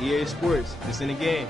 EA Sports, it's in the game.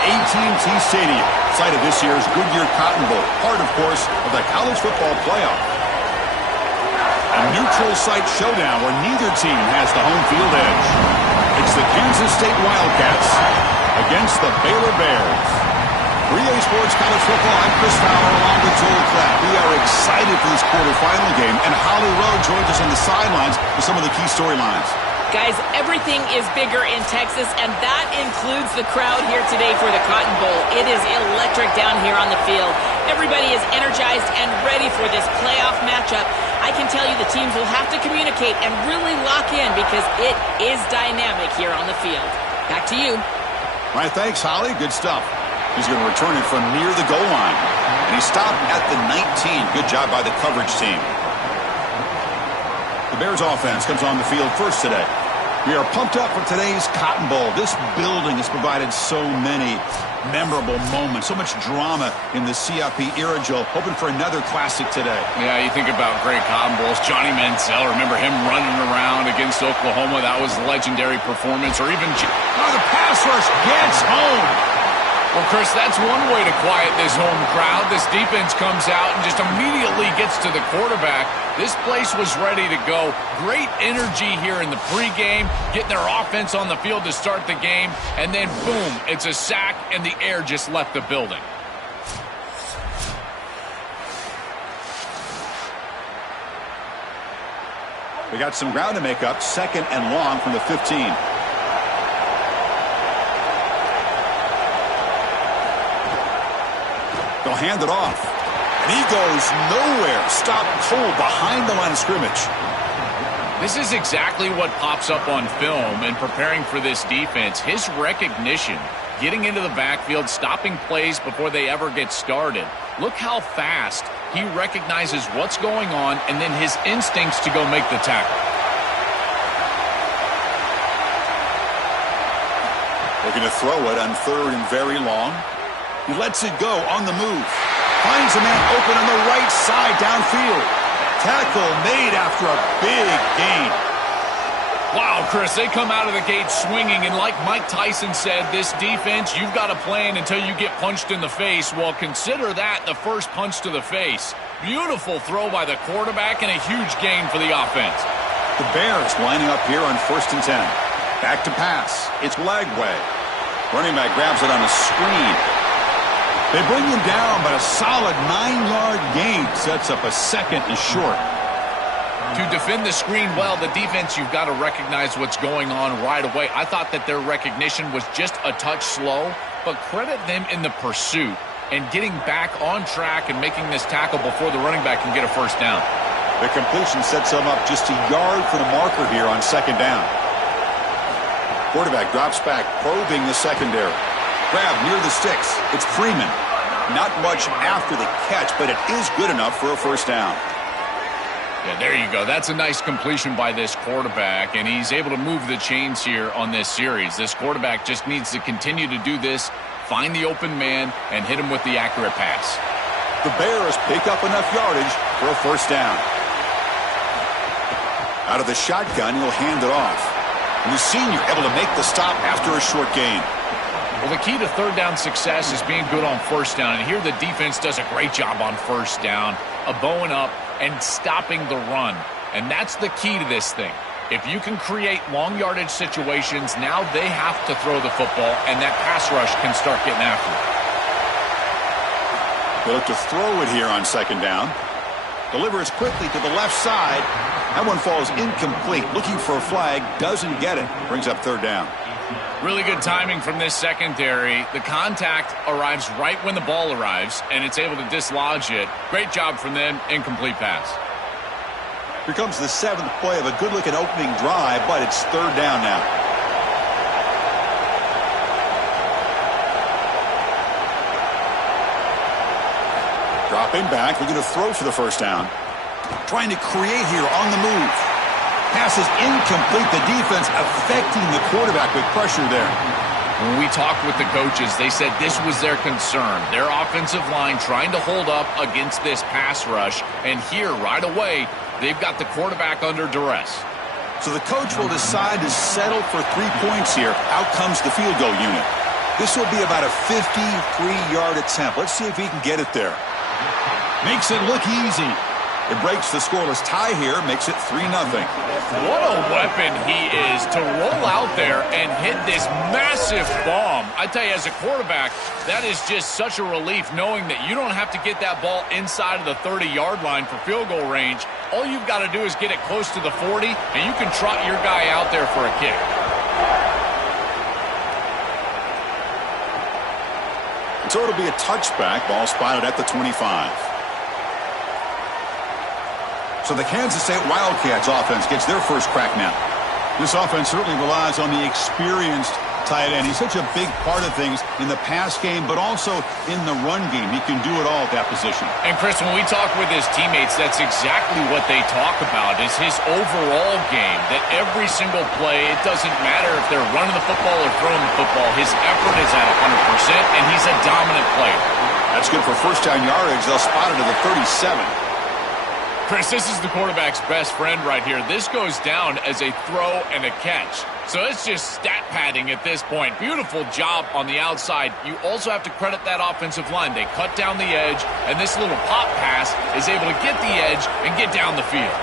AT&T Stadium, site of this year's Goodyear Cotton Bowl, part, of course, of the college football playoff. A neutral site showdown where neither team has the home field edge. It's the Kansas State Wildcats against the Baylor Bears. 3A Sports College Football, I'm Chris Fowler along with Joel Klatt. We are excited for this quarterfinal game, and Holly Rowe joins us on the sidelines with some of the key storylines. Guys, everything is bigger in Texas, and that includes the crowd here today for the Cotton Bowl. It is electric down here on the field. Everybody is energized and ready for this playoff matchup. I can tell you the teams will have to communicate and really lock in because it is dynamic here on the field. Back to you. All right, thanks, Holly. Good stuff. He's going to return it from near the goal line. And he stopped at the 19. Good job by the coverage team. The Bears offense comes on the field first today. We are pumped up for today's Cotton Bowl. This building has provided so many memorable moments, so much drama in the CIP era, Joe. Hoping for another classic today. Yeah, you think about great Cotton Bowls. Johnny Manziel, remember him running around against Oklahoma? That was a legendary performance. Or even the pass rush gets home. Well, Chris, that's one way to quiet this home crowd. This defense comes out and just immediately gets to the quarterback. This place was ready to go. Great energy here in the pregame, getting their offense on the field to start the game, and then boom, it's a sack and the air just left the building. We got some ground to make up, 2nd and long from the 15. They'll hand it off. And he goes nowhere. Stopped cold behind the line of scrimmage. This is exactly what pops up on film in preparing for this defense. His recognition, getting into the backfield, stopping plays before they ever get started. Look how fast he recognizes what's going on and then his instincts to go make the tackle. Looking to throw it on 3rd and very long. He lets it go on the move. Finds a man open on the right side downfield. Tackle made after a big gain. Wow, Chris, they come out of the gate swinging, and like Mike Tyson said, this defense, you've got to plan until you get punched in the face. Well, consider that the first punch to the face. Beautiful throw by the quarterback and a huge gain for the offense. The Bears lining up here on 1st and 10. Back to pass. It's Lagway. Running back grabs it on a screen. They bring him down, but a solid 9-yard gain sets up a 2nd and short. To defend the screen well, the defense, you've got to recognize what's going on right away. I thought that their recognition was just a touch slow, but credit them in the pursuit and getting back on track and making this tackle before the running back can get a first down. The completion sets them up just a yard from the marker here on 2nd down. Quarterback drops back, probing the secondary. Grab near the sticks. It's Freeman. Not much after the catch, but it is good enough for a first down. Yeah, there you go. That's a nice completion by this quarterback, and he's able to move the chains here on this series. This quarterback just needs to continue to do this, find the open man, and hit him with the accurate pass. The Bears pick up enough yardage for a first down. Out of the shotgun, he'll hand it off. And the senior able to make the stop after a short gain. Well, the key to 3rd down success is being good on 1st down. And here the defense does a great job on 1st down, bowing up and stopping the run. And that's the key to this thing. If you can create long yardage situations, now they have to throw the football, and that pass rush can start getting after it. They look to throw it here on 2nd down. Delivers quickly to the left side. That one falls incomplete. Looking for a flag. Doesn't get it. Brings up 3rd down. Really good timing from this secondary. The contact arrives right when the ball arrives, and it's able to dislodge it. Great job from them. Incomplete pass. Here comes the 7th play of a good-looking opening drive, but it's 3rd down now. Dropping back, looking to throw for the first down. Trying to create here on the move. Pass is incomplete. The defense affecting the quarterback with pressure there. When we talked with the coaches, they said this was their concern. Their offensive line trying to hold up against this pass rush. And here, right away, they've got the quarterback under duress. So the coach will decide to settle for 3 points here. Out comes the field goal unit. This will be about a 53-yard attempt. Let's see if he can get it there. Makes it look easy. It breaks the scoreless tie here, makes it 3-0. What a weapon he is to roll out there and hit this massive bomb. I tell you, as a quarterback, that is just such a relief knowing that you don't have to get that ball inside of the 30-yard line for field goal range. All you've got to do is get it close to the 40, and you can trot your guy out there for a kick. So it'll be a touchback, ball spotted at the 25. So the Kansas State Wildcats offense gets their first crack now. This offense certainly relies on the experienced tight end. He's such a big part of things in the pass game, but also in the run game. He can do it all at that position. And, Chris, when we talk with his teammates, that's exactly what they talk about is his overall game, that every single play, it doesn't matter if they're running the football or throwing the football, his effort is at 100%, and he's a dominant player. That's good for first down yardage. They'll spot it at the 37. Chris, this is the quarterback's best friend right here. This goes down as a throw and a catch. So it's just stat padding at this point. Beautiful job on the outside. You also have to credit that offensive line. They cut down the edge, and this little pop pass is able to get the edge and get down the field.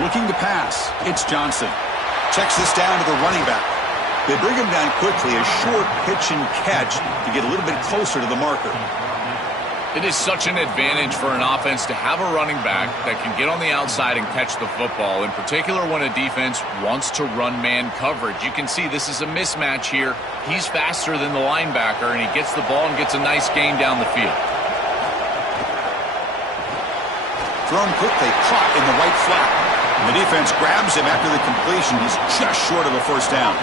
Looking to pass. It's Johnson. Checks this down to the running back. They bring him down quickly, a short pitch and catch to get a little bit closer to the marker. It is such an advantage for an offense to have a running back that can get on the outside and catch the football, in particular when a defense wants to run man coverage. You can see this is a mismatch here. He's faster than the linebacker, and he gets the ball and gets a nice gain down the field. Thrown quickly, caught in the right flat. And the defense grabs him after the completion. He's just short of a first down.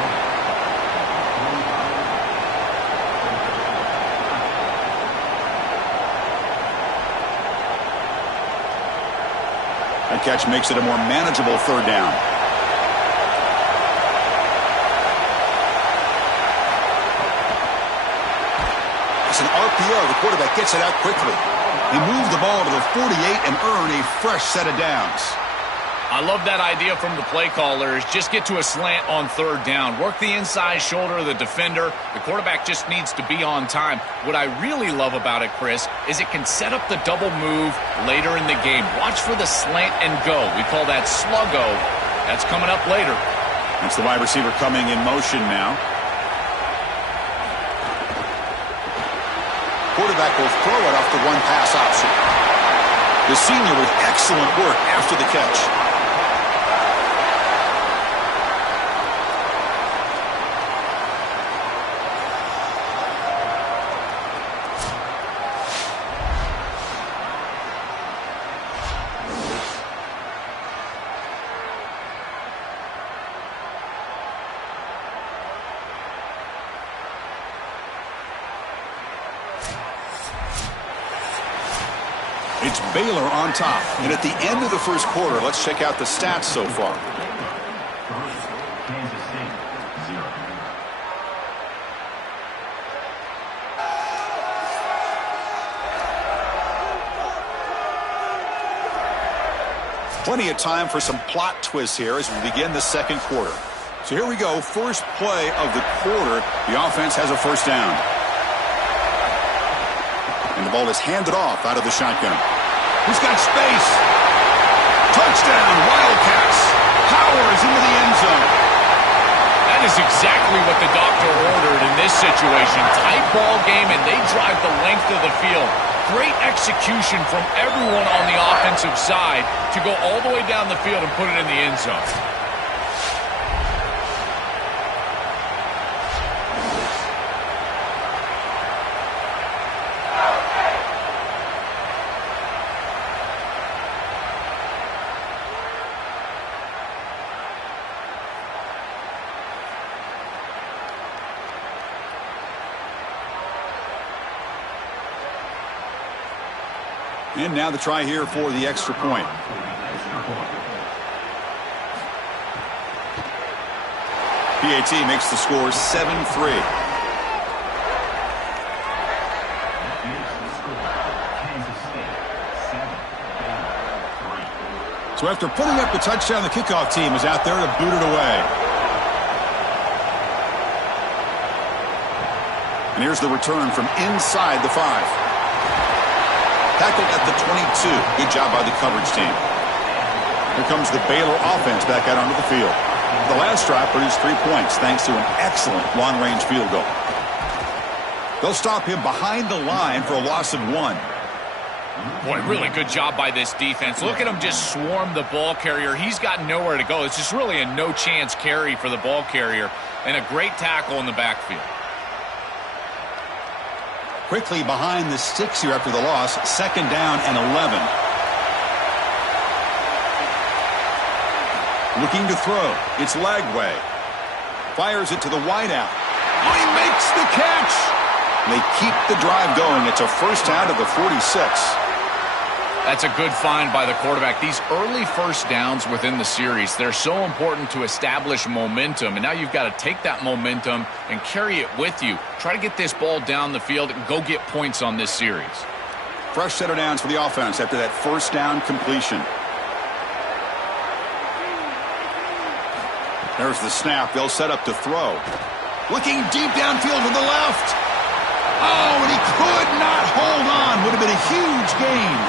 That catch makes it a more manageable third down. It's an RPO. The quarterback gets it out quickly. They move the ball to the 48 and earn a fresh set of downs. I love that idea from the play callers. Just get to a slant on third down. Work the inside shoulder of the defender. The quarterback just needs to be on time. What I really love about it, Chris, is it can set up the double move later in the game. Watch for the slant and go. We call that sluggo. That's coming up later. It's the wide receiver coming in motion now. Quarterback will throw it off the one pass option. The senior with excellent work after the catch. It's Baylor on top. And at the end of the first quarter, let's check out the stats so far. Kansas State, 0. Plenty of time for some plot twists here as we begin the second quarter. So here we go. First play of the quarter. The offense has a first down. And the ball is handed off out of the shotgun. He's got space. Touchdown, Wildcats. Powers into the end zone. That is exactly what the doctor ordered in this situation. Tight ball game, and they drive the length of the field. Great execution from everyone on the offensive side to go all the way down the field and put it in the end zone. And now the try here for the extra point. PAT makes the score 7-3. So after putting up the touchdown, the kickoff team is out there to boot it away. And here's the return from inside the 5. Tackled at the 22. Good job by the coverage team. Here comes the Baylor offense back out onto the field. The last drive produced 3 points thanks to an excellent long-range field goal. They'll stop him behind the line for a loss of 1. Boy, really good job by this defense. Look at him just swarm the ball carrier. He's got nowhere to go. It's just really a no-chance carry for the ball carrier, and a great tackle in the backfield. Quickly behind the sticks here after the loss. 2nd down and 11. Looking to throw. It's Lagway. Fires it to the wideout. Oh, he makes the catch. They keep the drive going. It's a first down to the 46. That's a good find by the quarterback. These early first downs within the series, they're so important to establish momentum. And now you've got to take that momentum and carry it with you. Try to get this ball down the field and go get points on this series. Fresh set of downs for the offense after that first down completion. There's the snap. They'll set up to throw. Looking deep downfield to the left. Oh, and he could not hold on. Would have been a huge gain.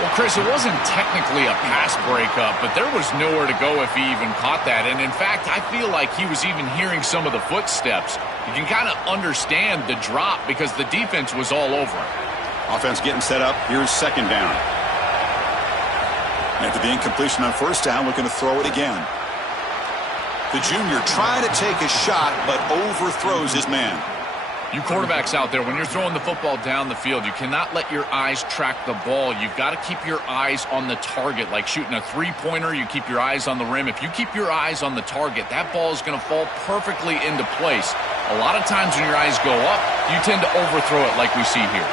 Well, Chris, it wasn't technically a pass breakup, but there was nowhere to go if he even caught that. And, in fact, I feel like he was even hearing some of the footsteps. You can kind of understand the drop because the defense was all over him. Offense getting set up. Here's 2nd down. After the incompletion on first down, looking to throw it again. The junior tried to take a shot, but overthrows his man. You quarterbacks out there, when you're throwing the football down the field, you cannot let your eyes track the ball. You've got to keep your eyes on the target. Like shooting a three-pointer, you keep your eyes on the rim. If you keep your eyes on the target, that ball is going to fall perfectly into place. A lot of times when your eyes go up, you tend to overthrow it like we see here.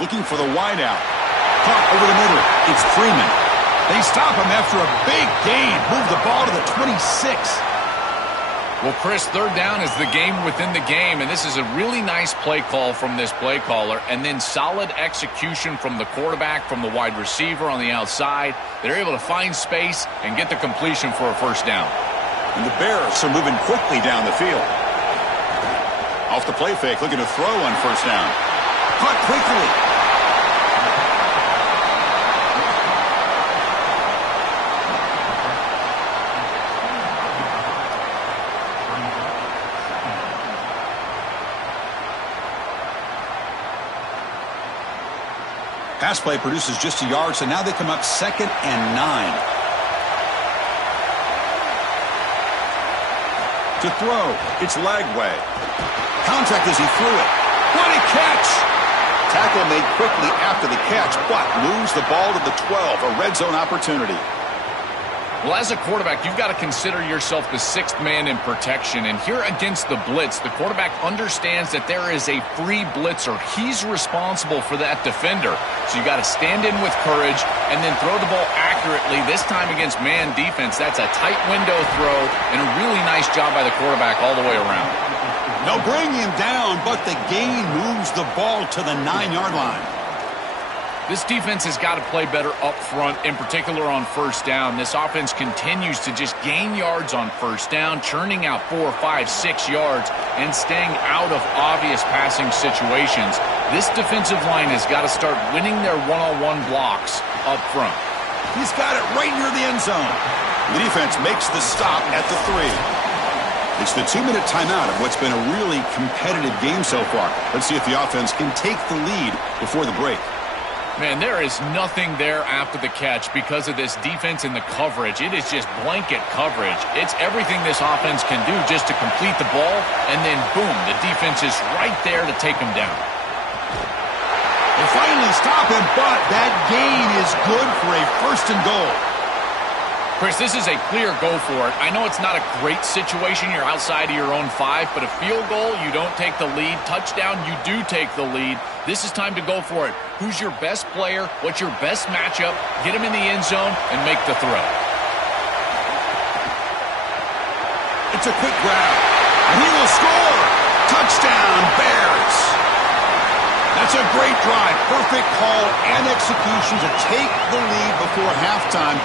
Looking for the wideout. Caught over the middle. It's Freeman. They stop him after a big gain. Move the ball to the 26. Well, Chris, 3rd down is the game within the game, and this is a really nice play call from this play caller, and then solid execution from the quarterback, from the wide receiver on the outside. They're able to find space and get the completion for a first down. And the Bears are moving quickly down the field. Off the play fake, looking to throw on first down. Caught quickly. Pass play produces just a yard, so now they come up 2nd and 9. To throw, it's Lagway. Contact as he threw it. What a catch! Tackle made quickly after the catch, but lose the ball to the 12, a red zone opportunity. Well, as a quarterback, you've got to consider yourself the 6th man in protection. And here against the blitz, the quarterback understands that there is a free blitzer. He's responsible for that defender. So you got to stand in with courage and then throw the ball accurately. This time against man defense, that's a tight window throw and a really nice job by the quarterback all the way around. They'll bring him down, but the gain moves the ball to the 9-yard line. This defense has got to play better up front, in particular on first down. This offense continues to just gain yards on first down, churning out 4, 5, 6 yards, and staying out of obvious passing situations. This defensive line has got to start winning their one-on-one blocks up front. He's got it right near the end zone. The defense makes the stop at the 3. It's the 2-minute timeout of what's been a really competitive game so far. Let's see if the offense can take the lead before the break. Man, there is nothing there after the catch because of this defense and the coverage. It is just blanket coverage. It's everything this offense can do just to complete the ball, and then, boom, the defense is right there to take them down. They finally stop him, but that gain is good for a 1st and goal. Chris, this is a clear go for it. I know it's not a great situation. You're outside of your own 5, but a field goal, you don't take the lead. Touchdown, you do take the lead. This is time to go for it. Who's your best player? What's your best matchup? Get him in the end zone and make the throw. It's a quick grab, and he will score. Touchdown, Bears. That's a great drive. Perfect call and execution to take the lead before halftime.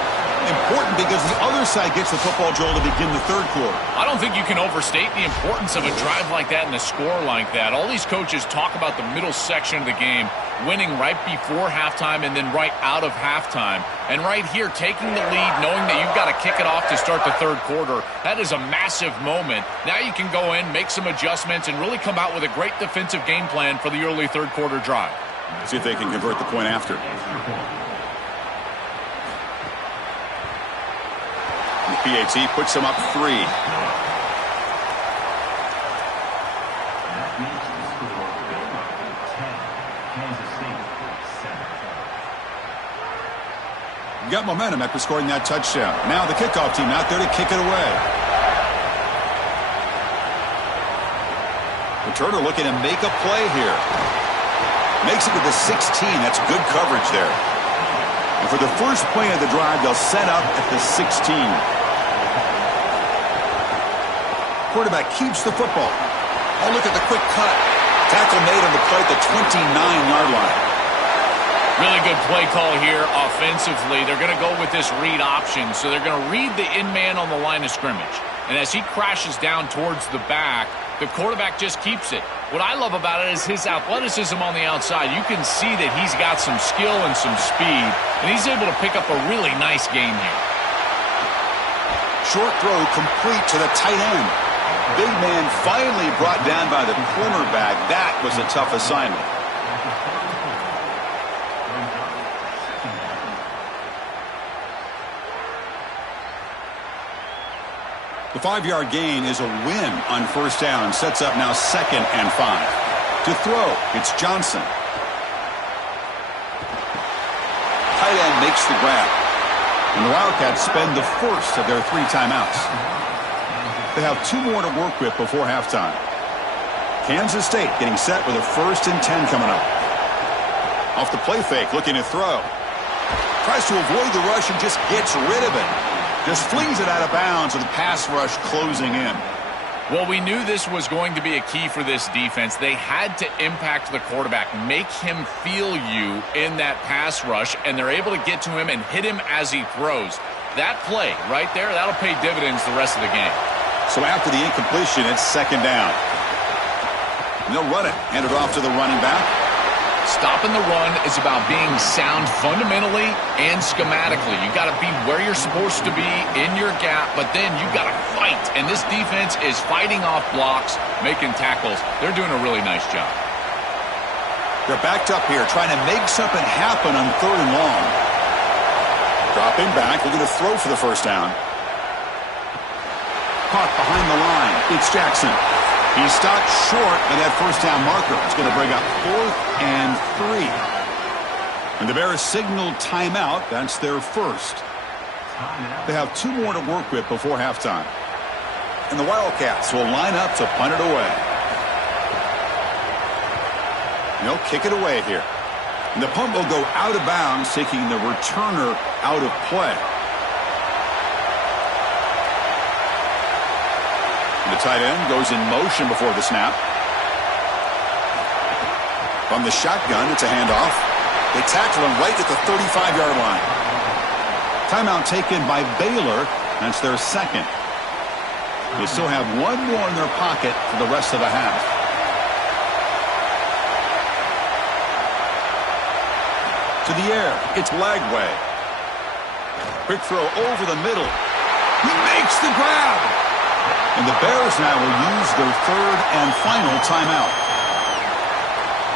Important because the other side gets the football, Joel, to begin the third quarter. I don't think you can overstate the importance of a drive like that and a score like that. All these coaches talk about the middle section of the game, winning right before halftime and then right out of halftime. And right here, taking the lead, knowing that you've got to kick it off to start the third quarter, that is a massive moment. Now you can go in, make some adjustments, and really come out with a great defensive game plan for the early third quarter drive. See if they can convert the point after. PAT puts them up 3. Got momentum after scoring that touchdown. Now the kickoff team out there to kick it away. Returner looking to make a play here. Makes it to the 16. That's good coverage there. And for the first play of the drive, they'll set up at the 16. Quarterback keeps the football. Oh, look at the quick cut. Tackle made on the play at the 29-yard line. Really good play call here offensively. They're going to go with this read option, so they're going to read the in-man on the line of scrimmage. And as he crashes down towards the back, the quarterback just keeps it. What I love about it is his athleticism on the outside. You can see that he's got some skill and some speed, and he's able to pick up a really nice gain here. Short throw complete to the tight end. Big man finally brought down by the cornerback. That was a tough assignment. The 5-yard gain is a win on first down. Sets up now 2nd and 5. To throw, it's Johnson. Tight end makes the grab. And the Wildcats spend the first of their 3 timeouts. They have 2 more to work with before halftime. Kansas State getting set with a 1st and 10 coming up. Off the play fake, looking to throw. Tries to avoid the rush and just gets rid of it. Just flings it out of bounds with the pass rush closing in. Well, we knew this was going to be a key for this defense. They had to impact the quarterback, make him feel you in that pass rush, and they're able to get to him and hit him as he throws. That play right there, that'll pay dividends the rest of the game. So after the incompletion, it's 2nd down. And they'll run it. Hand it off to the running back. Stopping the run is about being sound fundamentally and schematically. You got to be where you're supposed to be in your gap, but then you got to fight. And this defense is fighting off blocks, making tackles. They're doing a really nice job. They're backed up here, trying to make something happen on 3rd and long. Dropping back, looking to throw for the first down. Caught behind the line. It's Jackson. He stopped short of that first down marker. It's going to bring up 4th and 3. And the Bears signal timeout. That's their first. They have 2 more to work with before halftime. And the Wildcats will line up to punt it away. And they'll kick it away here. And the punt will go out of bounds, taking the returner out of play. The tight end goes in motion before the snap. From the shotgun, it's a handoff. They tackle him right at the 35-yard line. Timeout taken by Baylor. That's their 2nd. They still have 1 more in their pocket for the rest of the half. To the air, it's Lagway. Quick throw over the middle. He makes the grab. And the Bears now will use their 3rd and final timeout.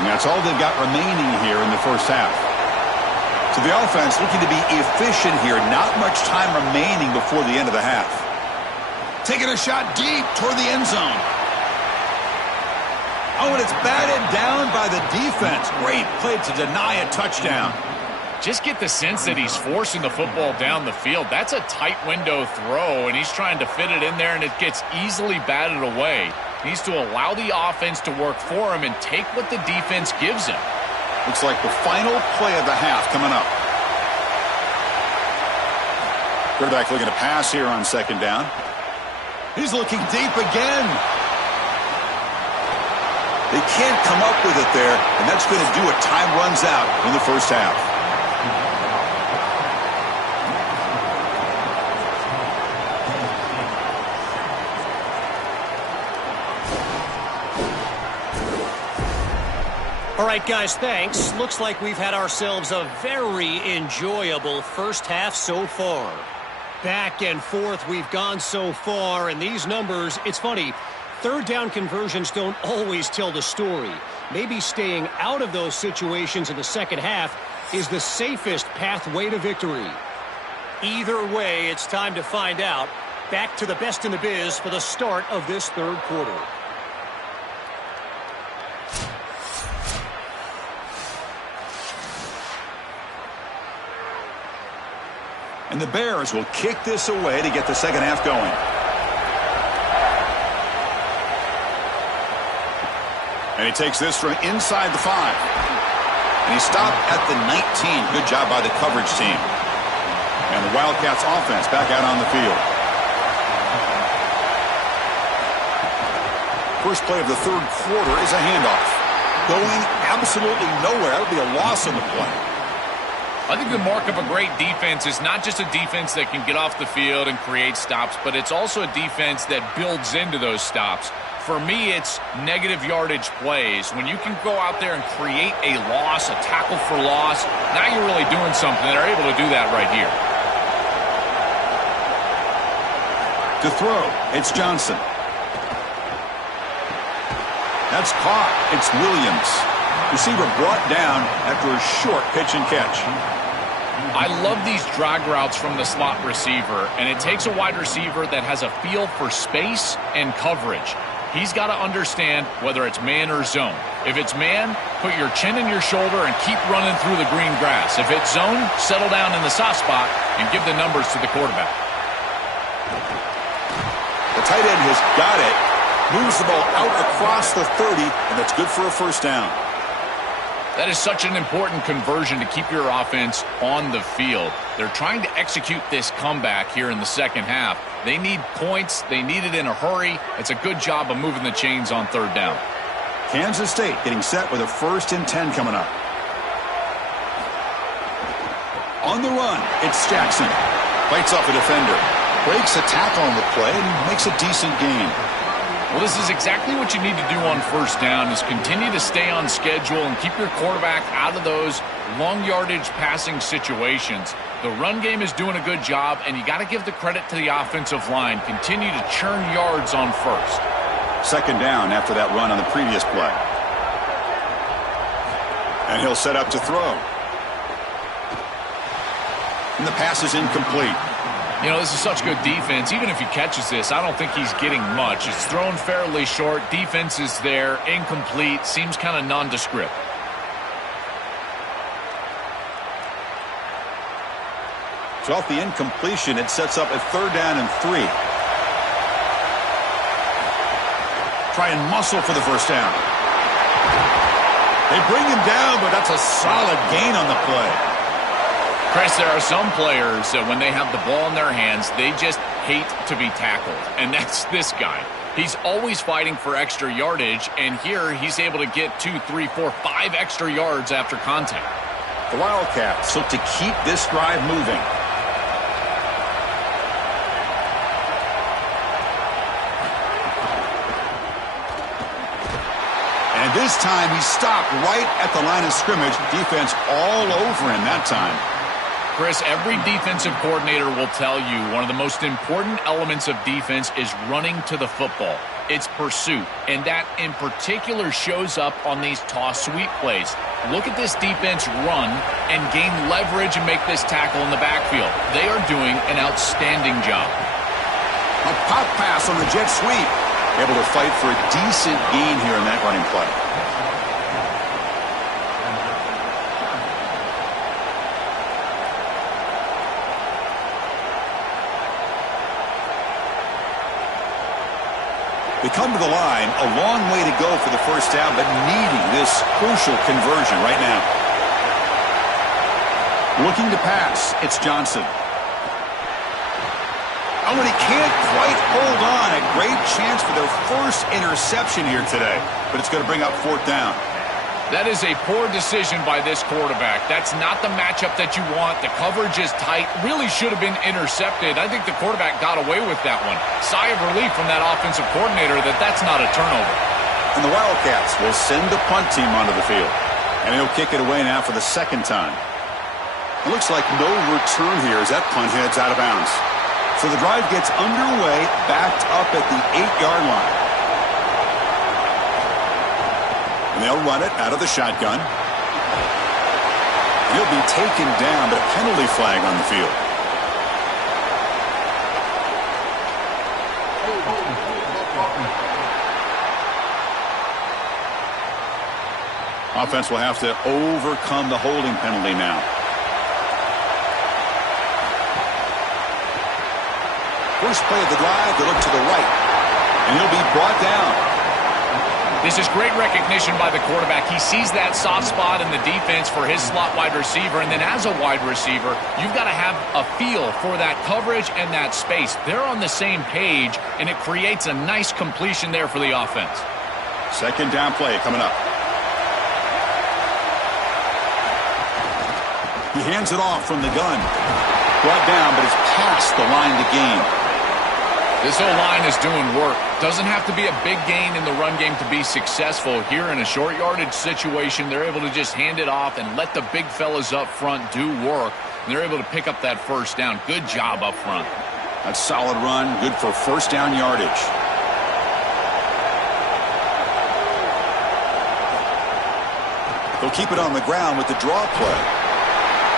And that's all they've got remaining here in the first half. So the offense looking to be efficient here. Not much time remaining before the end of the half. Taking a shot deep toward the end zone. Oh, and it's batted down by the defense. Great play to deny a touchdown. Just get the sense that he's forcing the football down the field. That's a tight window throw, and he's trying to fit it in there, and it gets easily batted away. He needs to allow the offense to work for him and take what the defense gives him. Looks like the final play of the half coming up. Quarterback looking to pass here on 2nd down. He's looking deep again. They can't come up with it there, and that's going to do it. Time runs out in the first half. All right, guys, thanks. Looks like we've had ourselves a very enjoyable first half so far. Back and forth we've gone so far, and these numbers, it's funny, third down conversions don't always tell the story. Maybe staying out of those situations in the second half is the safest pathway to victory. Either way, it's time to find out. Back to the best in the biz for the start of this third quarter. And the Bears will kick this away to get the second half going. And he takes this from inside the 5. And he stopped at the 19. Good job by the coverage team. And the Wildcats offense back out on the field. First play of the third quarter is a handoff. Going absolutely nowhere. That would be a loss on the play. I think the mark of a great defense is not just a defense that can get off the field and create stops, but it's also a defense that builds into those stops. For me, it's negative yardage plays. When you can go out there and create a loss, a tackle for loss, now you're really doing something. They're able to do that right here. To throw, it's Johnson. That's caught. It's Williams. Receiver brought down after a short pitch and catch. I love these drag routes from the slot receiver, and it takes a wide receiver that has a feel for space and coverage. He's got to understand whether it's man or zone. If it's man, put your chin in your shoulder and keep running through the green grass. If it's zone, settle down in the soft spot and give the numbers to the quarterback. The tight end has got it. Moves the ball out across the 30, and that's good for a first down. That is such an important conversion to keep your offense on the field. They're trying to execute this comeback here in the second half. They need points. They need it in a hurry. It's a good job of moving the chains on third down. Kansas State getting set with a 1st and 10 coming up. On the run, it's Jackson. Fights off a defender. Breaks a tackle on the play and makes a decent gain. Well, this is exactly what you need to do on first down is continue to stay on schedule and keep your quarterback out of those long yardage passing situations. The run game is doing a good job, and you got to give the credit to the offensive line. Continue to churn yards on first. Second down after that run on the previous play. And he'll set up to throw. And the pass is incomplete. You know, this is such good defense. Even if he catches this, I don't think he's getting much. It's thrown fairly short. Defense is there. Incomplete. Seems kind of nondescript. So off the incompletion, it sets up a 3rd down and 3. Try and muscle for the first down. They bring him down, but that's a solid gain on the play. Chris, there are some players that when they have the ball in their hands, they just hate to be tackled. And that's this guy. He's always fighting for extra yardage, and here he's able to get 2, 3, 4, 5 extra yards after contact. The Wildcats look to keep this drive moving. And this time he stopped right at the line of scrimmage. Defense all over him that time. Chris, every defensive coordinator will tell you one of the most important elements of defense is running to the football. It's pursuit, and that in particular shows up on these toss sweep plays. Look at this defense run and gain leverage and make this tackle in the backfield. They are doing an outstanding job. A pop pass on the jet sweep. Able to fight for a decent gain here in that running play. They come to the line, a long way to go for the first down, but needing this crucial conversion right now. Looking to pass, it's Johnson. Oh, and he can't quite hold on. A great chance for their first interception here today, but it's going to bring up 4th down. That is a poor decision by this quarterback. That's not the matchup that you want. The coverage is tight. Really should have been intercepted. I think the quarterback got away with that one. Sigh of relief from that offensive coordinator that that's not a turnover. And the Wildcats will send the punt team onto the field. And he'll kick it away now for the second time. It looks like no return here as that punt heads out of bounds. So the drive gets underway, backed up at the 8-yard line. And they'll run it out of the shotgun. He'll be taken down, but a penalty flag on the field. Offense will have to overcome the holding penalty now. First play of the drive, they look to the right. And he'll be brought down. This is great recognition by the quarterback. He sees that soft spot in the defense for his slot wide receiver. And then as a wide receiver, you've got to have a feel for that coverage and that space. They're on the same page, and it creates a nice completion there for the offense. Second down play coming up. He hands it off from the gun. Brought down, but it's past the line to gain. This O-line is doing work. Doesn't have to be a big gain in the run game to be successful. Here in a short yardage situation, they're able to just hand it off and let the big fellas up front do work. And they're able to pick up that first down. Good job up front. That's solid run. Good for first down yardage. They'll keep it on the ground with the draw play.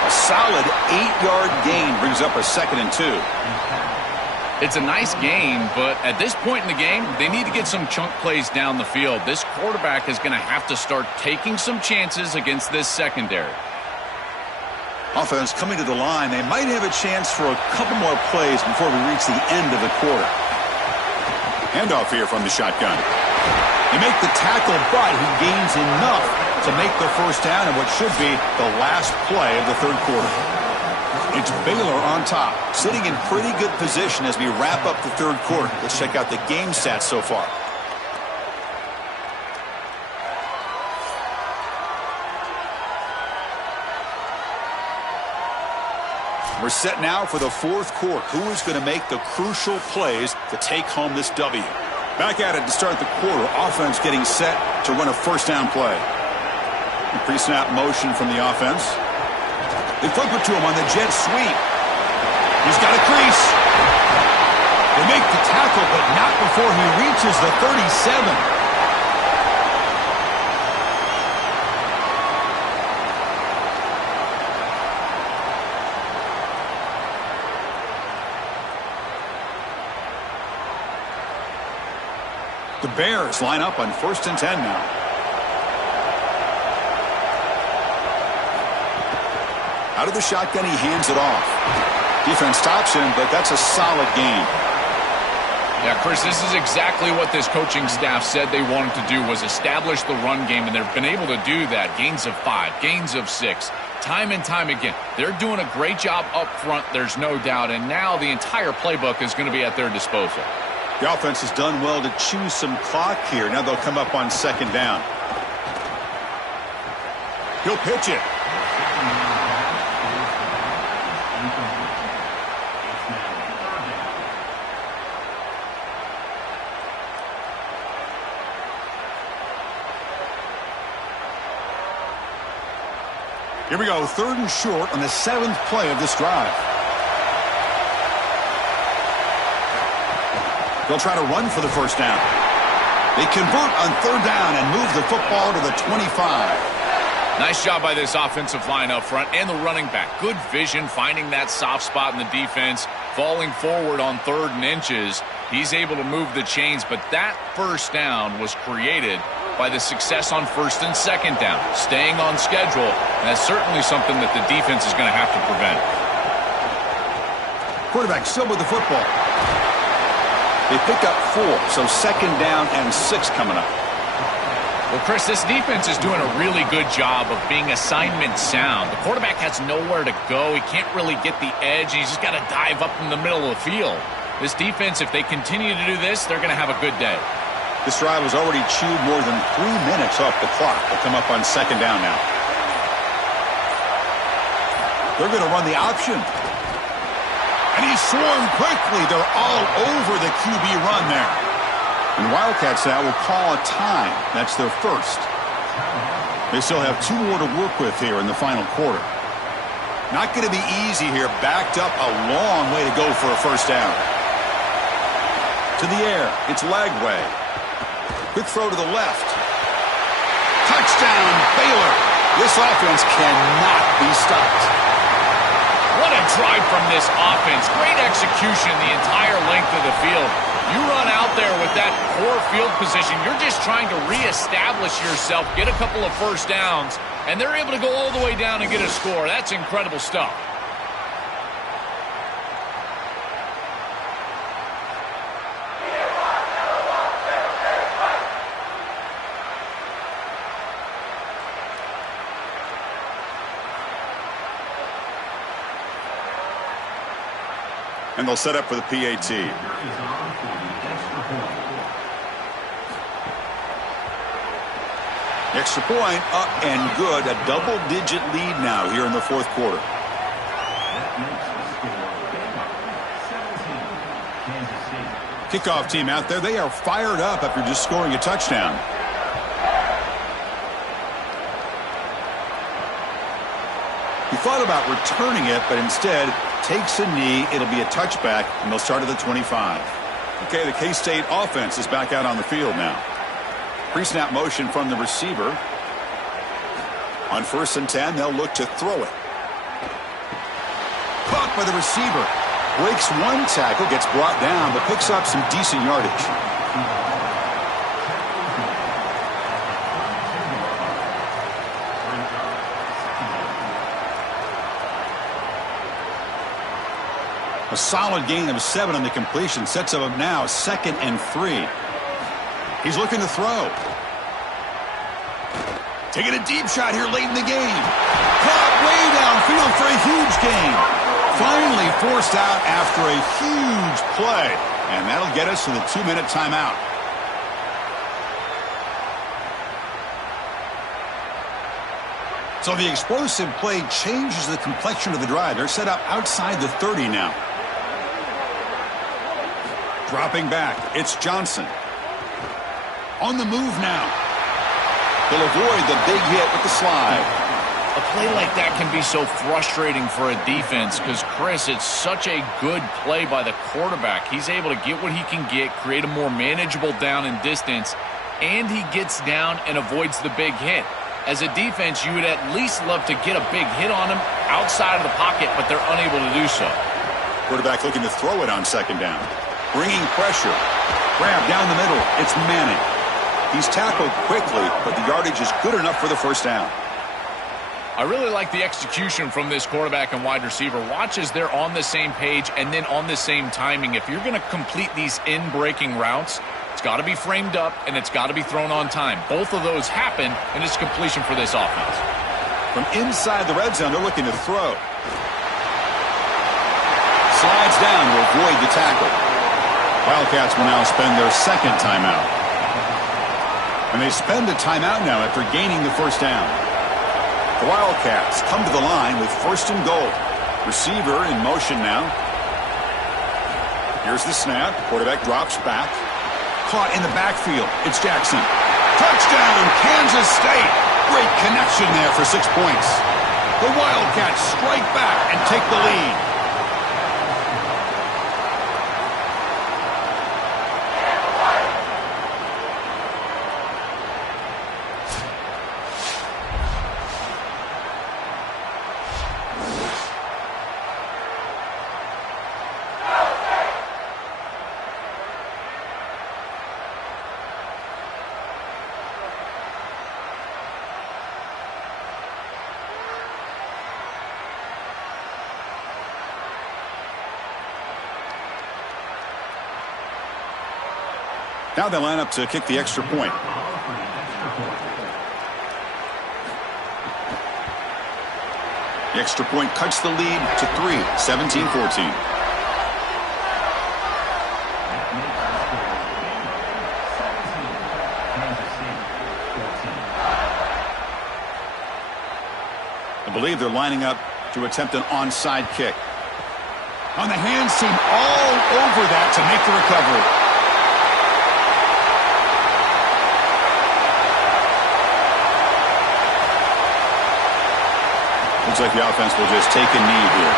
A solid 8-yard gain brings up a 2nd and 2. It's a nice gain, but at this point in the game, they need to get some chunk plays down the field. This quarterback is going to have to start taking some chances against this secondary. Offense coming to the line. They might have a chance for a couple more plays before we reach the end of the quarter. Handoff here from the shotgun. They make the tackle, but he gains enough to make the first down in what should be the last play of the third quarter. It's Baylor on top, sitting in pretty good position as we wrap up the third quarter. Let's check out the game stats so far. We're set now for the fourth quarter. Who is going to make the crucial plays to take home this W? Back at it to start the quarter. Offense getting set to run a first down play. Pre-snap motion from the offense. They flip it to him on the jet sweep. He's got a crease. They make the tackle, but not before he reaches the 37. The Bears line up on 1st and 10 now. Out of the shotgun, he hands it off. Defense stops him, but that's a solid gain. Yeah, Chris, this is exactly what this coaching staff said they wanted to do, was establish the run game, and they've been able to do that. Gains of 5, gains of 6, time and time again. They're doing a great job up front, there's no doubt, and now the entire playbook is going to be at their disposal. The offense has done well to choose some clock here. Now they'll come up on 2nd down. He'll pitch it. Here we go, 3rd and short on the 7th play of this drive. They'll try to run for the first down. They convert on 3rd down and move the football to the 25. Nice job by this offensive line up front and the running back. Good vision, finding that soft spot in the defense, falling forward on 3rd and inches. He's able to move the chains, but that first down was created by the success on 1st and 2nd down. Staying on schedule, and that's certainly something that the defense is going to have to prevent. Quarterback still with the football. They pick up 4, so 2nd down and 6 coming up. Well, Chris, this defense is doing a really good job of being assignment sound. The quarterback has nowhere to go. He can't really get the edge. He's just got to dive up in the middle of the field. This defense, if they continue to do this, they're going to have a good day. This drive has already chewed more than 3 minutes off the clock. They'll come up on 2nd down now. They're going to run the option. And he's swarmed quickly. They're all over the QB run there. And Wildcats now will call a time. That's their first. They still have 2 more to work with here in the final quarter. Not going to be easy here. Backed up a long way to go for a first down. To the air. It's Lagway. Quick throw to the left. Touchdown, Baylor. This offense cannot be stopped. What a drive from this offense. Great execution the entire length of the field. You run out there with that poor field position. You're just trying to reestablish yourself, get a couple of first downs, and they're able to go all the way down and get a score. That's incredible stuff. And they'll set up for the PAT. Extra point up and good. A double-digit lead now here in the fourth quarter. Kickoff team out there. They are fired up after just scoring a touchdown. He thought about returning it, but instead takes a knee. It'll be a touchback, and they'll start at the 25. Okay, the K-State offense is back out on the field now. Pre-snap motion from the receiver. On 1st and 10, they'll look to throw it. Caught by the receiver. Breaks one tackle, gets brought down, but picks up some decent yardage. A solid gain of 7 on the completion. Sets him up now, 2nd and 3. He's looking to throw. Taking a deep shot here late in the game. Caught way downfield for a huge gain. Finally forced out after a huge play. And that'll get us to the 2-minute timeout. So the explosive play changes the complexion of the drive. They're set up outside the 30 now. Dropping back, it's Johnson. On the move now. He'll avoid the big hit with the slide. A play like that can be so frustrating for a defense because, Chris, it's such a good play by the quarterback. He's able to get what he can get, create a more manageable down and distance, and he gets down and avoids the big hit. As a defense, you would at least love to get a big hit on him outside of the pocket, but they're unable to do so. Quarterback looking to throw it on 2nd down. Bringing pressure. Grab down the middle. It's Manning. He's tackled quickly, but the yardage is good enough for the first down. I really like the execution from this quarterback and wide receiver. Watch as they're on the same page and then on the same timing. If you're going to complete these in-breaking routes, it's got to be framed up and it's got to be thrown on time. Both of those happen, and it's completion for this offense. From inside the red zone, they're looking to throw. Slides down to avoid the tackle. Wildcats will now spend their 2nd timeout. And they spend a timeout now after gaining the first down. The Wildcats come to the line with 1st and goal. Receiver in motion now. Here's the snap. Quarterback drops back. Caught in the backfield. It's Jackson. Touchdown, Kansas State. Great connection there for 6 points. The Wildcats strike back and take the lead. Now they line up to kick the extra point. The extra point cuts the lead to 3, 17-14. I believe they're lining up to attempt an onside kick. On the hands team all over that to make the recovery. Looks like the offense will just take a knee here.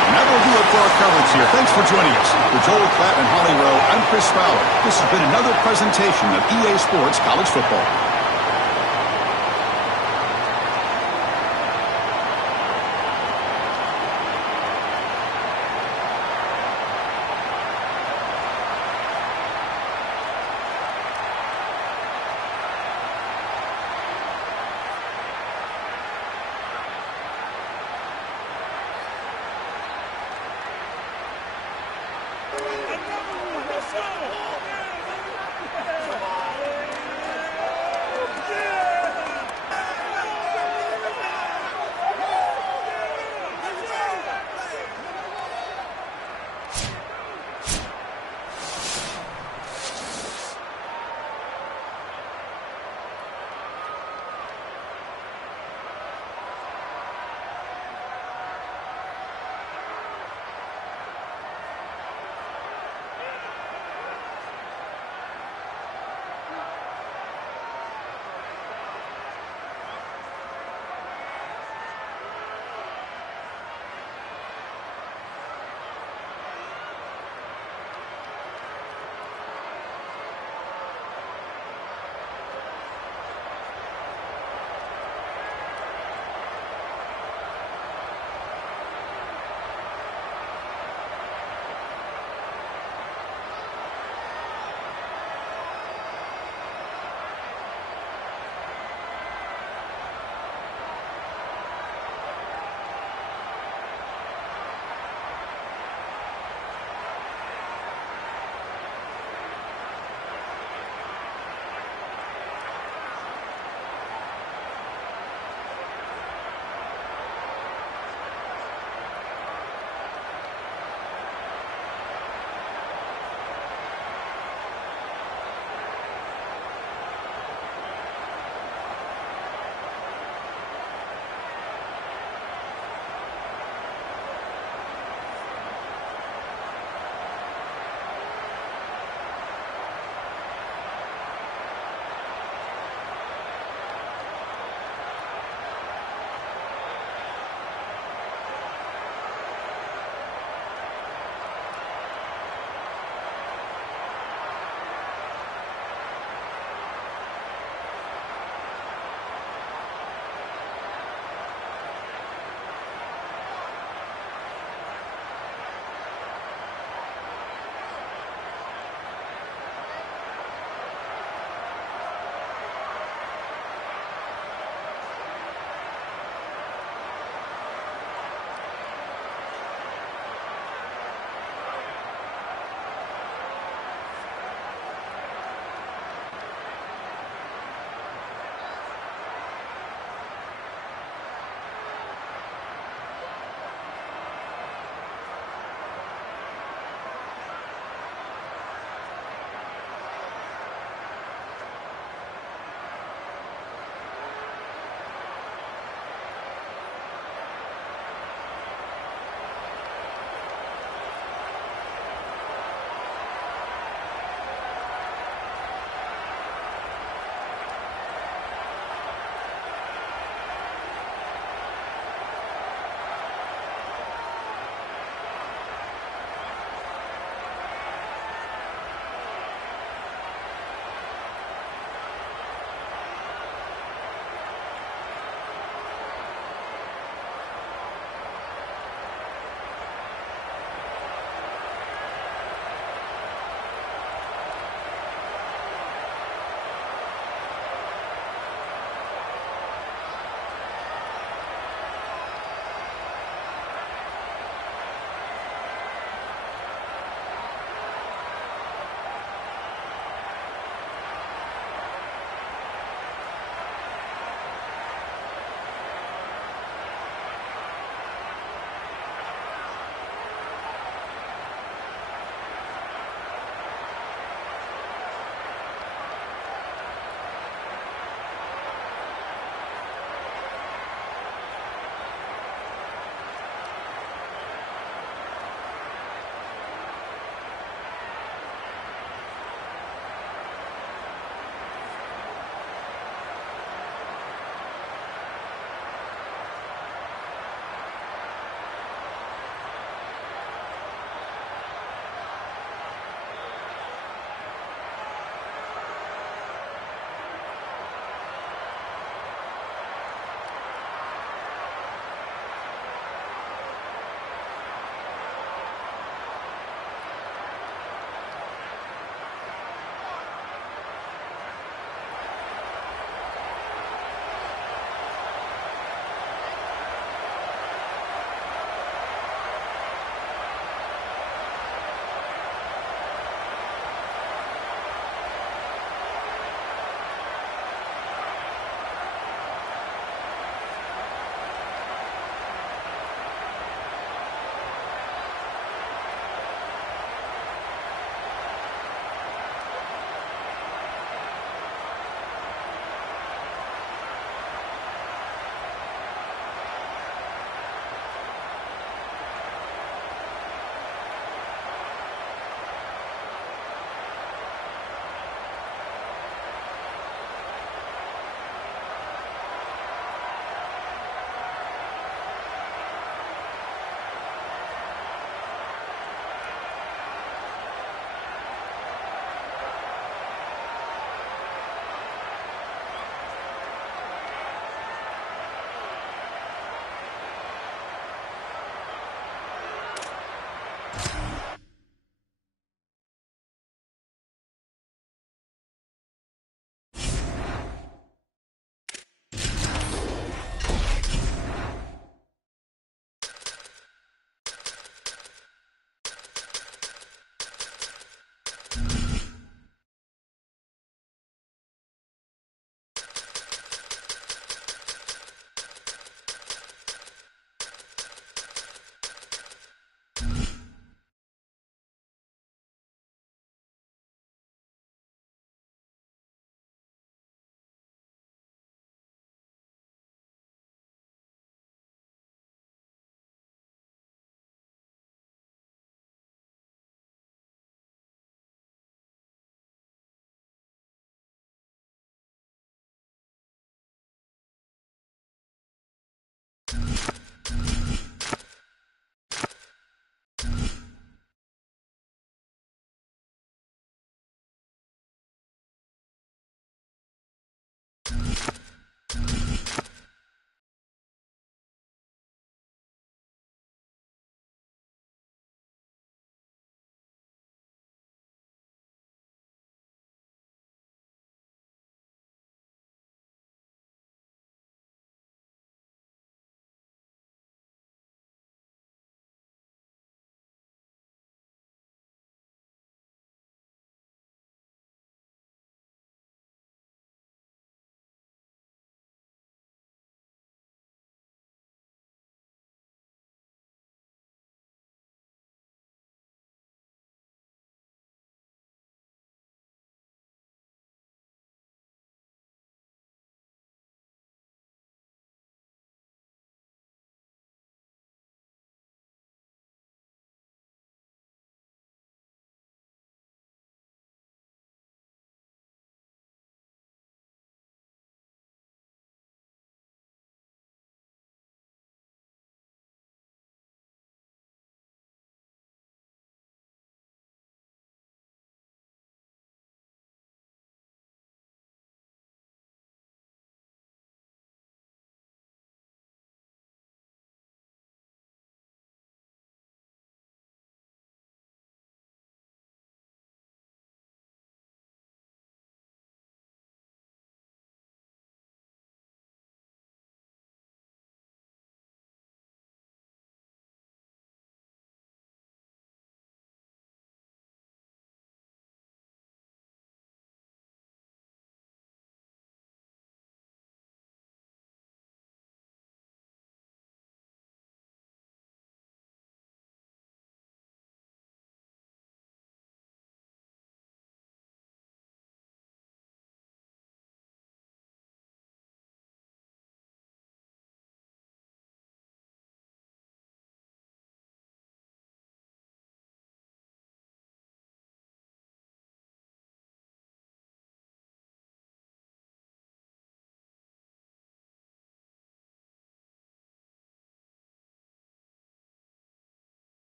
And that will do it for our coverage here. Thanks for joining us. For Joel Klatt and Holly Rowe, I'm Chris Fowler. This has been another presentation of EA Sports College Football.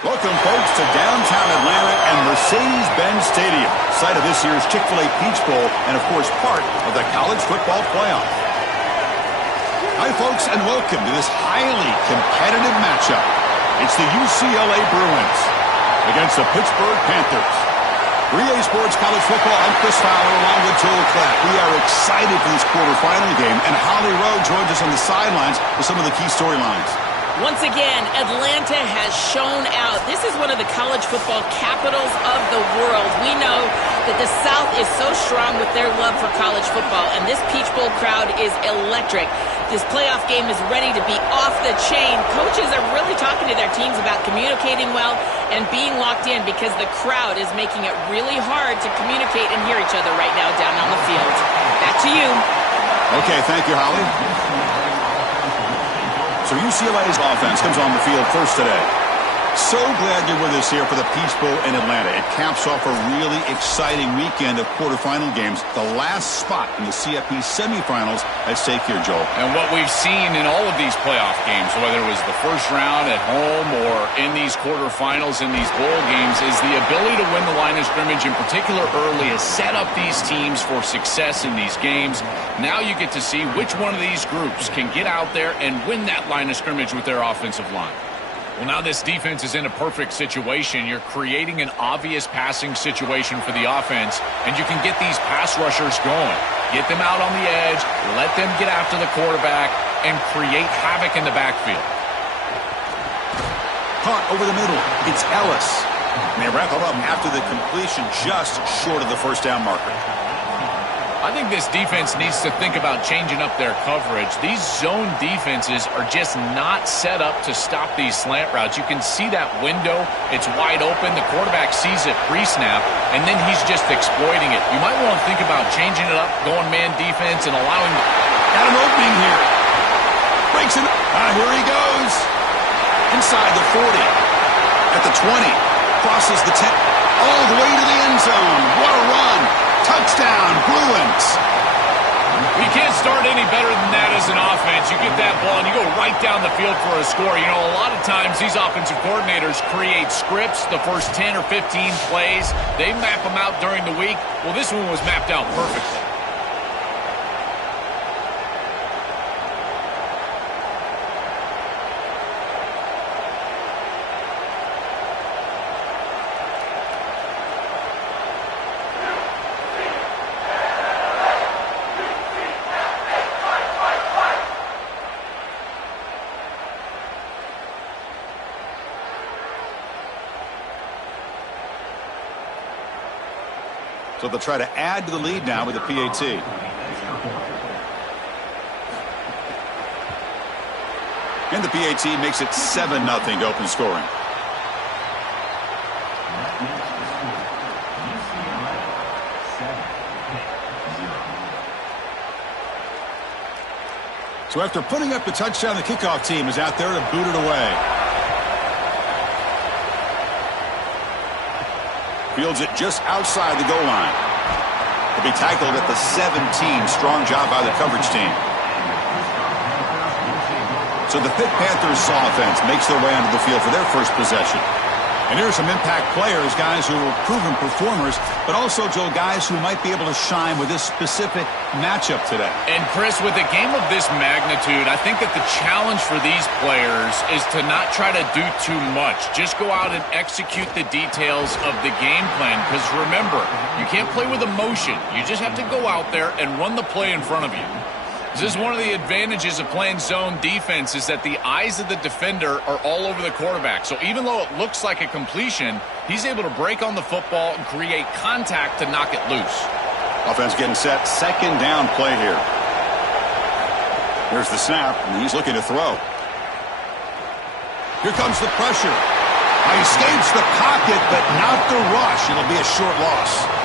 Welcome, folks, to downtown Atlanta and Mercedes-Benz Stadium, site of this year's Chick-fil-A Peach Bowl and, of course, part of the college football playoff. Hi, folks, and welcome to this highly competitive matchup. It's the UCLA Bruins against the Pittsburgh Panthers. 3A Sports College Football, I'm Chris Fowler along with Joel Klatt. We are excited for this quarterfinal game, and Holly Rowe joins us on the sidelines with some of the key storylines. Once again, Atlanta has shown out. This is one of the college football capitals of the world. We know that the South is so strong with their love for college football, and this Peach Bowl crowd is electric. This playoff game is ready to be off the chain. Coaches are really talking to their teams about communicating well and being locked in because the crowd is making it really hard to communicate and hear each other right now down on the field. Back to you. Okay, thank you, Holly. So UCLA's offense comes on the field first today. So glad you're with us here for the Peach Bowl in Atlanta. It caps off a really exciting weekend of quarterfinal games. The last spot in the CFP semifinals at stake here, Joel. And what we've seen in all of these playoff games, whether it was the first round at home or in these quarterfinals in these bowl games, is the ability to win the line of scrimmage, in particular early, has set up these teams for success in these games. Now you get to see which one of these groups can get out there and win that line of scrimmage with their offensive line. Well, now this defense is in a perfect situation. You're creating an obvious passing situation for the offense, and you can get these pass rushers going. Get them out on the edge, let them get after the quarterback, and create havoc in the backfield. Caught over the middle. It's Ellis. And they wrap it up after the completion just short of the first down marker. I think this defense needs to think about changing up their coverage. These zone defenses are just not set up to stop these slant routes. You can see that window. It's wide open. The quarterback sees it pre-snap, and then he's just exploiting it. You might want to think about changing it up, going man defense, and allowing... Got an opening here. Breaks it. Here he goes. Inside the 40. At the 20. Crosses the 10. All the way to the end zone. What a run. Touchdown, Bruins. You can't start any better than that as an offense. You get that ball and you go right down the field for a score. You know, a lot of times these offensive coordinators create scripts, the first 10 or 15 plays. They map them out during the week. Well, this one was mapped out perfectly. So they'll try to add to the lead now with the PAT. And the PAT makes it 7-0 to open scoring. So after putting up the touchdown, the kickoff team is out there to boot it away. Fields it just outside the goal line. He'll be tackled at the 17. Strong job by the coverage team. So the Pitt Panthers offense makes their way onto the field for their first possession. And here's some impact players, guys who are proven performers, but also, Joe, guys who might be able to shine with this specific matchup today. And, Chris, with a game of this magnitude, I think that the challenge for these players is to not try to do too much. Just go out and execute the details of the game plan. Because, remember, you can't play with emotion. You just have to go out there and run the play in front of you. This is one of the advantages of playing zone defense is that the eyes of the defender are all over the quarterback. So even though it looks like a completion, he's able to break on the football and create contact to knock it loose. Offense getting set. Second down play here. Here's the snap, and he's looking to throw. Here comes the pressure. He escapes the pocket, but not the rush. It'll be a short loss.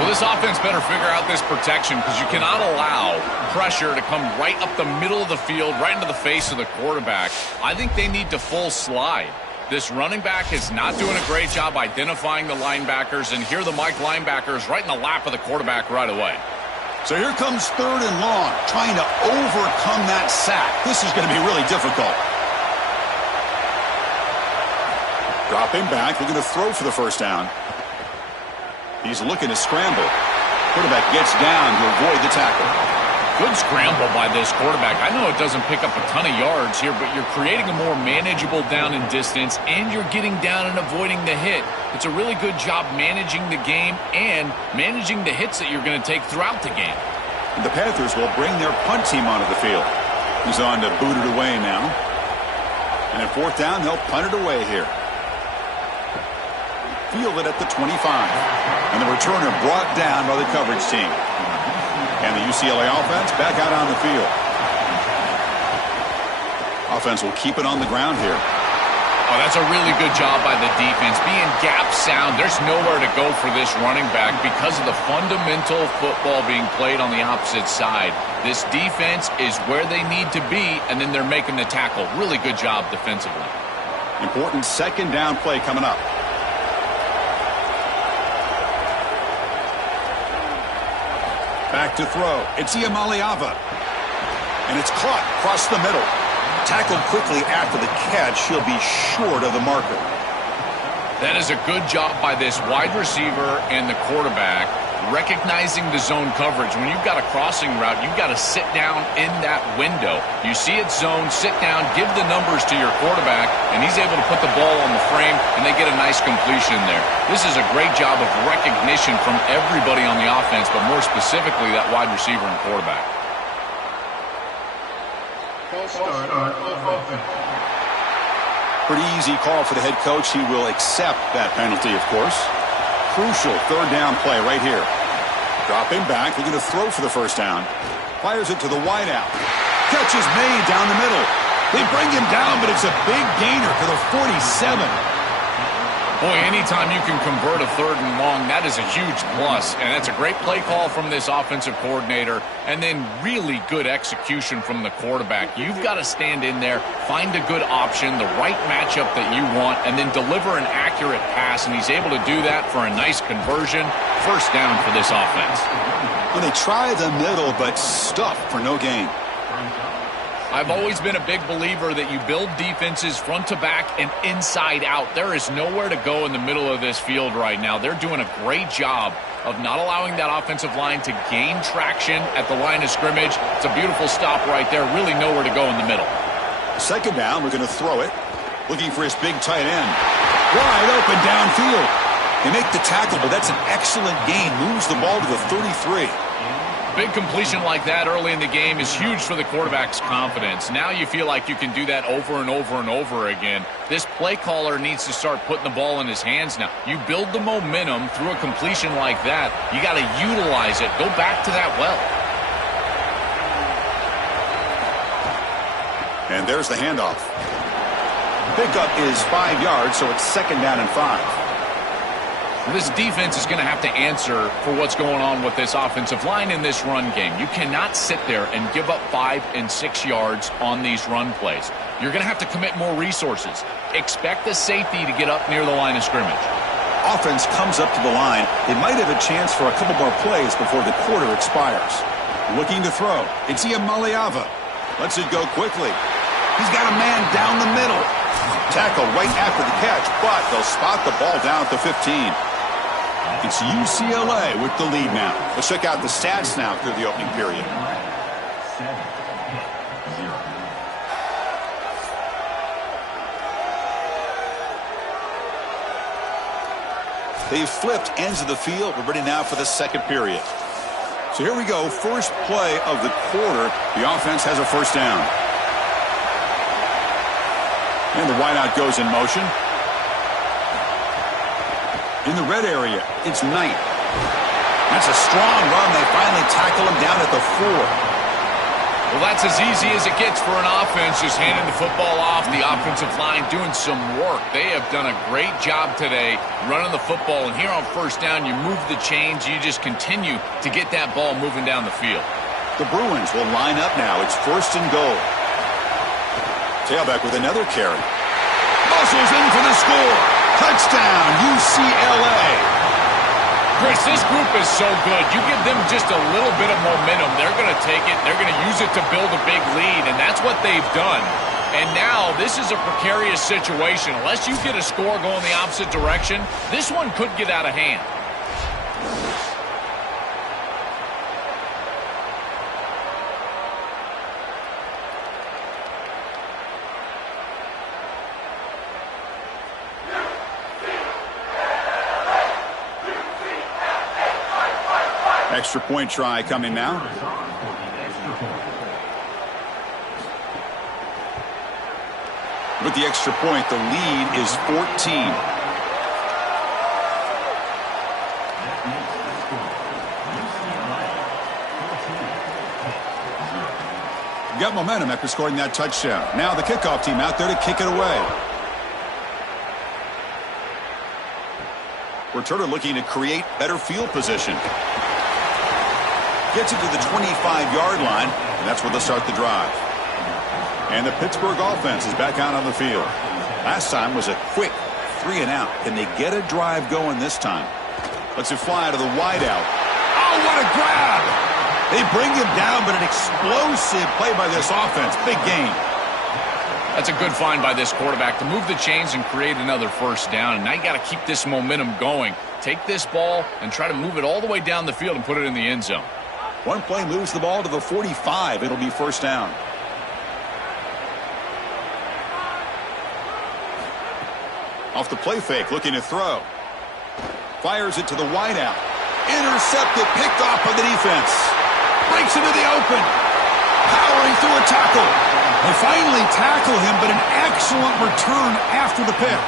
Well, this offense better figure out this protection because you cannot allow pressure to come right up the middle of the field, right into the face of the quarterback. I think they need to full slide. This running back is not doing a great job identifying the linebackers, and here the Mike linebackers right in the lap of the quarterback right away. So here comes third and long, trying to overcome that sack. This is going to be really difficult. Dropping back, looking to throw for the first down. He's looking to scramble. Quarterback gets down to avoid the tackle. Good scramble by this quarterback. I know it doesn't pick up a ton of yards here, but you're creating a more manageable down and distance, and you're getting down and avoiding the hit. It's a really good job managing the game and managing the hits that you're going to take throughout the game. And the Panthers will bring their punt team onto the field. He's on to boot it away now. And at fourth down, they'll punt it away here. Field it at the 25. And the returner brought down by the coverage team. And the UCLA offense back out on the field. Offense will keep it on the ground here. Oh, that's a really good job by the defense. Being gap sound, there's nowhere to go for this running back because of the fundamental football being played on the opposite side. This defense is where they need to be, and then they're making the tackle. Really good job defensively. Important second down play coming up. Back to throw. It's Iamaleava. And it's caught across the middle. Tackled quickly after the catch. He'll be short of the marker. That is a good job by this wide receiver and the quarterback recognizing the zone coverage. When you've got a crossing route, you've got to sit down in that window. You see it zone, sit down, give the numbers to your quarterback, and he's able to put the ball on the frame, and they get a nice completion there. This is a great job of recognition from everybody on the offense, but more specifically that wide receiver and quarterback. Pretty easy call for the head coach. He will accept that penalty, of course. Crucial third down play right here. Dropping back, looking to throw for the first down. Fires it to the wideout. Catch is made down the middle. They bring him down, but it's a big gainer to the 47. Boy, anytime you can convert a third and long, that is a huge plus. And that's a great play call from this offensive coordinator. And then really good execution from the quarterback. You've got to stand in there, find a good option, the right matchup that you want, and then deliver an accurate pass. And he's able to do that for a nice conversion. First down for this offense. Well, they try the middle, but stuffed for no gain. I've always been a big believer that you build defenses front to back and inside out. There is nowhere to go in the middle of this field right now. They're doing a great job of not allowing that offensive line to gain traction at the line of scrimmage. It's a beautiful stop right there. Really nowhere to go in the middle. Second down, we're going to throw it. Looking for his big tight end. Wide open downfield. They make the tackle, but that's an excellent gain. Moves the ball to the 33. Big completion like that early in the game is huge for the quarterback's confidence. Now you feel like you can do that over and over and over again. This play caller needs to start putting the ball in his hands now. You build the momentum through a completion like that. You got to utilize it. Go back to that well. And there's the handoff. Pickup is 5 yards, so it's second down and 5. This defense is going to have to answer for what's going on with this offensive line in this run game. You cannot sit there and give up 5 and 6 yards on these run plays. You're going to have to commit more resources. Expect the safety to get up near the line of scrimmage. Offense comes up to the line. They might have a chance for a couple more plays before the quarter expires. Looking to throw. It's Iamaleava. Lets it go quickly. He's got a man down the middle. Tackle right after the catch, but they'll spot the ball down at the 15. It's UCLA with the lead now. Let's check out the stats now through the opening period. They've flipped ends of the field. We're ready now for the second period. So here we go. First play of the quarter. The offense has a first down. And the wideout goes in motion. In the red area, it's Knight. That's a strong run. They finally tackle him down at the 4. Well, that's as easy as it gets for an offense, just handing the football off. The offensive line doing some work. They have done a great job today running the football. And here on first down, you move the chains. You just continue to get that ball moving down the field. The Bruins will line up now. It's first and goal. Tailback with another carry. Muscles in for the score. Touchdown, UCLA. Chris, this group is so good. You give them just a little bit of momentum, they're going to take it. They're going to use it to build a big lead, and that's what they've done. And now this is a precarious situation. Unless you get a score going the opposite direction, this one could get out of hand. Extra point try coming now. With the extra point, the lead is 14. Got momentum after scoring that touchdown. Now the kickoff team out there to kick it away. Returner looking to create better field position. Gets it to the 25-yard line, and that's where they'll start the drive. And the Pittsburgh offense is back out on the field. Last time was a quick 3-and-out. Can they get a drive going this time? Lets it fly to the wideout. Oh, what a grab! They bring him down, but an explosive play by this offense. Big gain. That's a good find by this quarterback to move the chains and create another first down. And now you got to keep this momentum going. Take this ball and try to move it all the way down the field and put it in the end zone. One play moves the ball to the 45. It'll be first down. Off the play fake, looking to throw. Fires it to the wideout. Intercepted, picked off by the defense. Breaks into the open. Powering through a tackle. They finally tackle him, but an excellent return after the pick.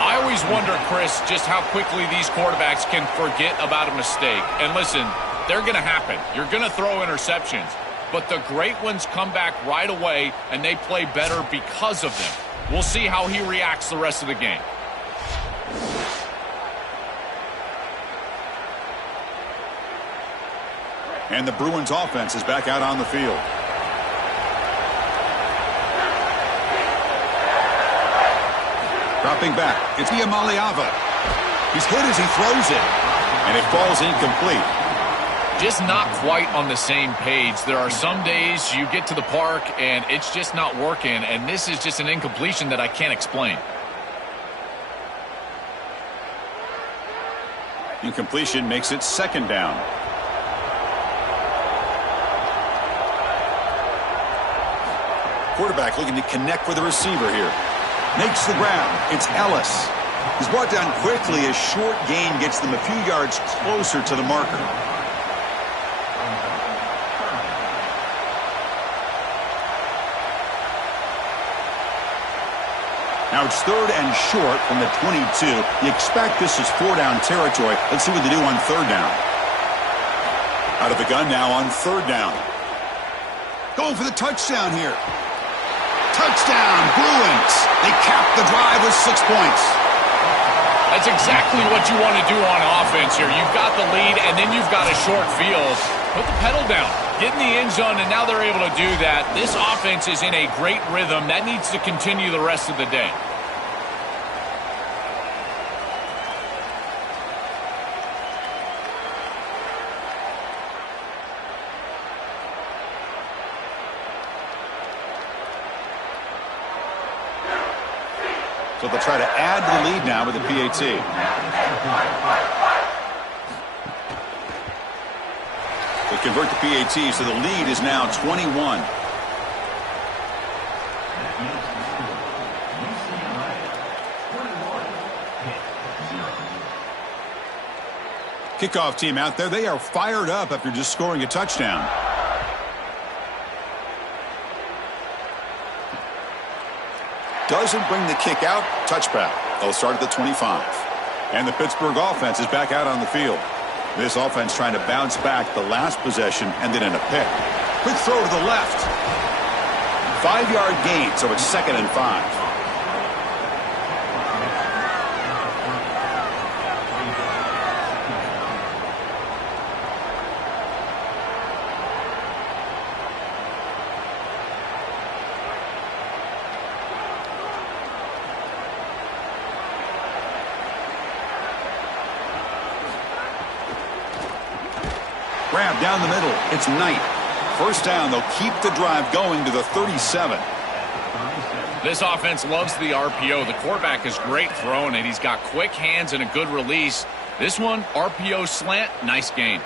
I always wonder, Chris, just how quickly these quarterbacks can forget about a mistake. And listen, they're going to happen. You're going to throw interceptions. But the great ones come back right away, and they play better because of them. We'll see how he reacts the rest of the game. And the Bruins offense is back out on the field. Dropping back, it's Iamaleava. He's hit as he throws it, and it falls incomplete. Just not quite on the same page. There are some days you get to the park and it's just not working, and this is just an incompletion that I can't explain. Incompletion makes it second down. Quarterback looking to connect with the receiver here. Makes the grab. It's Ellis. He's brought down quickly as short gain gets them a few yards closer to the marker. Now it's third and short from the 22. You expect this is four-down territory. Let's see what they do on third down. Out of the gun now on third down. Going for the touchdown here. Touchdown, Bruins. They cap the drive with 6 points. That's exactly what you want to do on offense here. You've got the lead, and then you've got a short field. Put the pedal down. Get in the end zone, and now they're able to do that. This offense is in a great rhythm. That needs to continue the rest of the day. So they'll try to add to the lead now with the PAT. They convert the PAT, so the lead is now 21. Kickoff team out there. They are fired up after just scoring a touchdown. Doesn't bring the kick out. Touchback. They'll start at the 25. And the Pittsburgh offense is back out on the field. This offense trying to bounce back the last possession and then in a pick. Quick throw to the left. 5-yard gain, so it's 2nd and 5. Grab down the middle. It's Knight. First down. They'll keep the drive going to the 37. This offense loves the RPO. The quarterback is great throwing it. He's got quick hands and a good release. This one, RPO slant, nice gain.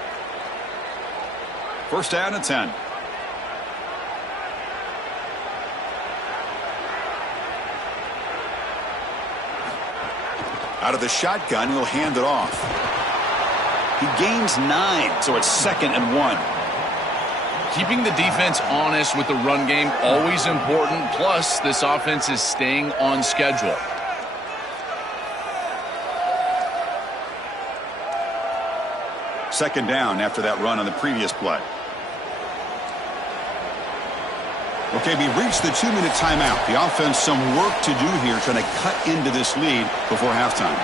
First down and 10. Out of the shotgun, he'll hand it off. He gains 9, so it's 2nd and 1. Keeping the defense honest with the run game, always important. Plus, this offense is staying on schedule. Second down after that run on the previous play. Okay, we reached the 2-minute timeout. The offense some work to do here trying to cut into this lead before halftime.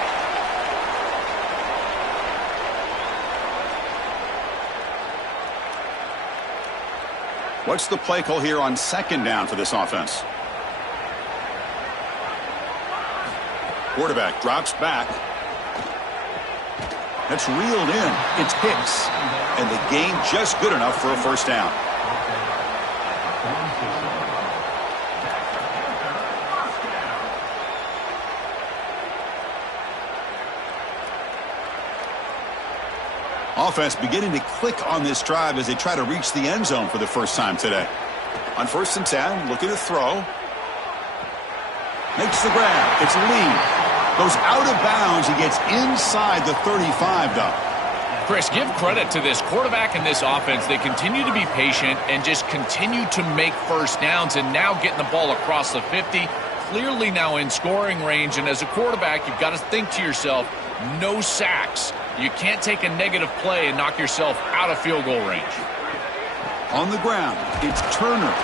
What's the play call here on second down for this offense? Quarterback drops back. That's reeled in. It's Hicks. And the gain just good enough for a first down. Offense beginning to click on this drive as they try to reach the end zone for the first time today. On 1st and 10, looking to throw. Makes the grab. It's Lee. Goes out of bounds. He gets inside the 35, though. Chris, give credit to this quarterback and this offense. They continue to be patient and just continue to make first downs, and now getting the ball across the 50. Clearly now in scoring range, and as a quarterback, you've got to think to yourself, no sacks. You can't take a negative play and knock yourself out of field goal range. On the ground, it's Turner.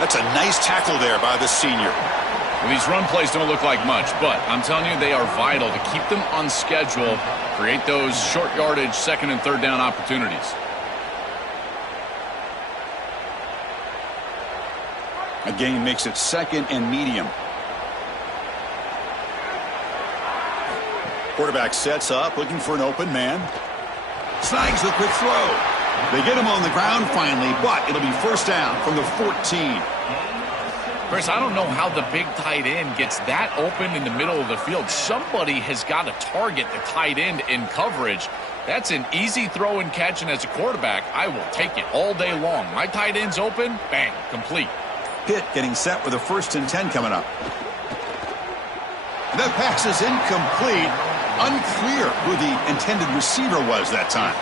That's a nice tackle there by the senior. Well, these run plays don't look like much, but I'm telling you, they are vital to keep them on schedule, create those short yardage 2nd and 3rd down opportunities. A gain makes it 2nd and medium. Quarterback sets up, looking for an open man. Snags the quick throw. They get him on the ground finally, but it'll be first down from the 14. Chris, I don't know how the big tight end gets that open in the middle of the field. Somebody has got to target the tight end in coverage. That's an easy throw and catch, and as a quarterback, I will take it all day long. My tight end's open, bang, complete. Pitt getting set with a 1st and 10 coming up. That pass is incomplete. Unclear who the intended receiver was that time.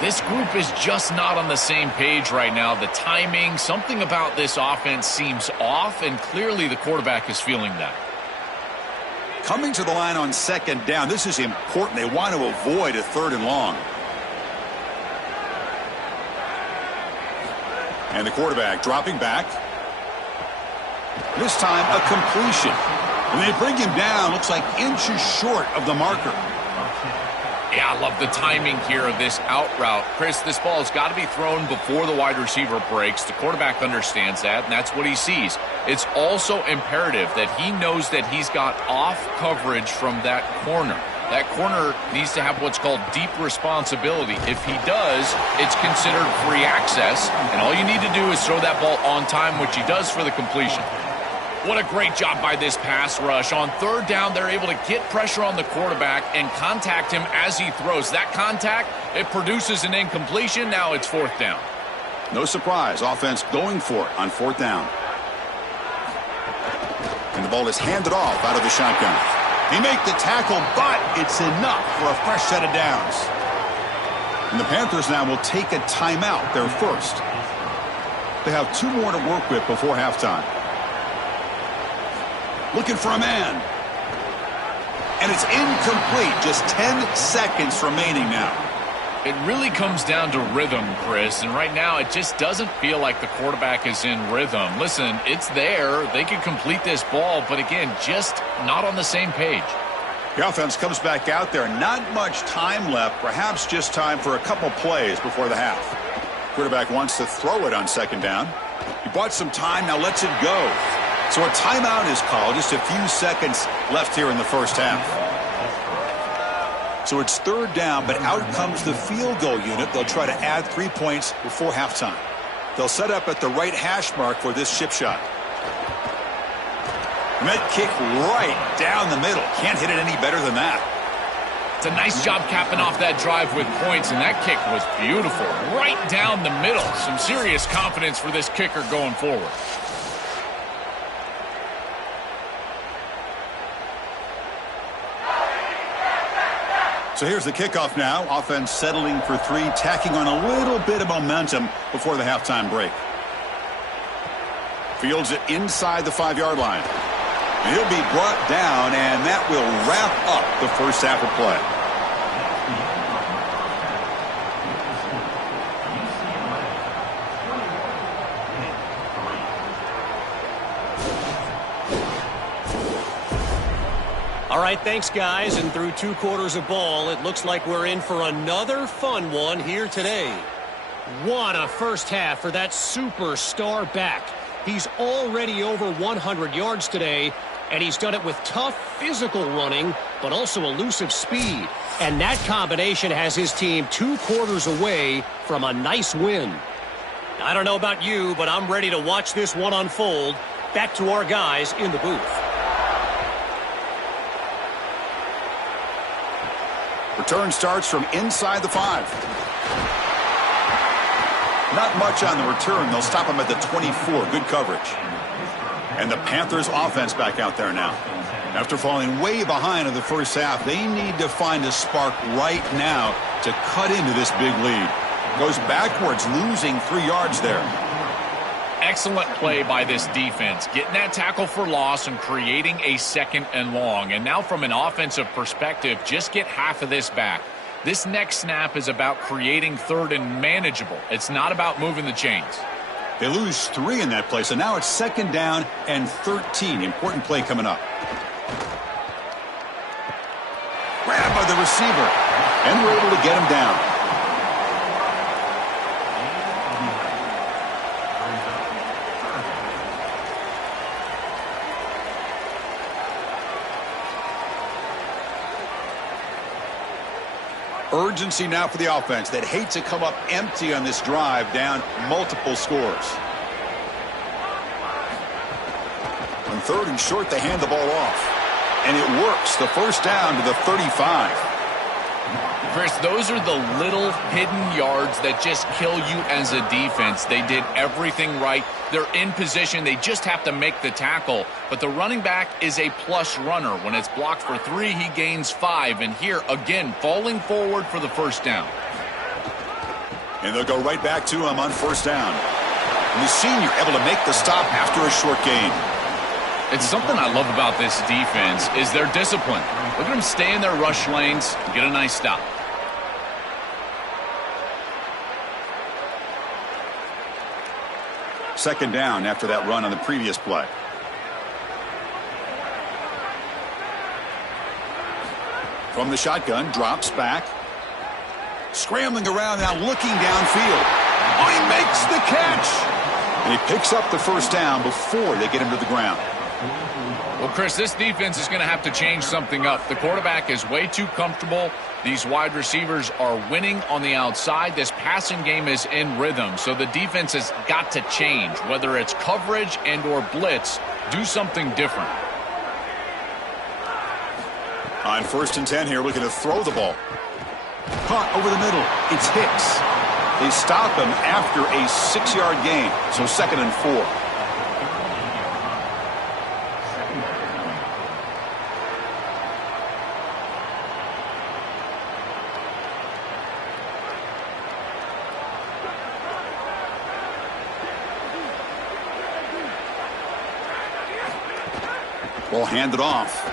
This group is just not on the same page right now. The timing, something about this offense seems off, and clearly the quarterback is feeling that. Coming to the line on 2nd down, this is important. They want to avoid a 3rd and long. And the quarterback dropping back. This time a completion. And they bring him down, looks like inches short of the marker. Yeah, I love the timing here of this out route. Chris, this ball has got to be thrown before the wide receiver breaks. The quarterback understands that, and that's what he sees. It's also imperative that he knows that he's got off coverage from that corner. That corner needs to have what's called deep responsibility. If he does, it's considered free access, and all you need to do is throw that ball on time, which he does for the completion. What a great job by this pass rush. On 3rd down, they're able to get pressure on the quarterback and contact him as he throws. That contact, it produces an incompletion. Now it's 4th down. No surprise, offense going for it on 4th down. And the ball is handed off out of the shotgun. He makes the tackle, but it's enough for a fresh set of downs. And the Panthers now will take a timeout, their first. They have 2 more to work with before halftime. Looking for a man. And it's incomplete. Just 10 seconds remaining now. It really comes down to rhythm, Chris, and right now it just doesn't feel like the quarterback is in rhythm. Listen, it's there. They can complete this ball, but again, just not on the same page. The offense comes back out there. Not much time left. Perhaps just time for a couple plays before the half. Quarterback wants to throw it on 2nd down. He bought some time, now lets it go. So a timeout is called. Just a few seconds left here in the first half. So it's 3rd down, but out comes the field goal unit. They'll try to add 3 points before halftime. They'll set up at the right hash mark for this chip shot. And that kick right down the middle. Can't hit it any better than that. It's a nice job capping off that drive with points, and that kick was beautiful. Right down the middle. Some serious confidence for this kicker going forward. So here's the kickoff now. Offense settling for 3, tacking on a little bit of momentum before the halftime break. Fields it inside the 5-yard line. And he'll be brought down, and that will wrap up the first half of play. All right, thanks, guys. And through 2 quarters of ball, it looks like we're in for another fun one here today. What a first half for that superstar back. He's already over 100 yards today, and he's done it with tough physical running, but also elusive speed. And that combination has his team 2 quarters away from a nice win. I don't know about you, but I'm ready to watch this one unfold. Back to our guys in the booth. Return starts from inside the 5. Not much on the return. They'll stop him at the 24. Good coverage. And the Panthers offense back out there now. After falling way behind in the first half, they need to find a spark right now to cut into this big lead. Goes backwards, losing 3 yards there. Excellent play by this defense, getting that tackle for loss and creating a 2nd and long. And now from an offensive perspective, just get half of this back. This next snap is about creating 3rd and manageable. It's not about moving the chains. They lose 3 in that play, so now it's 2nd down and 13. Important play coming up. Grabbed by the receiver, and we're able to get him down. Urgency now for the offense that hate to come up empty on this drive, down multiple scores. On 3rd and short, they hand the ball off. And it works. The first down to the 35. Chris, those are the little hidden yards that just kill you as a defense. They did everything right. They're in position. They just have to make the tackle. But the running back is a plus runner. When it's blocked for 3, he gains 5. And here, again, falling forward for the first down. And they'll go right back to him on first down. And the senior able to make the stop after a short gain. It's something I love about this defense is their discipline. Look at them stay in their rush lanes and get a nice stop. Second down after that run on the previous play. From the shotgun, drops back. Scrambling around now, looking downfield. Oh, he makes the catch! And he picks up the first down before they get him to the ground. Well, Chris, this defense is going to have to change something up. The quarterback is way too comfortable. These wide receivers are winning on the outside. This passing game is in rhythm, so the defense has got to change. Whether it's coverage and or blitz, do something different. On 1st and 10 here, looking to throw the ball. Caught over the middle. It's Hicks. They stop him after a 6-yard gain, so 2nd and 4. Ball handed off.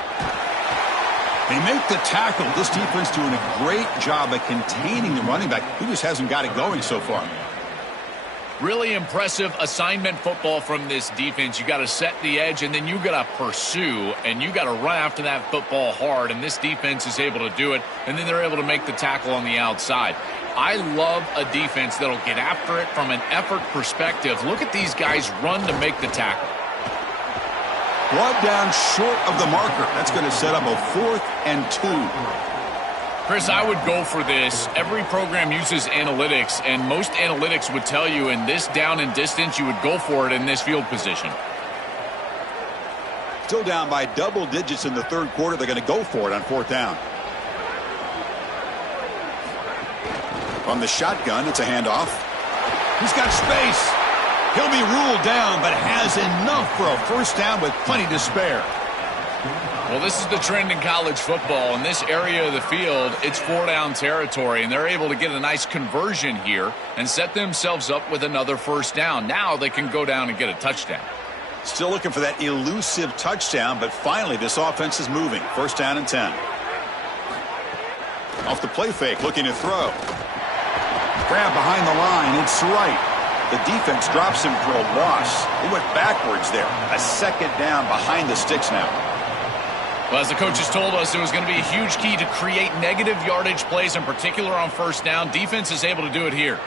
They make the tackle. This defense doing a great job at containing the running back. He just hasn't got it going so far. Really impressive assignment football from this defense. You got to set the edge, and then you got to pursue, and you got to run after that football hard, and this defense is able to do it, and then they're able to make the tackle on the outside. I love a defense that'll get after it from an effort perspective. Look at these guys run to make the tackle. Brought down short of the marker. That's going to set up a 4th and 2. Chris, I would go for this. Every program uses analytics, and most analytics would tell you in this down and distance, you would go for it in this field position. Still down by double digits in the third quarter. They're going to go for it on fourth down. From the shotgun, it's a handoff. He's got space. He'll be ruled down, but has enough for a first down with plenty to spare. Well, this is the trend in college football. In this area of the field, it's four-down territory, and they're able to get a nice conversion here and set themselves up with another first down. Now they can go down and get a touchdown. Still looking for that elusive touchdown, but finally this offense is moving. First down and 10. Off the play fake, looking to throw. Grab behind the line, it's right. The defense drops him for a loss. He went backwards there. A second down behind the sticks now. Well, as the coaches told us, it was going to be a huge key to create negative yardage plays, in particular on first down. Defense is able to do it here.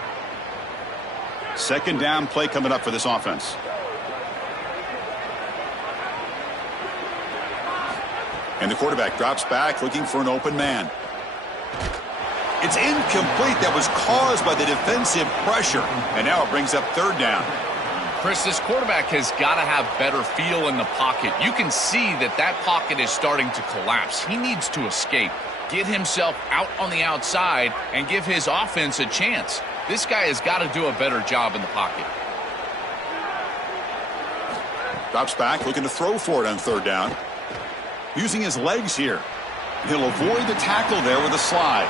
Second down play coming up for this offense. And the quarterback drops back, looking for an open man. It's incomplete. That was caused by the defensive pressure. And now it brings up third down. Chris, this quarterback has got to have better feel in the pocket. You can see that pocket is starting to collapse. He needs to escape, get himself out on the outside, and give his offense a chance. This guy has got to do a better job in the pocket. Drops back, looking to throw for it on third down. Using his legs here. He'll avoid the tackle there with a slide.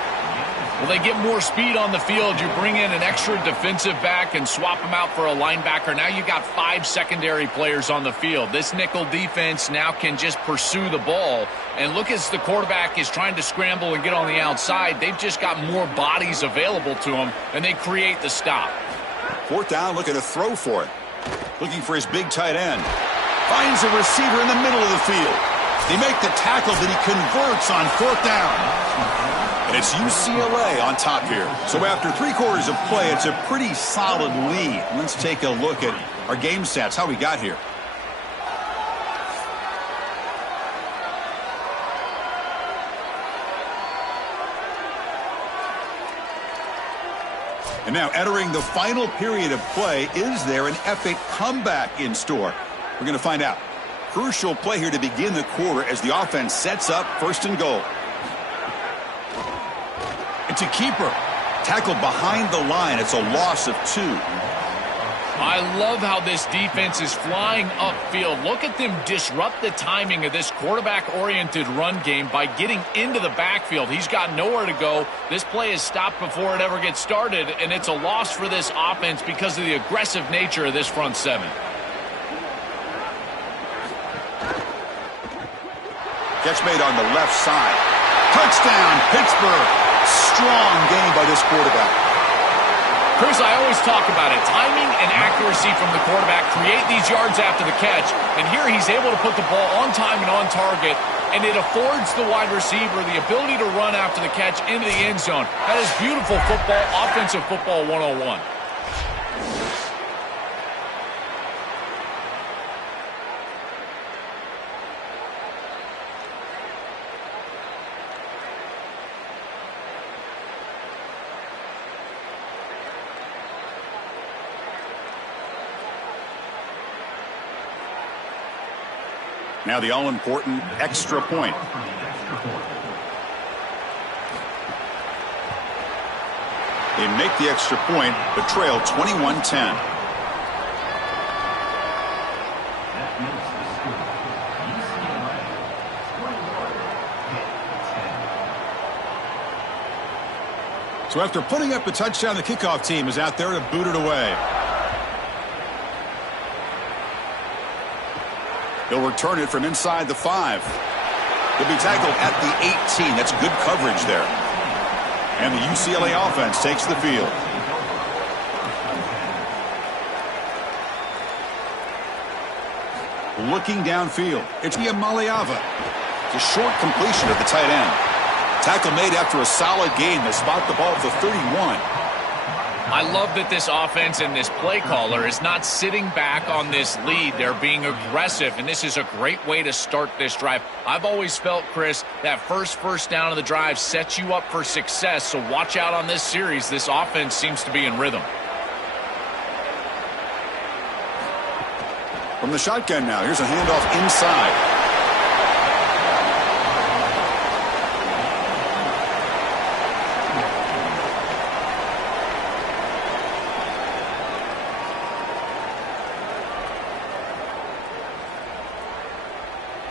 Well, they get more speed on the field. You bring in an extra defensive back and swap him out for a linebacker. Now you got 5 secondary players on the field. This nickel defense now can just pursue the ball. And look, as the quarterback is trying to scramble and get on the outside, they've just got more bodies available to him, and they create the stop. Fourth down, looking to throw for it. Looking for his big tight end. Finds a receiver in the middle of the field. They make the tackle that he converts on fourth down. And it's UCLA on top here. So after 3 quarters of play, it's a pretty solid lead. Let's take a look at our game stats, how we got here. And now entering the final period of play, is there an epic comeback in store? We're going to find out. Crucial play here to begin the quarter as the offense sets up first and goal. It's a keeper. Tackled behind the line. It's a loss of 2. I love how this defense is flying upfield. Look at them disrupt the timing of this quarterback-oriented run game by getting into the backfield. He's got nowhere to go. This play is stopped before it ever gets started, and it's a loss for this offense because of the aggressive nature of this front seven. Catch made on the left side. Touchdown, Pittsburgh. Strong game by this quarterback. Chris, I always talk about it. Timing and accuracy from the quarterback create these yards after the catch. And here he's able to put the ball on time and on target. And it affords the wide receiver the ability to run after the catch into the end zone. That is beautiful football, offensive football 101. Now the all-important extra point. They make the extra point, but trail 21-10. So after putting up a touchdown, the kickoff team is out there to boot it away. He'll return it from inside the 5. He'll be tackled at the 18. That's good coverage there. And the UCLA offense takes the field. Looking downfield. It's Maliava. It's a short completion of the tight end. Tackle made after a solid gain to spot the ball at the 31. I love that this offense and this play caller is not sitting back on this lead. They're being aggressive, and this is a great way to start this drive. I've always felt, Chris, that first down of the drive sets you up for success, so watch out on this series. This offense seems to be in rhythm. From the shotgun now, here's a handoff inside.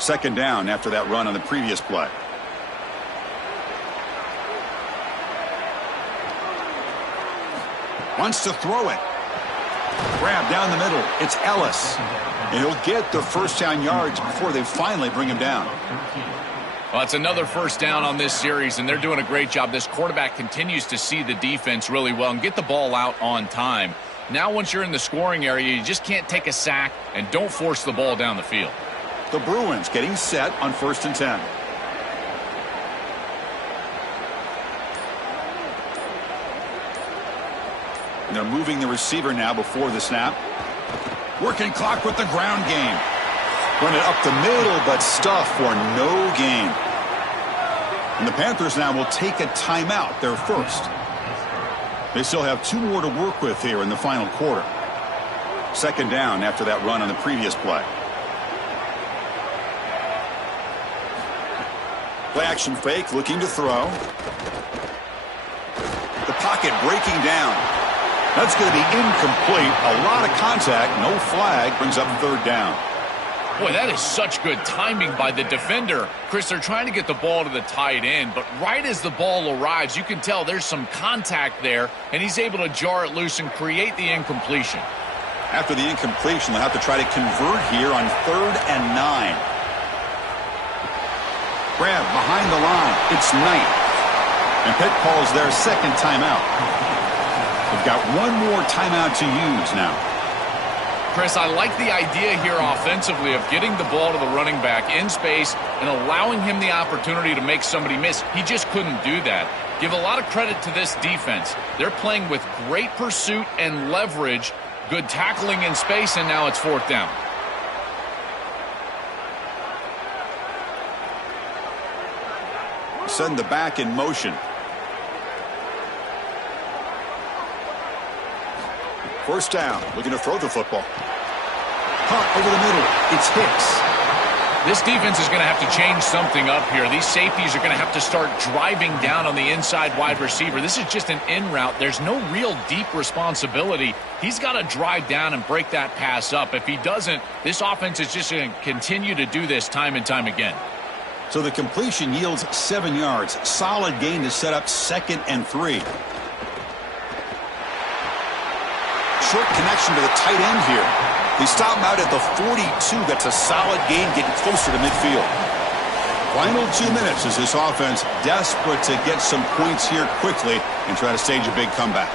Second down after that run on the previous play. Wants to throw it. Grab down the middle. It's Ellis. And he'll get the first down yards before they finally bring him down. Well, it's another first down on this series, and they're doing a great job. This quarterback continues to see the defense really well and get the ball out on time. Now once you're in the scoring area, you just can't take a sack and don't force the ball down the field. The Bruins getting set on 1st and 10. And they're moving the receiver now before the snap. Working clock with the ground game. Run it up the middle, but stuff for no gain. And the Panthers now will take a timeout, their first. They still have 2 more to work with here in the final quarter. Second down after that run on the previous play. Play action fake, looking to throw. The pocket breaking down. That's going to be incomplete. A lot of contact, no flag, brings up 3rd down. Boy, that is such good timing by the defender. Chris, they're trying to get the ball to the tight end, but right as the ball arrives, you can tell there's some contact there, and he's able to jar it loose and create the incompletion. After the incompletion, they'll have to try to convert here on 3rd and 9. Grab behind the line. It's Knight. And Pitt calls their second timeout. They've got 1 more timeout to use now. Chris, I like the idea here offensively of getting the ball to the running back in space and allowing him the opportunity to make somebody miss. He just couldn't do that. Give a lot of credit to this defense. They're playing with great pursuit and leverage, good tackling in space, and now it's 4th down. Send the back in motion. First down, looking to throw the football. Caught over the middle. It's Hicks. This defense is going to have to change something up here. These safeties are going to have to start driving down on the inside wide receiver. This is just an in route. There's no real deep responsibility. He's got to drive down and break that pass up. If he doesn't, this offense is just going to continue to do this time and time again. So the completion yields 7 yards. Solid gain to set up 2nd and 3. Short connection to the tight end here. They stop him out at the 42. That's a solid gain, getting closer to midfield. Final 2 minutes as this offense desperate to get some points here quickly and try to stage a big comeback.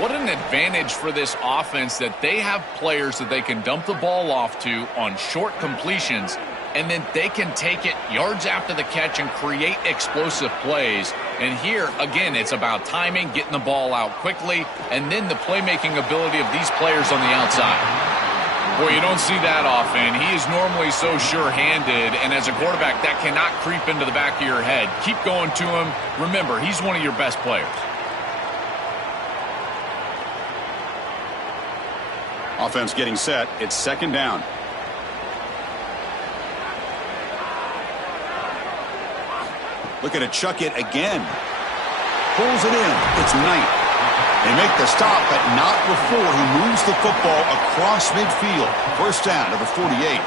What an advantage for this offense that they have players that they can dump the ball off to on short completions, and then they can take it yards after the catch and create explosive plays. And here, again, it's about timing, getting the ball out quickly, and then the playmaking ability of these players on the outside. Boy, you don't see that often. He is normally so sure-handed, and as a quarterback, that cannot creep into the back of your head. Keep going to him. Remember, he's one of your best players. Offense getting set. It's 2nd down. Looking to chuck it again. Pulls it in. It's Knight. They make the stop, but not before he moves the football across midfield. First down to the 48.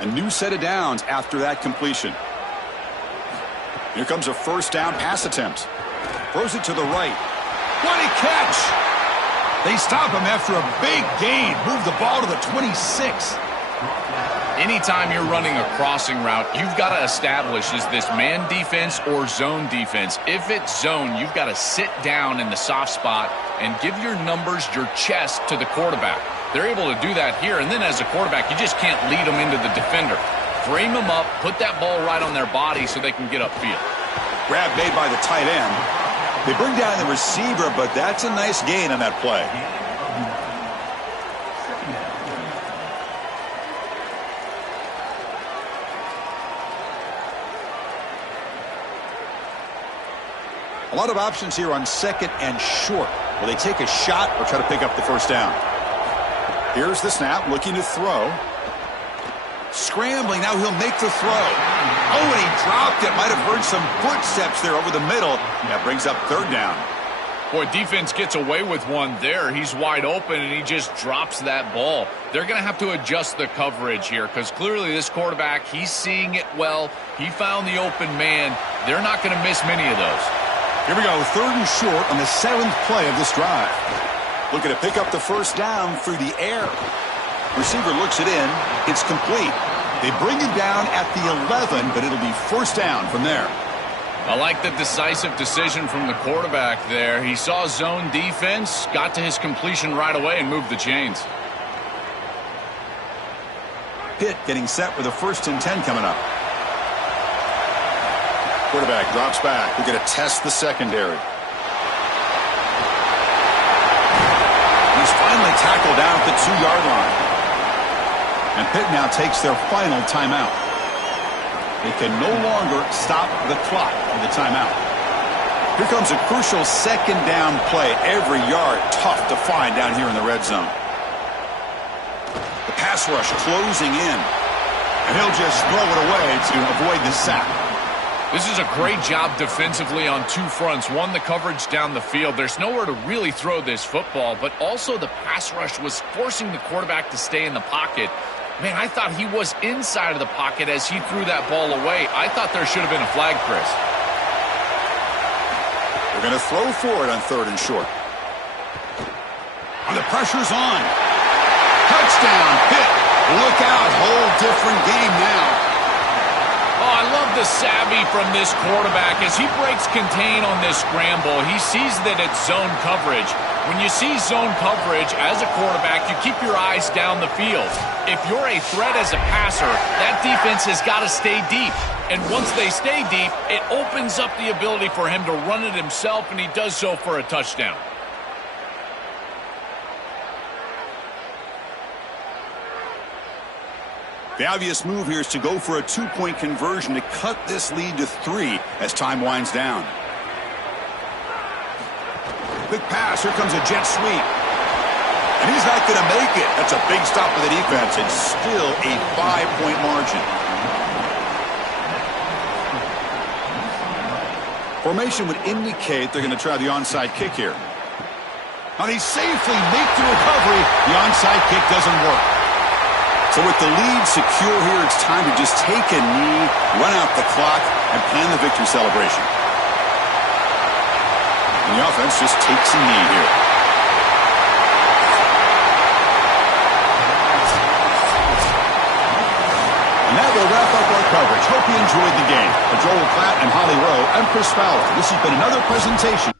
A new set of downs after that completion. Here comes a first down pass attempt. Throws it to the right. What a catch! They stop him after a big gain. Move the ball to the 26. Anytime you're running a crossing route, you've got to establish, is this man defense or zone defense? If it's zone, you've got to sit down in the soft spot and give your numbers, your chest to the quarterback. They're able to do that here, and then as a quarterback, you just can't lead them into the defender. Frame them up, put that ball right on their body so they can get upfield. Grab made by the tight end. They bring down the receiver, but that's a nice gain on that play. A lot of options here on 2nd and short. Will they take a shot or try to pick up the first down? Here's the snap, looking to throw. Scrambling, now he'll make the throw. Oh, and he dropped it. Might have heard some footsteps there over the middle. That brings up 3rd down. Boy, defense gets away with one there. He's wide open, and he just drops that ball. They're going to have to adjust the coverage here because clearly this quarterback, he's seeing it well. He found the open man. They're not going to miss many of those. Here we go, 3rd and short on the 7th play of this drive. Looking to pick up the first down through the air. Receiver looks it in. It's complete. They bring it down at the 11, but it'll be first down from there. I like the decisive decision from the quarterback there. He saw zone defense, got to his completion right away, and moved the chains. Pitt getting set with a 1st and 10 coming up. Quarterback drops back. We're going to test the secondary. He's finally tackled down at the 2-yard line. And Pitt now takes their final timeout. They can no longer stop the clock with the timeout. Here comes a crucial 2nd down play. Every yard tough to find down here in the red zone. The pass rush closing in. And he'll just throw it away to avoid the sack. This is a great job defensively on 2 fronts. One, the coverage down the field. There's nowhere to really throw this football, but also the pass rush was forcing the quarterback to stay in the pocket. Man, I thought he was inside of the pocket as he threw that ball away. I thought there should have been a flag, Chris. They're going to throw for it on 3rd and short. And the pressure's on. Touchdown, Pitt. Look out, whole different game now. Oh, I love the savvy from this quarterback as he breaks contain on this scramble. He sees that it's zone coverage. When you see zone coverage as a quarterback, you keep your eyes down the field. If you're a threat as a passer, that defense has got to stay deep. And once they stay deep, it opens up the ability for him to run it himself, and he does so for a touchdown. The obvious move here is to go for a 2-point conversion to cut this lead to 3 as time winds down. Quick pass. Here comes a jet sweep. And he's not going to make it. That's a big stop for the defense. It's still a 5-point margin. Formation would indicate they're going to try the onside kick here. Now they safely make the recovery. The onside kick doesn't work. So with the lead secure here, it's time to just take a knee, run out the clock, and plan the victory celebration. And the offense just takes a knee here. And that will wrap up our coverage. Hope you enjoyed the game. For Joel Klatt and Holly Rowe, I'm Chris Fowler. This has been another presentation.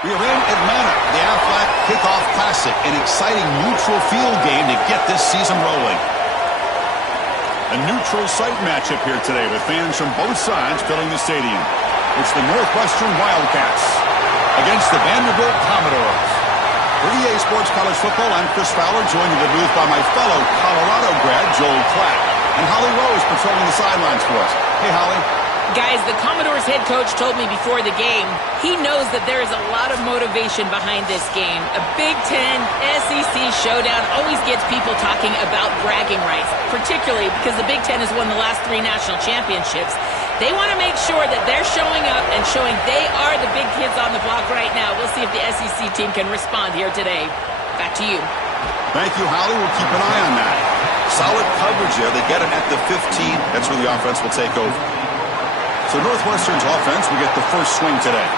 We are in Atlanta, the Aflac Kickoff Classic, an exciting neutral field game to get this season rolling. A neutral site matchup here today with fans from both sides filling the stadium. It's the Northwestern Wildcats against the Vanderbilt Commodores. For EA Sports College Football, I'm Chris Fowler, joined in the booth by my fellow Colorado grad, Joel Klatt, and Holly Rose patrolling the sidelines for us. Hey, Holly. Guys, the Commodores head coach told me before the game, he knows that there is a lot of motivation behind this game. A Big Ten SEC showdown always gets people talking about bragging rights, particularly because the Big Ten has won the last 3 national championships. They want to make sure that they're showing up and showing they are the big kids on the block right now. We'll see if the SEC team can respond here today. Back to you. Thank you, Holly. We'll keep an eye on that. Solid coverage there. They get it at the 15. That's where the offense will take over. So Northwestern's offense will get the first swing today.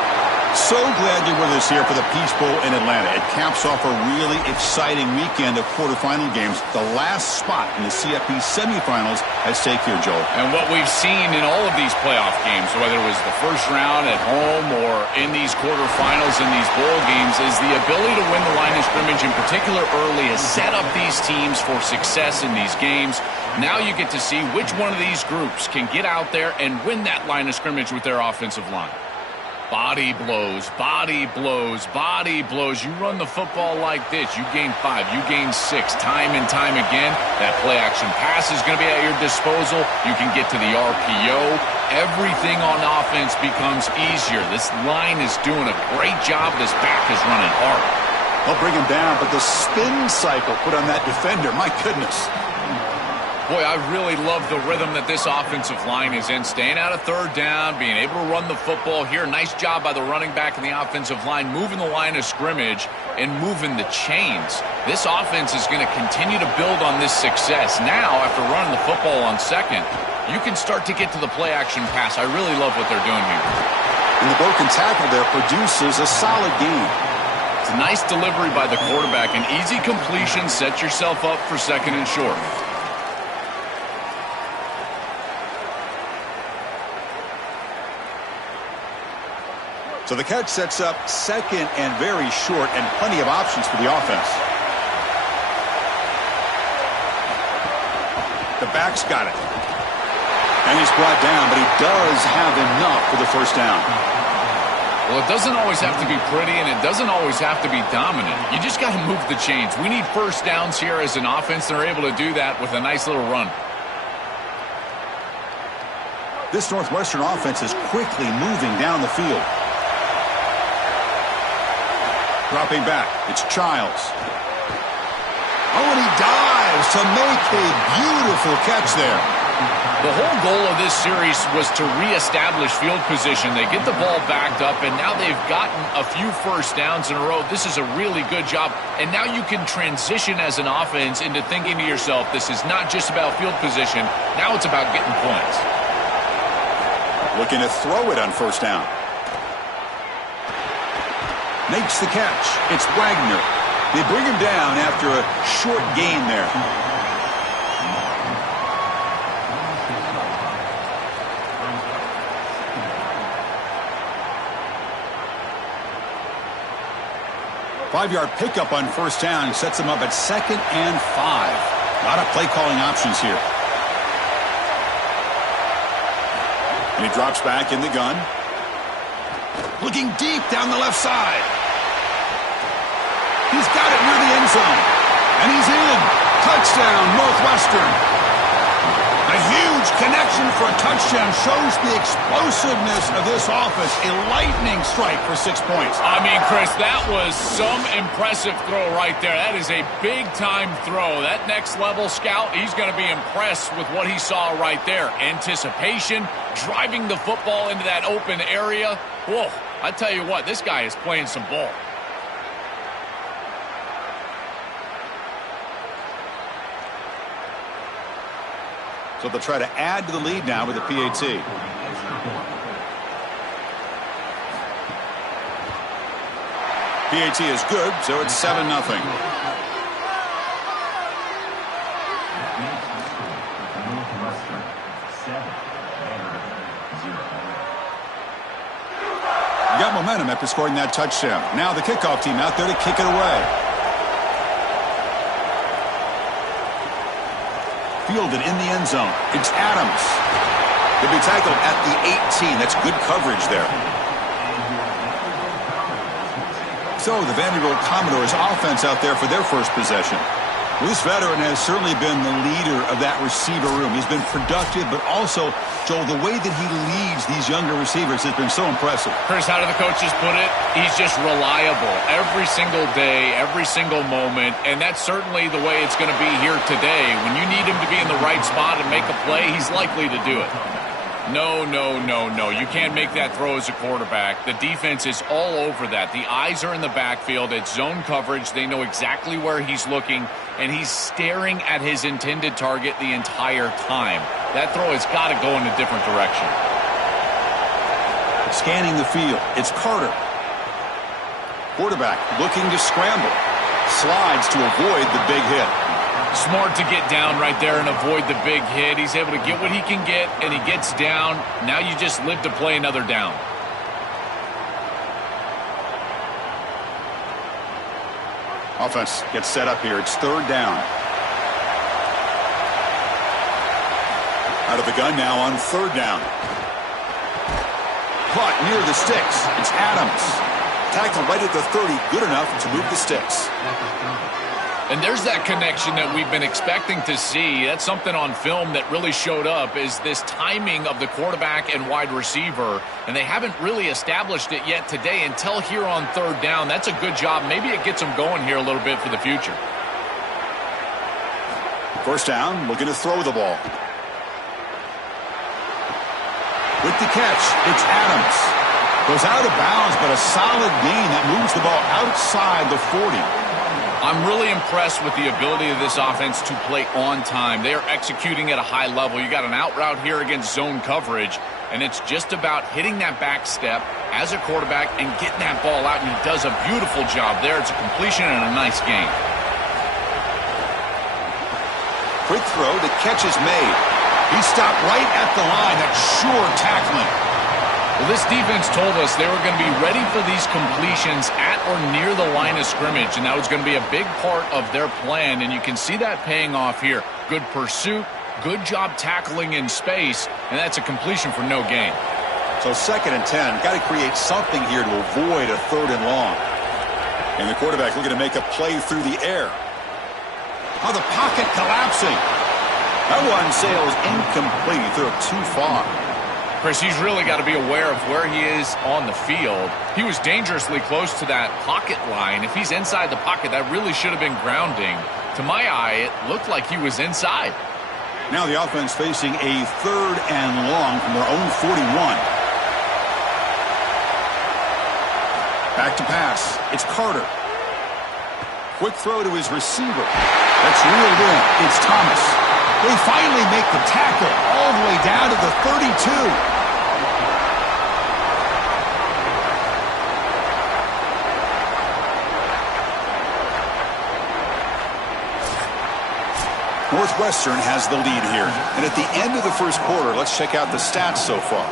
So glad you're with us here for the Peach Bowl in Atlanta. It caps off a really exciting weekend of quarterfinal games. The last spot in the CFP semifinals at stake here, Joel. And what we've seen in all of these playoff games, whether it was the first round at home or in these quarterfinals in these bowl games, is the ability to win the line of scrimmage, in particular early, has set up these teams for success in these games. Now you get to see which one of these groups can get out there and win that line of scrimmage with their offensive line. Body blows, body blows, body blows. You run the football like this, you gain 5, you gain 6, time and time again. That play-action pass is going to be at your disposal. You can get to the RPO. Everything on offense becomes easier. This line is doing a great job. This back is running hard. They'll bring him down, but the spin cycle put on that defender, my goodness. Boy, I really love the rhythm that this offensive line is in. Staying out of third down, being able to run the football here. Nice job by the running back and the offensive line, moving the line of scrimmage and moving the chains. This offense is going to continue to build on this success. Now, after running the football on second, you can start to get to the play-action pass. I really love what they're doing here. And the broken tackle there produces a solid game. It's a nice delivery by the quarterback. An easy completion. Set yourself up for second and short. So the catch sets up second and very short, and plenty of options for the offense. The back's got it. And he's brought down, but he does have enough for the first down. Well, it doesn't always have to be pretty, and it doesn't always have to be dominant. You just got to move the chains. We need first downs here as an offense. They're able to do that with a nice little run. This Northwestern offense is quickly moving down the field. Dropping back, it's Childs. Oh, and he dives to make a beautiful catch there. The whole goal of this series was to reestablish field position. They get the ball backed up, and now they've gotten a few first downs in a row. This is a really good job. And now you can transition as an offense into thinking to yourself, this is not just about field position. Now it's about getting points. Looking to throw it on first down. Makes the catch. It's Wagner. They bring him down after a short gain there. Five-yard pickup on first down sets him up at 2nd and 5. A lot of play calling options here. And he drops back in the gun. Looking deep down the left side. He's got it near the end zone. And he's in. Touchdown, Northwestern. A huge connection for a touchdown shows the explosiveness of this offense. A lightning strike for 6 points. I mean, Chris, that was some impressive throw right there. That is a big-time throw. That next-level scout, he's going to be impressed with what he saw right there. Anticipation, driving the football into that open area. Whoa, I tell you what, this guy is playing some ball. So they'll try to add to the lead now with the PAT. PAT is good, so it's 7-0. got momentum after scoring that touchdown. Now the kickoff team out there to kick it away. Fielded in the end zone. It's Adams. He'll be tackled at the 18. That's good coverage there. So the Vanderbilt Commodores offense out there for their first possession. Well, this veteran has certainly been the leader of that receiver room. He's been productive, but also, Joel, the way that he leads these younger receivers has been so impressive. Chris, how do the coaches put it? He's just reliable every single day, every single moment, and that's certainly the way it's going to be here today. When you need him to be in the right spot and make a play, he's likely to do it. No. You can't make that throw as a quarterback. The defense is all over that. The eyes are in the backfield. It's zone coverage. They know exactly where he's looking, and he's staring at his intended target the entire time. That throw has got to go in a different direction. Scanning the field. It's Carter. Quarterback looking to scramble. Slides to avoid the big hit. Smart to get down right there and avoid the big hit. He's able to get what he can get, and he gets down. Now you just live to play another down. Offense gets set up here. It's third down. Out of the gun now on third down. Caught near the sticks. It's Adams. Tackled right at the 30. Good enough to move the sticks. And there's that connection that we've been expecting to see. That's something on film that really showed up, is this timing of the quarterback and wide receiver. And they haven't really established it yet today until here on third down. That's a good job. Maybe it gets them going here a little bit for the future. First down, looking to throw the ball. With the catch, it's Adams. Goes out of bounds, but a solid gain that moves the ball outside the 40. I'm really impressed with the ability of this offense to play on time. They are executing at a high level. You got an out route here against zone coverage, and it's just about hitting that back step as a quarterback and getting that ball out, and he does a beautiful job there. It's a completion and a nice game. Quick throw, the catch is made. He stopped right at the line. That's sure tackling. Well, this defense told us they were going to be ready for these completions at or near the line of scrimmage, and that was going to be a big part of their plan, and you can see that paying off here. Good pursuit, good job tackling in space, and that's a completion for no gain. So 2nd and 10, got to create something here to avoid a 3rd and long. And the quarterback looking to make a play through the air. Oh, the pocket collapsing. That one sails incomplete. He threw it too far. Chris, he's really got to be aware of where he is on the field. He was dangerously close to that pocket line. If he's inside the pocket, that really should have been grounding. To my eye, it looked like he was inside. Now the offense facing a 3rd and long from their own 41. Back to pass. It's Carter. Quick throw to his receiver. That's reeled in. It's Thomas. They finally make the tackle all the way down to the 32. Northwestern has the lead here. And at the end of the first quarter, let's check out the stats so far.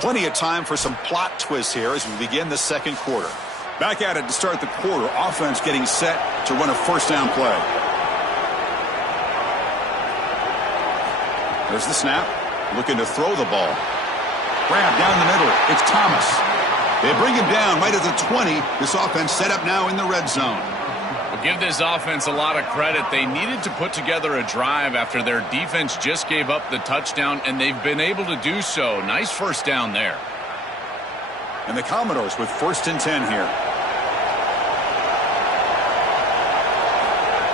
Plenty of time for some plot twists here as we begin the second quarter. Back at it to start the quarter. Offense getting set to run a first down play. There's the snap. Looking to throw the ball. Grab down the middle. It's Thomas. They bring him down right at the 20. This offense set up now in the red zone. We'll give this offense a lot of credit. They needed to put together a drive after their defense just gave up the touchdown, and they've been able to do so. Nice first down there. And the Commodores with 1st and 10 here.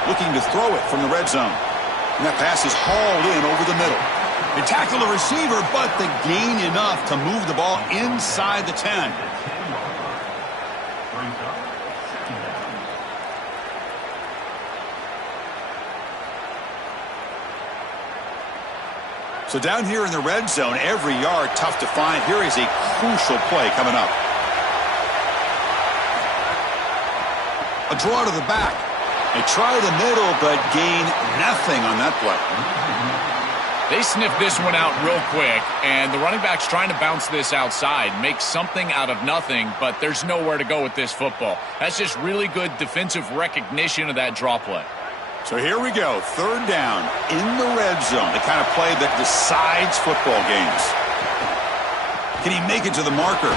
Looking to throw it from the red zone. And that pass is hauled in over the middle. They tackle the receiver, but they gain enough to move the ball inside the 10. So down here in the red zone, every yard tough to find. Here is a crucial play coming up. A draw to the back. They try the middle, but gain nothing on that play. They sniffed this one out real quick, and the running back's trying to bounce this outside, make something out of nothing, but there's nowhere to go with this football. That's just really good defensive recognition of that draw play. So here we go, third down in the red zone, the kind of play that decides football games. Can he make it to the marker?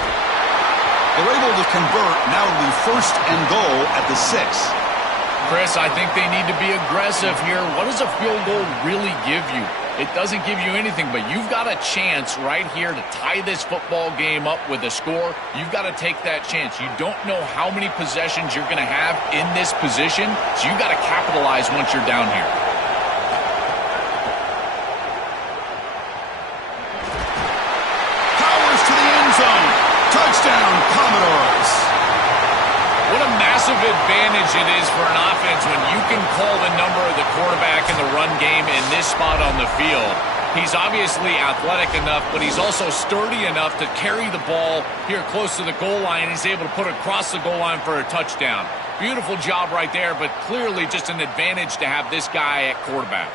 They're able to convert. Now it'll be first and goal at the 6. Chris, I think they need to be aggressive here. What does a field goal really give you? It doesn't give you anything, but you've got a chance right here to tie this football game up with a score. You've got to take that chance. You don't know how many possessions you're going to have in this position, so you've got to capitalize once you're down here. Powers to the end zone. Touchdown, Commodores. What a massive advantage it is for an offense when you can call the number of the quarterback in the run game in this spot on the field. He's obviously athletic enough, but he's also sturdy enough to carry the ball here close to the goal line. He's able to put it across the goal line for a touchdown. Beautiful job right there, but clearly just an advantage to have this guy at quarterback.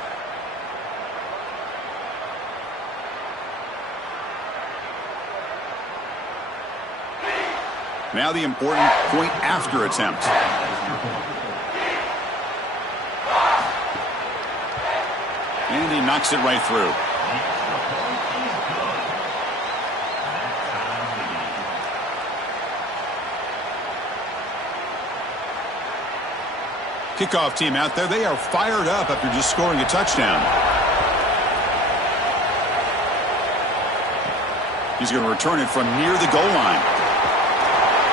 Now the important point after attempt. And he knocks it right through. Kickoff team out there. They are fired up after just scoring a touchdown. He's going to return it from near the goal line.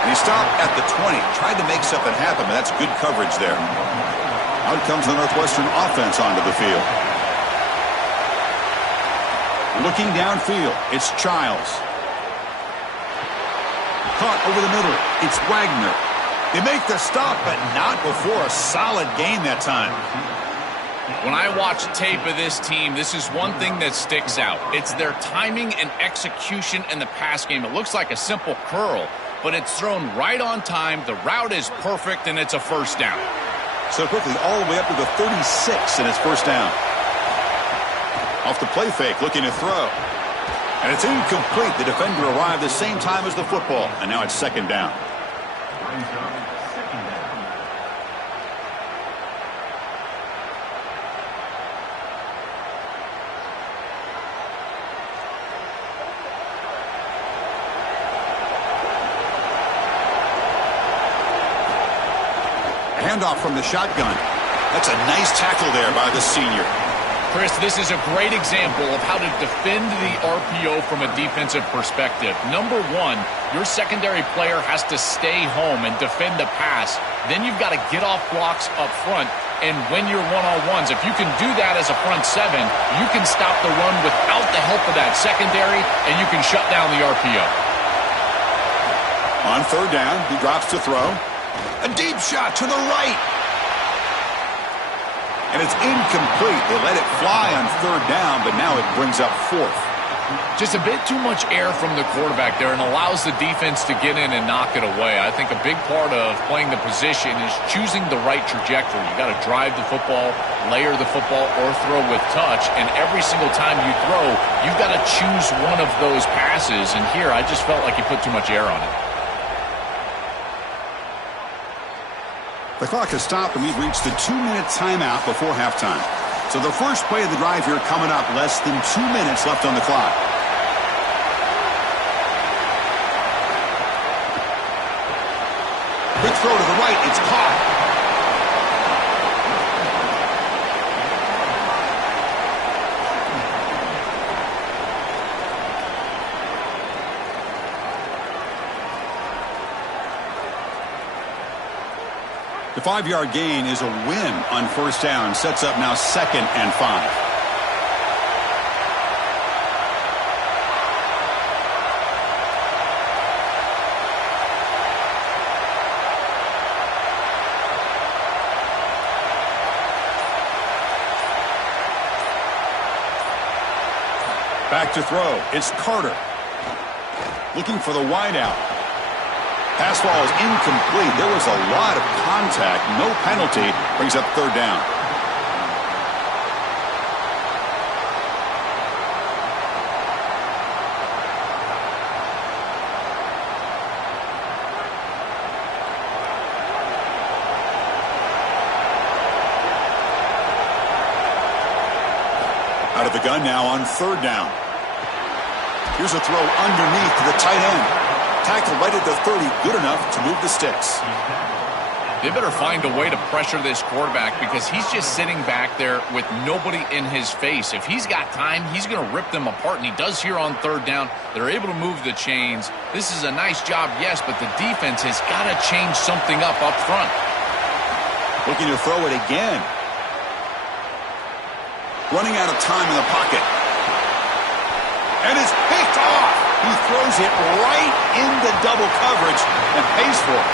And he stopped at the 20. Tried to make something happen, but that's good coverage there. Out comes the Northwestern offense onto the field. Looking downfield, it's Childs. Caught over the middle, it's Wagner. They make the stop, but not before a solid gain that time. When I watch tape of this team, this is one thing that sticks out. It's their timing and execution in the pass game. It looks like a simple curl, but it's thrown right on time. The route is perfect, and it's a first down. So quickly, all the way up to the 36, and it's first down. Off the play fake, looking to throw. And it's incomplete. The defender arrived the same time as the football, and now it's second down. Handoff from the shotgun. That's a nice tackle there by the senior. Chris, this is a great example of how to defend the RPO from a defensive perspective. Number one, your secondary player has to stay home and defend the pass. Then you've got to get off blocks up front and win your one-on-ones. If you can do that as a front seven, you can stop the run without the help of that secondary, and you can shut down the RPO. On third down, he drops to throw. A deep shot to the right. And it's incomplete. They let it fly on third down, but now it brings up fourth. Just a bit too much air from the quarterback there and allows the defense to get in and knock it away. I think a big part of playing the position is choosing the right trajectory. You got to drive the football, layer the football, or throw with touch. And every single time you throw, you've got to choose one of those passes. And here, I just felt like he put too much air on it. The clock has stopped, and we've reached the 2-minute timeout before halftime. So the first play of the drive here coming up, less than 2 minutes left on the clock. Quick throw to the right, it's caught. The 5-yard gain is a win on first down. Sets up now 2nd and 5. Back to throw. It's Carter. Looking for the wideout. Pass ball is incomplete. There was a lot of contact. No penalty. Brings up third down. Out of the gun now on third down. Here's a throw underneath to the tight end. Tackle right at the 30, good enough to move the sticks. They better find a way to pressure this quarterback because he's just sitting back there with nobody in his face. If he's got time, he's going to rip them apart, and he does here on third down. They're able to move the chains. This is a nice job, yes, but the defense has got to change something up front. Looking to throw it again. Running out of time in the pocket. And it's picked off. He throws it right into double coverage and pays for it.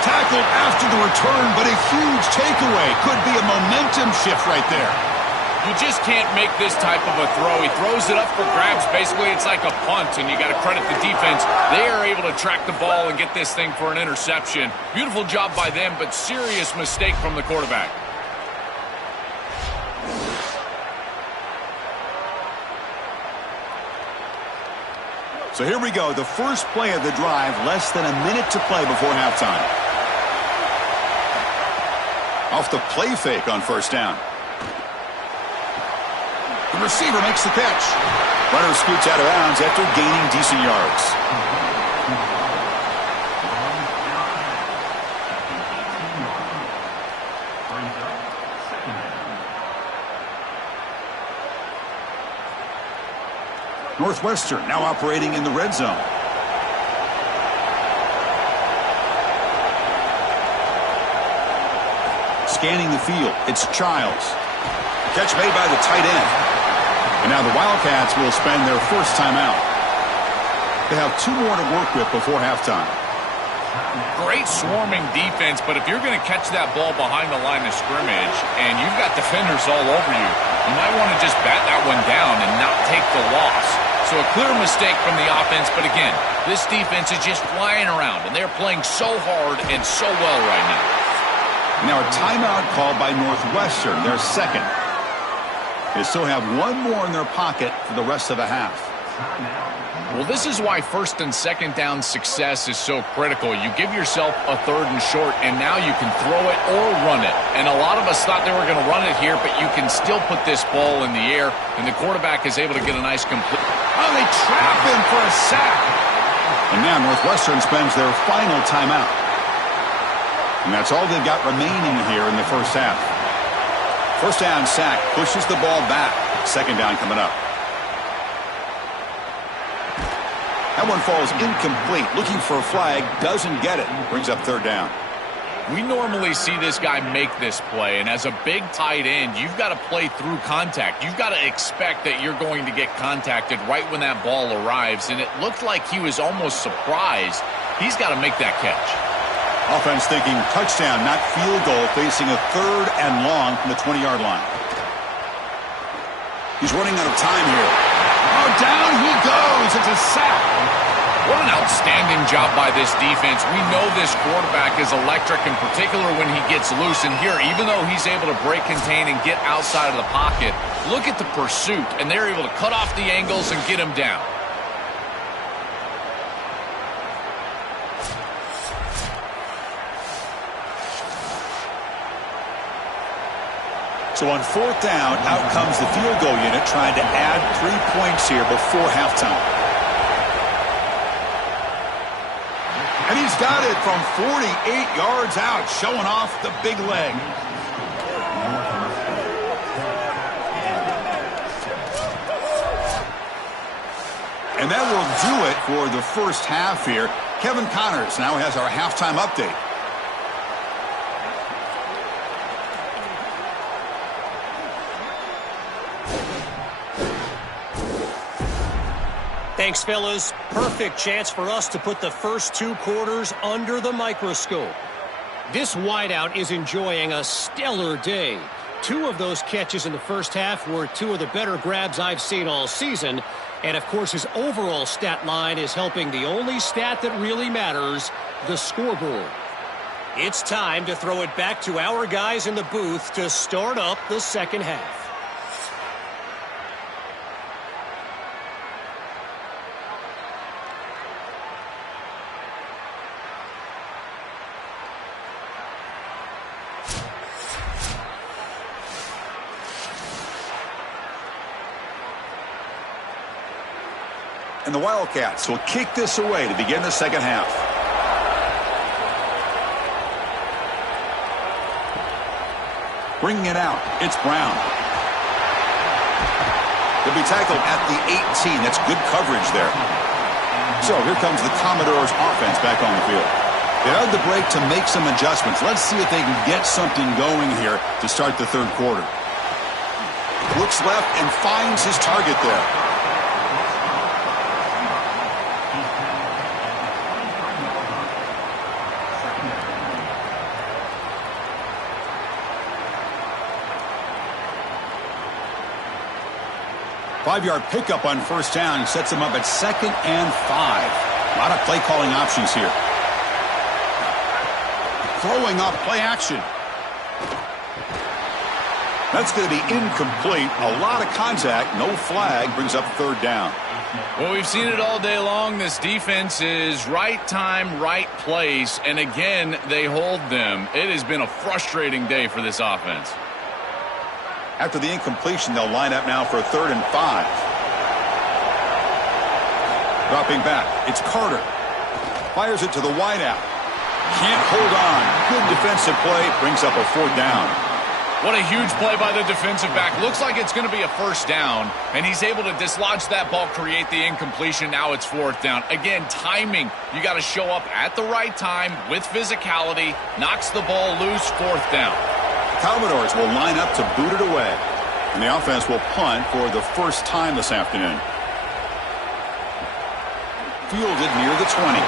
Tackled after the return, but a huge takeaway. Could be a momentum shift right there. You just can't make this type of a throw. He throws it up for grabs. Basically, it's like a punt, and you got to credit the defense. They are able to track the ball and get this thing for an interception. Beautiful job by them, but serious mistake from the quarterback. So here we go, the first play of the drive, less than a minute to play before halftime. Off the play fake on first down. The receiver makes the catch. Runner scoots out of bounds after gaining decent yards. Northwestern now operating in the red zone. Scanning the field, it's Childs. Catch made by the tight end. And now the Wildcats will spend their first timeout. They have 2 more to work with before halftime. Great swarming defense, but if you're going to catch that ball behind the line of scrimmage and you've got defenders all over you, you might want to just bat that one down and not take the loss. So a clear mistake from the offense, but again, this defense is just flying around, and they're playing so hard and so well right now. Now a timeout called by Northwestern, their second. They still have 1 more in their pocket for the rest of the half. Well, this is why first and second down success is so critical. You give yourself a third and short, and now you can throw it or run it. And a lot of us thought they were going to run it here, but you can still put this ball in the air, and the quarterback is able to get a nice complete. Oh, they trap him for a sack. And now Northwestern spends their final timeout. And that's all they've got remaining here in the first half. First down sack pushes the ball back. Second down coming up. That one falls incomplete. Looking for a flag. Doesn't get it. Brings up third down. We normally see this guy make this play, and as a big tight end, you've got to play through contact. You've got to expect that you're going to get contacted right when that ball arrives, and it looked like he was almost surprised. He's got to make that catch. Offense thinking touchdown, not field goal, facing a third and long from the 20-yard line. He's running out of time here. Oh, down he goes. It's a sack. What an outstanding job by this defense. We know this quarterback is electric, in particular when he gets loose. And here, even though he's able to break, contain, and get outside of the pocket, look at the pursuit. And they're able to cut off the angles and get him down. So on fourth down, out comes the field goal unit trying to add 3 points here before halftime. And he's got it from 48 yards out, showing off the big leg. And that will do it for the first half here. Kevin Connors now has our halftime update. Thanks, fellas. Perfect chance for us to put the first 2 quarters under the microscope. This wideout is enjoying a stellar day. 2 of those catches in the first half were 2 of the better grabs I've seen all season. And, of course, his overall stat line is helping the only stat that really matters, the scoreboard. It's time to throw it back to our guys in the booth to start up the second half. And the Wildcats will kick this away to begin the second half. Bringing it out, it's Brown. He'll be tackled at the 18. That's good coverage there. So here comes the Commodores offense back on the field. They had the break to make some adjustments. Let's see if they can get something going here to start the third quarter. Looks left and finds his target there. Five-yard pickup on first down sets them up at 2nd and 5. A lot of play calling options here. Throwing off play action. That's going to be incomplete. A lot of contact. No flag. Brings up third down. Well, we've seen it all day long. This defense is right time, right place. And again, they hold them. It has been a frustrating day for this offense. After the incompletion, they'll line up now for 3rd and 5. Dropping back, it's Carter. Fires it to the wideout. Can't hold on. Good defensive play. Brings up a 4th down. What a huge play by the defensive back. Looks like it's going to be a first down, and he's able to dislodge that ball, create the incompletion. Now it's 4th down. Again, timing. You got to show up at the right time with physicality. Knocks the ball loose, 4th down. Commodores will line up to boot it away. And the offense will punt for the first time this afternoon. Fielded near the 20.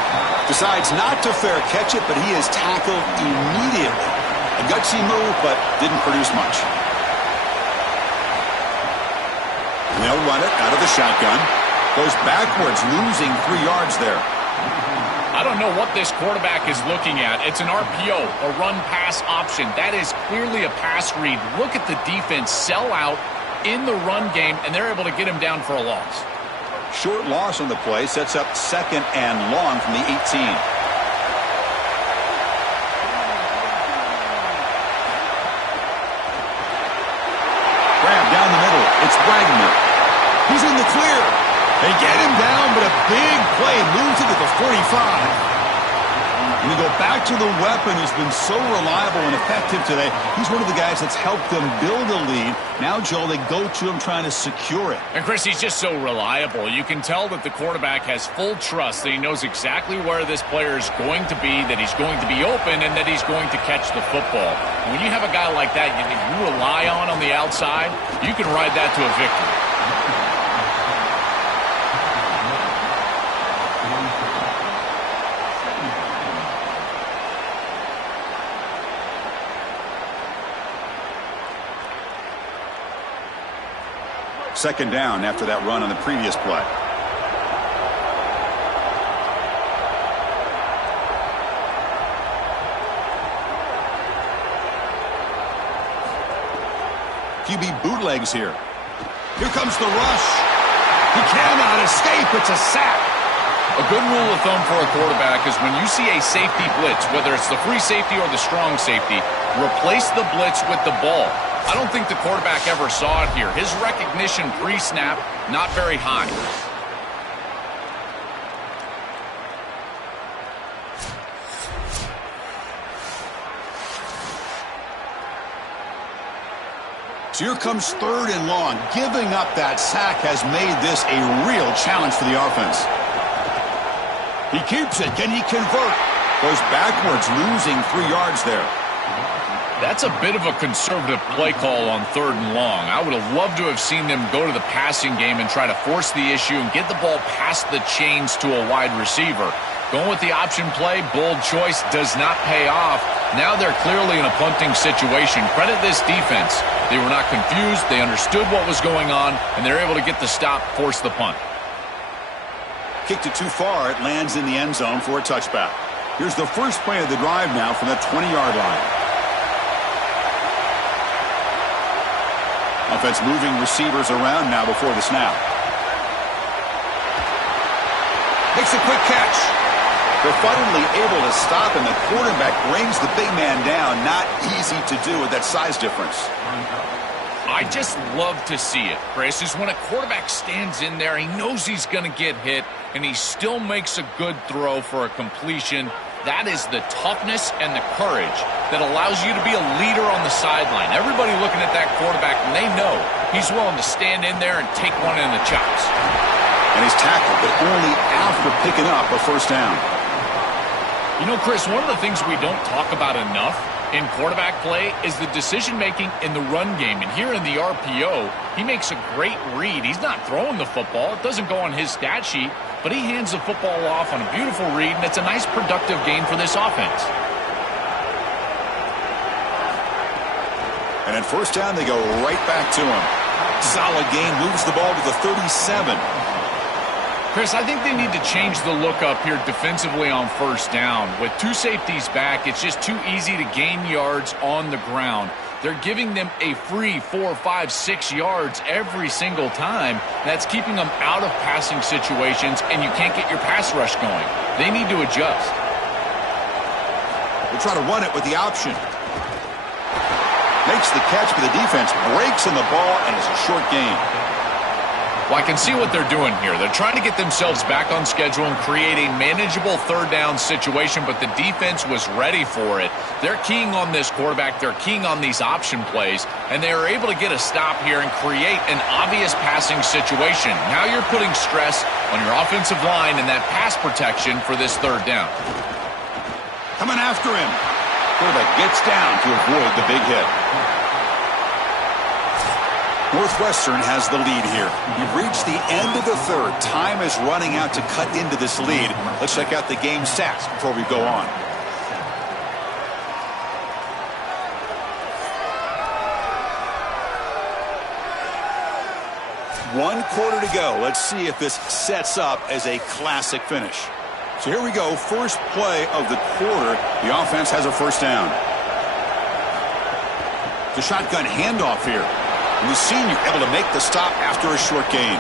Decides not to fair catch it, but he is tackled immediately. A gutsy move, but didn't produce much. And they'll run it out of the shotgun. Goes backwards, losing 3 yards there. I don't know what this quarterback is looking at. It's an RPO, a run-pass option. That is clearly a pass read. Look at the defense sell out in the run game, and they're able to get him down for a loss. Short loss on the play sets up 2nd and long from the 18. Grab down the middle. It's Wagner. He's in the clear. They get him down, but a big play moves it to the 45. And we go back to the weapon who's been so reliable and effective today. He's one of the guys that's helped them build a lead. Now, Joel, they go to him trying to secure it. And, Chris, he's just so reliable. You can tell that the quarterback has full trust that he knows exactly where this player is going to be, that he's going to be open, and that he's going to catch the football. And when you have a guy like that you rely on the outside, you can ride that to a victory. Second down after that run on the previous play. QB bootlegs here. Here comes the rush. He cannot escape. It's a sack. A good rule of thumb for a quarterback is when you see a safety blitz, whether it's the free safety or the strong safety, replace the blitz with the ball. I don't think the quarterback ever saw it here. His recognition pre-snap, not very high. So here comes 3rd and long. Giving up that sack has made this a real challenge for the offense. He keeps it. Can he convert? Goes backwards, losing 3 yards there. That's a bit of a conservative play call on 3rd and long. I would have loved to have seen them go to the passing game and try to force the issue and get the ball past the chains to a wide receiver. Going with the option play, bold choice, does not pay off. Now they're clearly in a punting situation. Credit this defense. They were not confused. They understood what was going on, and they're able to get the stop, force the punt. Kicked it too far. It lands in the end zone for a touchback. Here's the first play of the drive now from the 20-yard line. Offense moving receivers around now before the snap. Makes a quick catch. They're finally able to stop, and the quarterback brings the big man down. Not easy to do with that size difference. I just love to see it, Chris, is when a quarterback stands in there, he knows he's going to get hit, and he still makes a good throw for a completion. That is the toughness and the courage that allows you to be a leader on the sideline. Everybody looking at that quarterback, and they know he's willing to stand in there and take one in the chops. And he's tackled, but only after picking up a first down. You know, Chris, one of the things we don't talk about enough in quarterback play is the decision-making in the run game. And here in the RPO, he makes a great read. He's not throwing the football. It doesn't go on his stat sheet, but he hands the football off on a beautiful read, and it's a nice productive gain for this offense. And at first down, they go right back to him. Solid gain, moves the ball to the 37. Chris, I think they need to change the look up here defensively on first down. With two safeties back, it's just too easy to gain yards on the ground. They're giving them a free 4, 5, 6 yards every single time. That's keeping them out of passing situations, and you can't get your pass rush going. They need to adjust. We'll try to run it with the option. Makes the catch, but the defense breaks in the ball, and it's a short gain. Well, I can see what they're doing here. They're trying to get themselves back on schedule and create a manageable third down situation, but the defense was ready for it. They're keying on this quarterback. They're keying on these option plays, and they are able to get a stop here and create an obvious passing situation. Now you're putting stress on your offensive line and that pass protection for this third down. Coming after him. Quarterback gets down to avoid the big hit. Northwestern has the lead here. We've reached the end of the third. Time is running out to cut into this lead. Let's check out the game stats before we go on. One quarter to go. Let's see if this sets up as a classic finish. So here we go. First play of the quarter. The offense has a first down. The shotgun handoff here. And the senior able to make the stop after a short gain.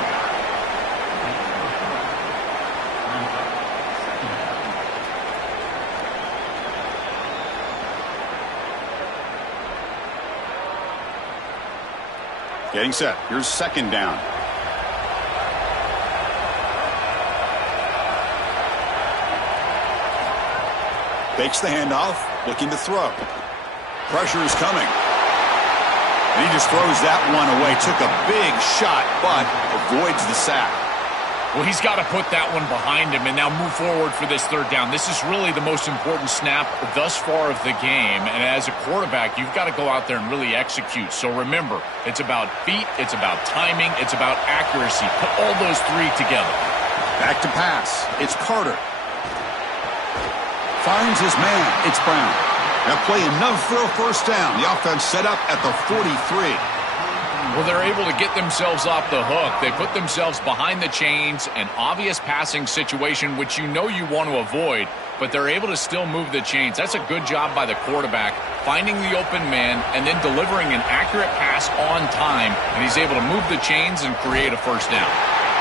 Getting set. Here's second down. Fakes the handoff, looking to throw. Pressure is coming. And he just throws that one away. Took a big shot, but avoids the sack. Well, he's got to put that one behind him and now move forward for this third down. This is really the most important snap thus far of the game. And as a quarterback, you've got to go out there and really execute. So remember, it's about feet, it's about timing, it's about accuracy. Put all those three together. Back to pass. It's Carter. Finds his man. It's Brown. That play enough for a first down. The offense set up at the 43. Well, they're able to get themselves off the hook. They put themselves behind the chains, an obvious passing situation, which you know you want to avoid, but they're able to still move the chains. That's a good job by the quarterback, finding the open man and then delivering an accurate pass on time, and he's able to move the chains and create a first down.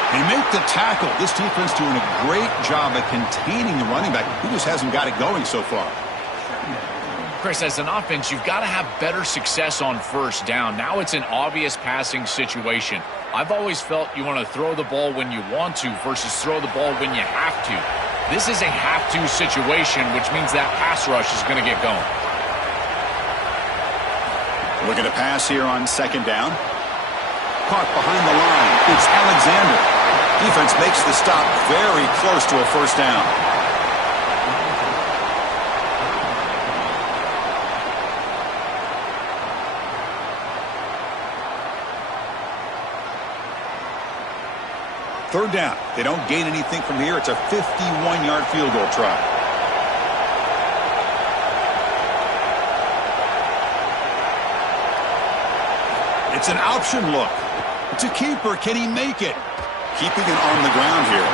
They make the tackle. This defense doing a great job at containing the running back. He just hasn't got it going so far. Chris, as an offense, you've got to have better success on first down. Now it's an obvious passing situation. I've always felt you want to throw the ball when you want to versus throw the ball when you have to. This is a have-to situation, which means that pass rush is going to get going. Looking to pass here on second down. Caught behind the line. It's Alexander. Defense makes the stop very close to a first down. Third down. They don't gain anything from here. It's a 51-yard field goal try. It's an option look. It's a keeper. Can he make it? Keeping it on the ground here.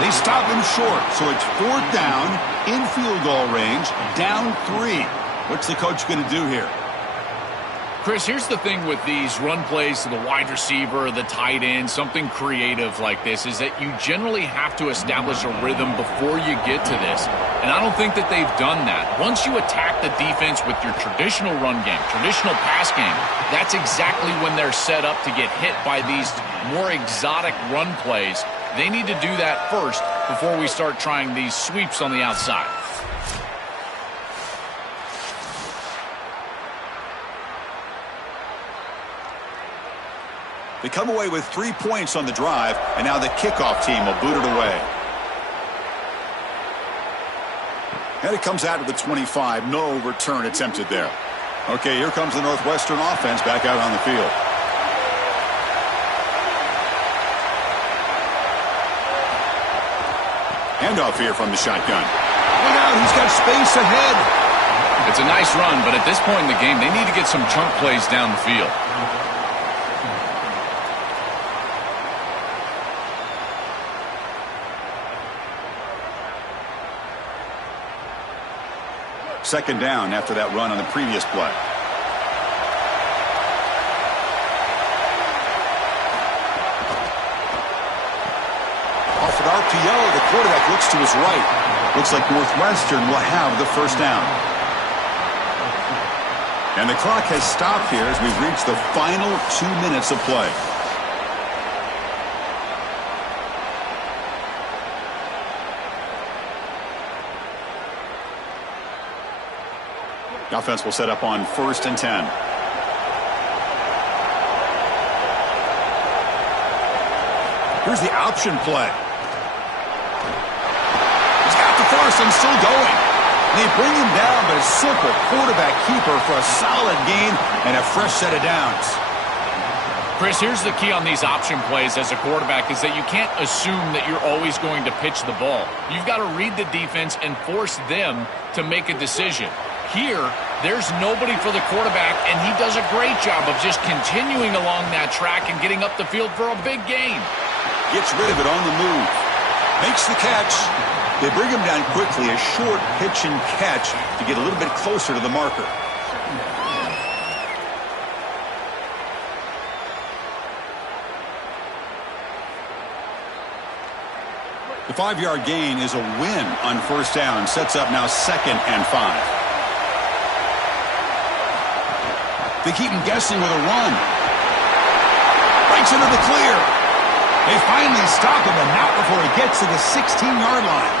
They stop him short, so it's 4th down, in field goal range, down 3. What's the coach going to do here? Chris, here's the thing with these run plays to the wide receiver, the tight end, something creative like this, is that you generally have to establish a rhythm before you get to this. And I don't think that they've done that. Once you attack the defense with your traditional run game, traditional pass game, that's exactly when they're set up to get hit by these more exotic run plays. They need to do that first before we start trying these sweeps on the outside. They come away with 3 points on the drive, and now the kickoff team will boot it away. And it comes out to the 25. No return attempted there. Okay, here comes the Northwestern offense back out on the field. Handoff here from the shotgun. Look out, he's got space ahead. It's a nice run, but at this point in the game, they need to get some chunk plays down the field. Second down after that run on the previous play. Off an RPO, the quarterback looks to his right. Looks like Northwestern will have the first down. And the clock has stopped here as we've reached the final 2 minutes of play. The offense will set up on 1st and 10. Here's the option play. He's got the first and still going. They bring him down, but a simple quarterback keeper for a solid gain and a fresh set of downs. Chris, here's the key on these option plays as a quarterback is that you can't assume that you're always going to pitch the ball. You've got to read the defense and force them to make a decision. Here, there's nobody for the quarterback, and he does a great job of just continuing along that track and getting up the field for a big gain. Gets rid of it on the move. Makes the catch. They bring him down quickly, a short pitch and catch to get a little bit closer to the marker. The 5-yard gain is a win on 1st down. Sets up now 2nd and 5. They keep him guessing with a run. Breaks into the clear. They finally stop him, and not before he gets to the 16-yard line.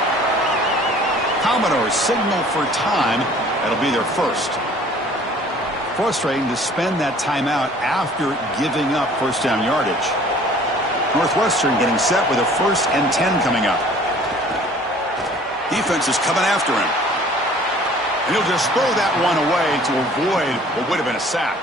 Commodores signal for time. That'll be their first. Frustrating to spend that timeout after giving up 1st down yardage. Northwestern getting set with a 1st and 10 coming up. Defense is coming after him. And he'll just throw that one away to avoid what would have been a sack.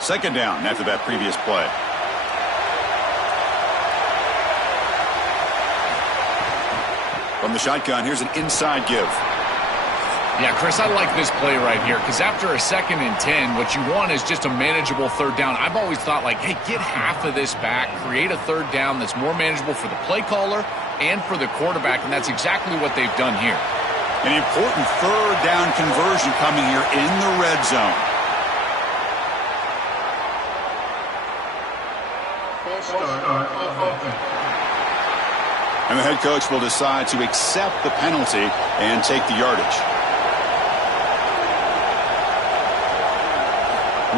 Second down after that previous play. From the shotgun, here's an inside give. Yeah, Chris, I like this play right here because after a 2nd and 10, what you want is just a manageable 3rd down. I've always thought, like, hey, get half of this back, create a 3rd down that's more manageable for the play caller and for the quarterback, and that's exactly what they've done here. An important 3rd down conversion coming here in the red zone. And the head coach will decide to accept the penalty and take the yardage.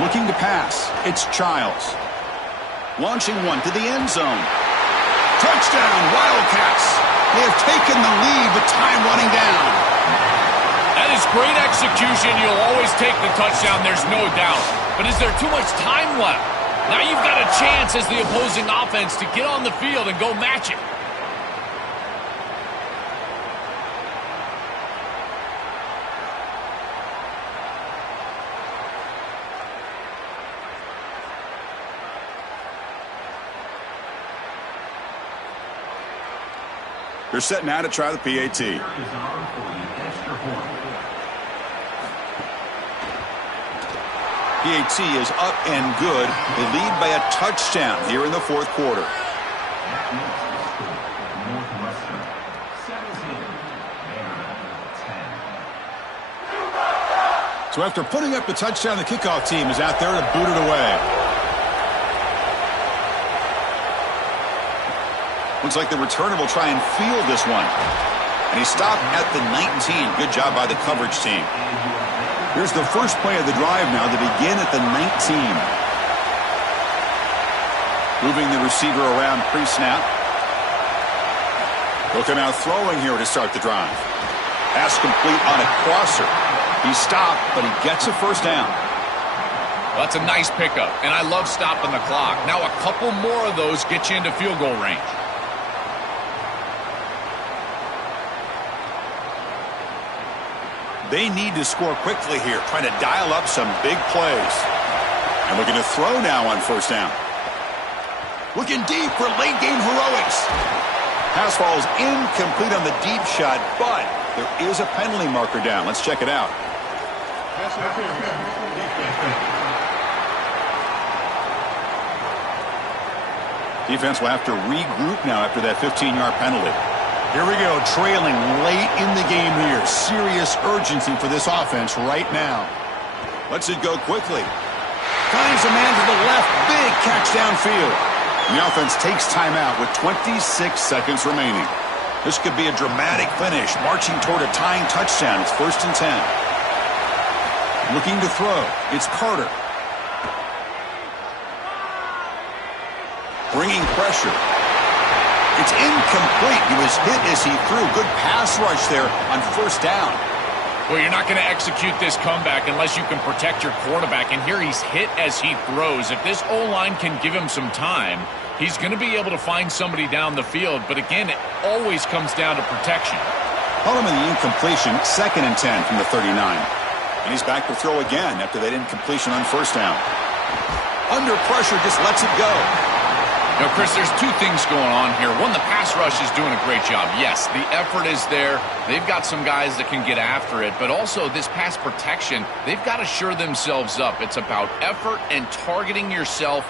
Looking to pass, it's Childs. Launching one to the end zone. Touchdown, Wildcats. They have taken the lead with time running down. That is great execution. You'll always take the touchdown, there's no doubt. But is there too much time left? Now you've got a chance as the opposing offense to get on the field and go match it. They're set now to try the PAT. PAT is up and good. They lead by a touchdown here in the fourth quarter. So after putting up the touchdown, the kickoff team is out there to boot it away. Looks like the returner will try and field this one. And he stopped at the 19. Good job by the coverage team. Here's the first play of the drive now to begin at the 19. Moving the receiver around pre-snap. He'll come out throwing here to start the drive. Pass complete on a crosser. He stopped, but he gets a first down. Well, that's a nice pickup, and I love stopping the clock. Now a couple more of those get you into field goal range. They need to score quickly here, trying to dial up some big plays. And looking to throw now on first down. Looking deep for late-game heroics. Pass falls incomplete on the deep shot, but there is a penalty marker down. Let's check it out. Defense will have to regroup now after that 15-yard penalty. Here we go, trailing late in the game here. Serious urgency for this offense right now. Lets it go quickly. Finds a man to the left. Big catch downfield. And the offense takes timeout with 26 seconds remaining. This could be a dramatic finish, marching toward a tying touchdown. It's 1st and 10. Looking to throw. It's Carter. Bringing pressure. It's incomplete. He was hit as he threw. Good pass rush there on first down. Well, you're not going to execute this comeback unless you can protect your quarterback. And here he's hit as he throws. If this O-line can give him some time, he's going to be able to find somebody down the field. But again, it always comes down to protection. Caught him in the incompletion, 2nd and 10 from the 39. And he's back to throw again after that incompletion on first down. Under pressure, just lets it go. Now, Chris, there's two things going on here. One, the pass rush is doing a great job. Yes, the effort is there. They've got some guys that can get after it. But also, this pass protection, they've got to shore themselves up. It's about effort and targeting yourself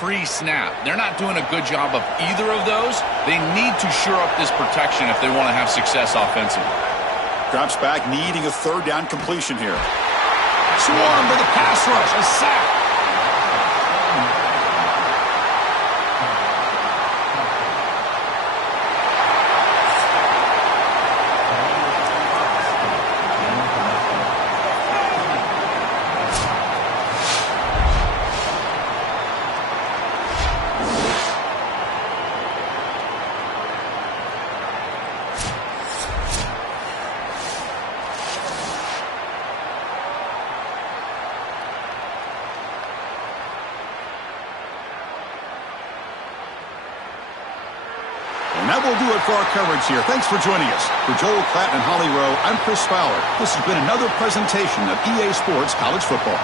pre-snap. They're not doing a good job of either of those. They need to shore up this protection if they want to have success offensively. Drops back, needing a third down completion here. Swarm for the pass rush, a sack. That will do it for our coverage here. Thanks for joining us. For Joel Klatt and Holly Rowe, I'm Chris Fowler. This has been another presentation of EA Sports College Football.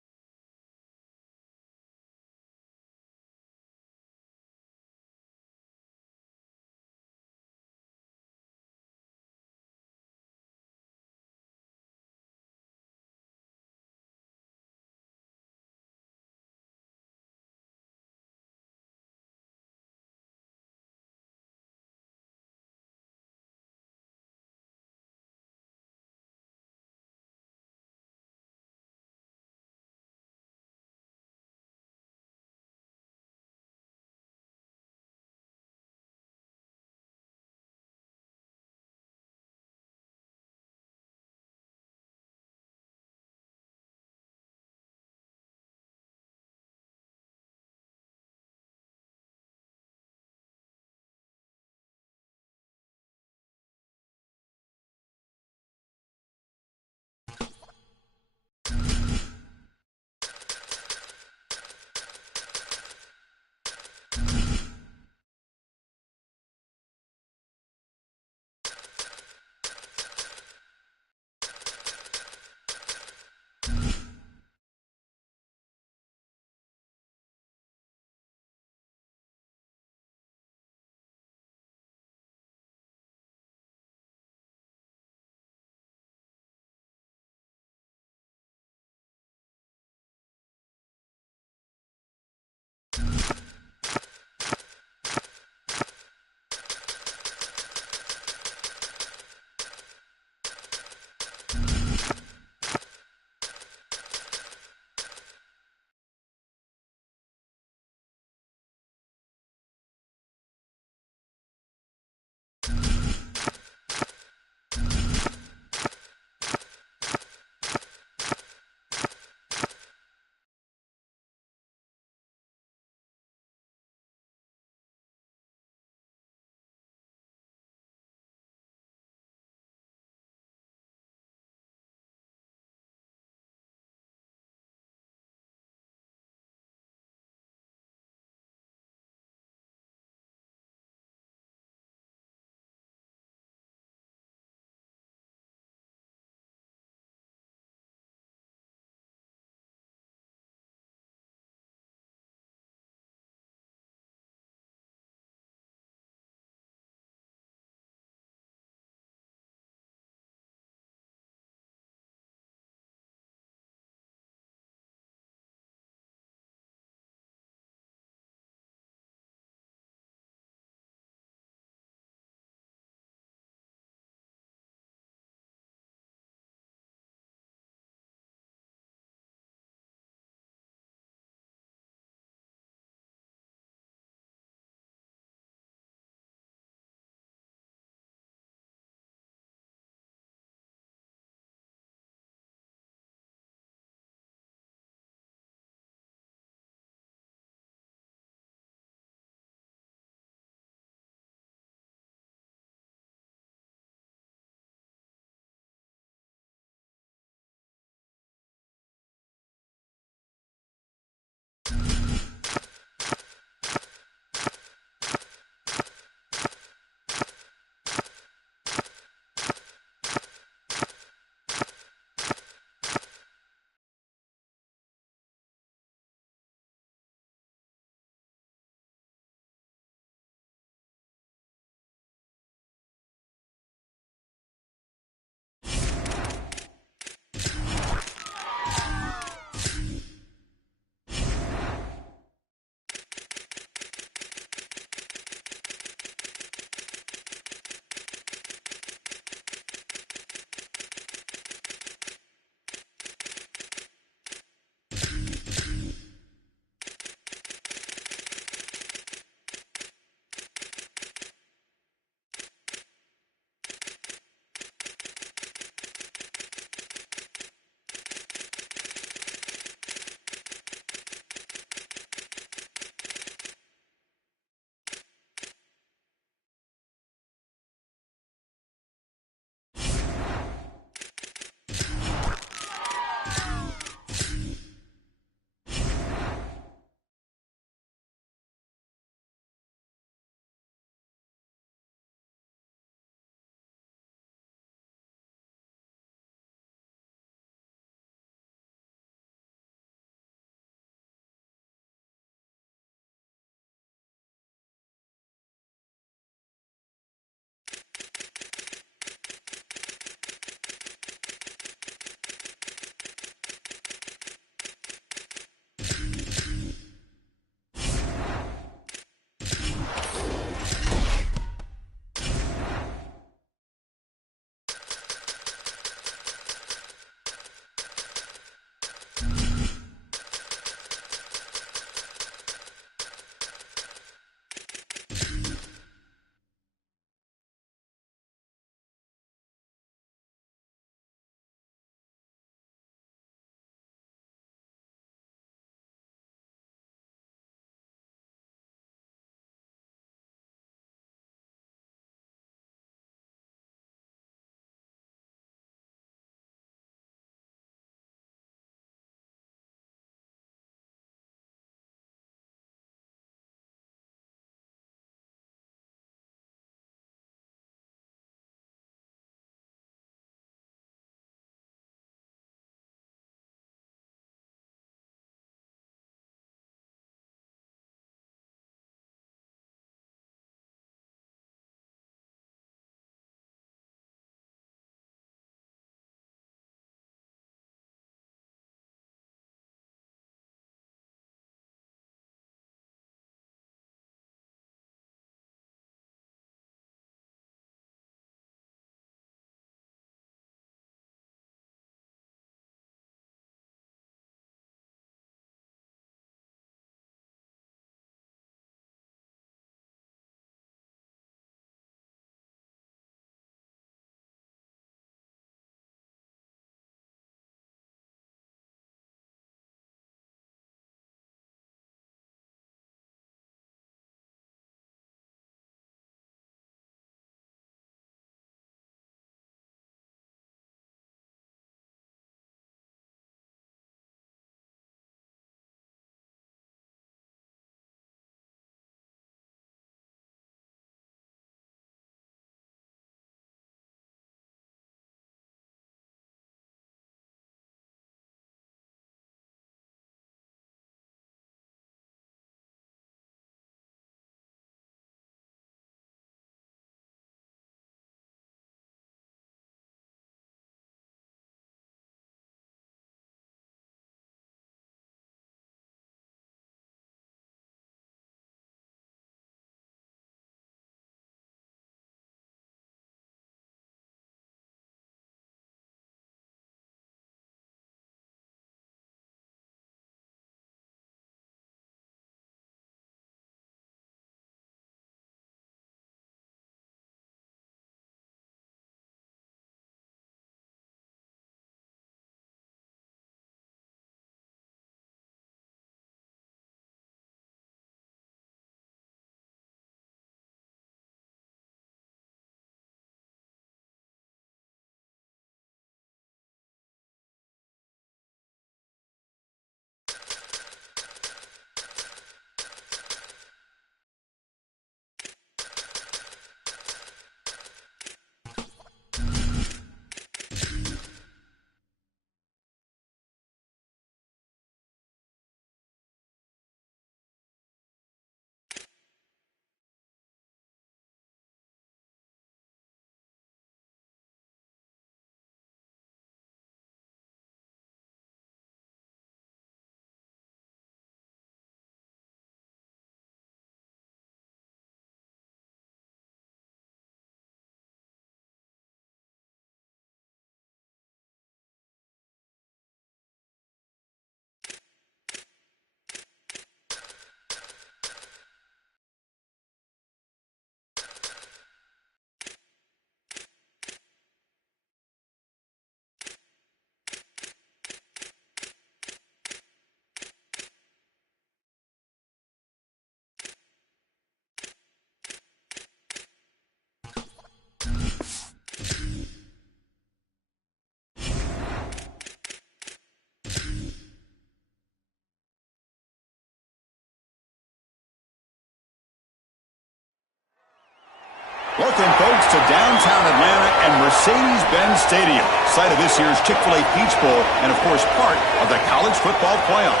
Welcome, folks, to downtown Atlanta and Mercedes-Benz Stadium, site of this year's Chick-fil-A Peach Bowl and, of course, part of the college football playoff.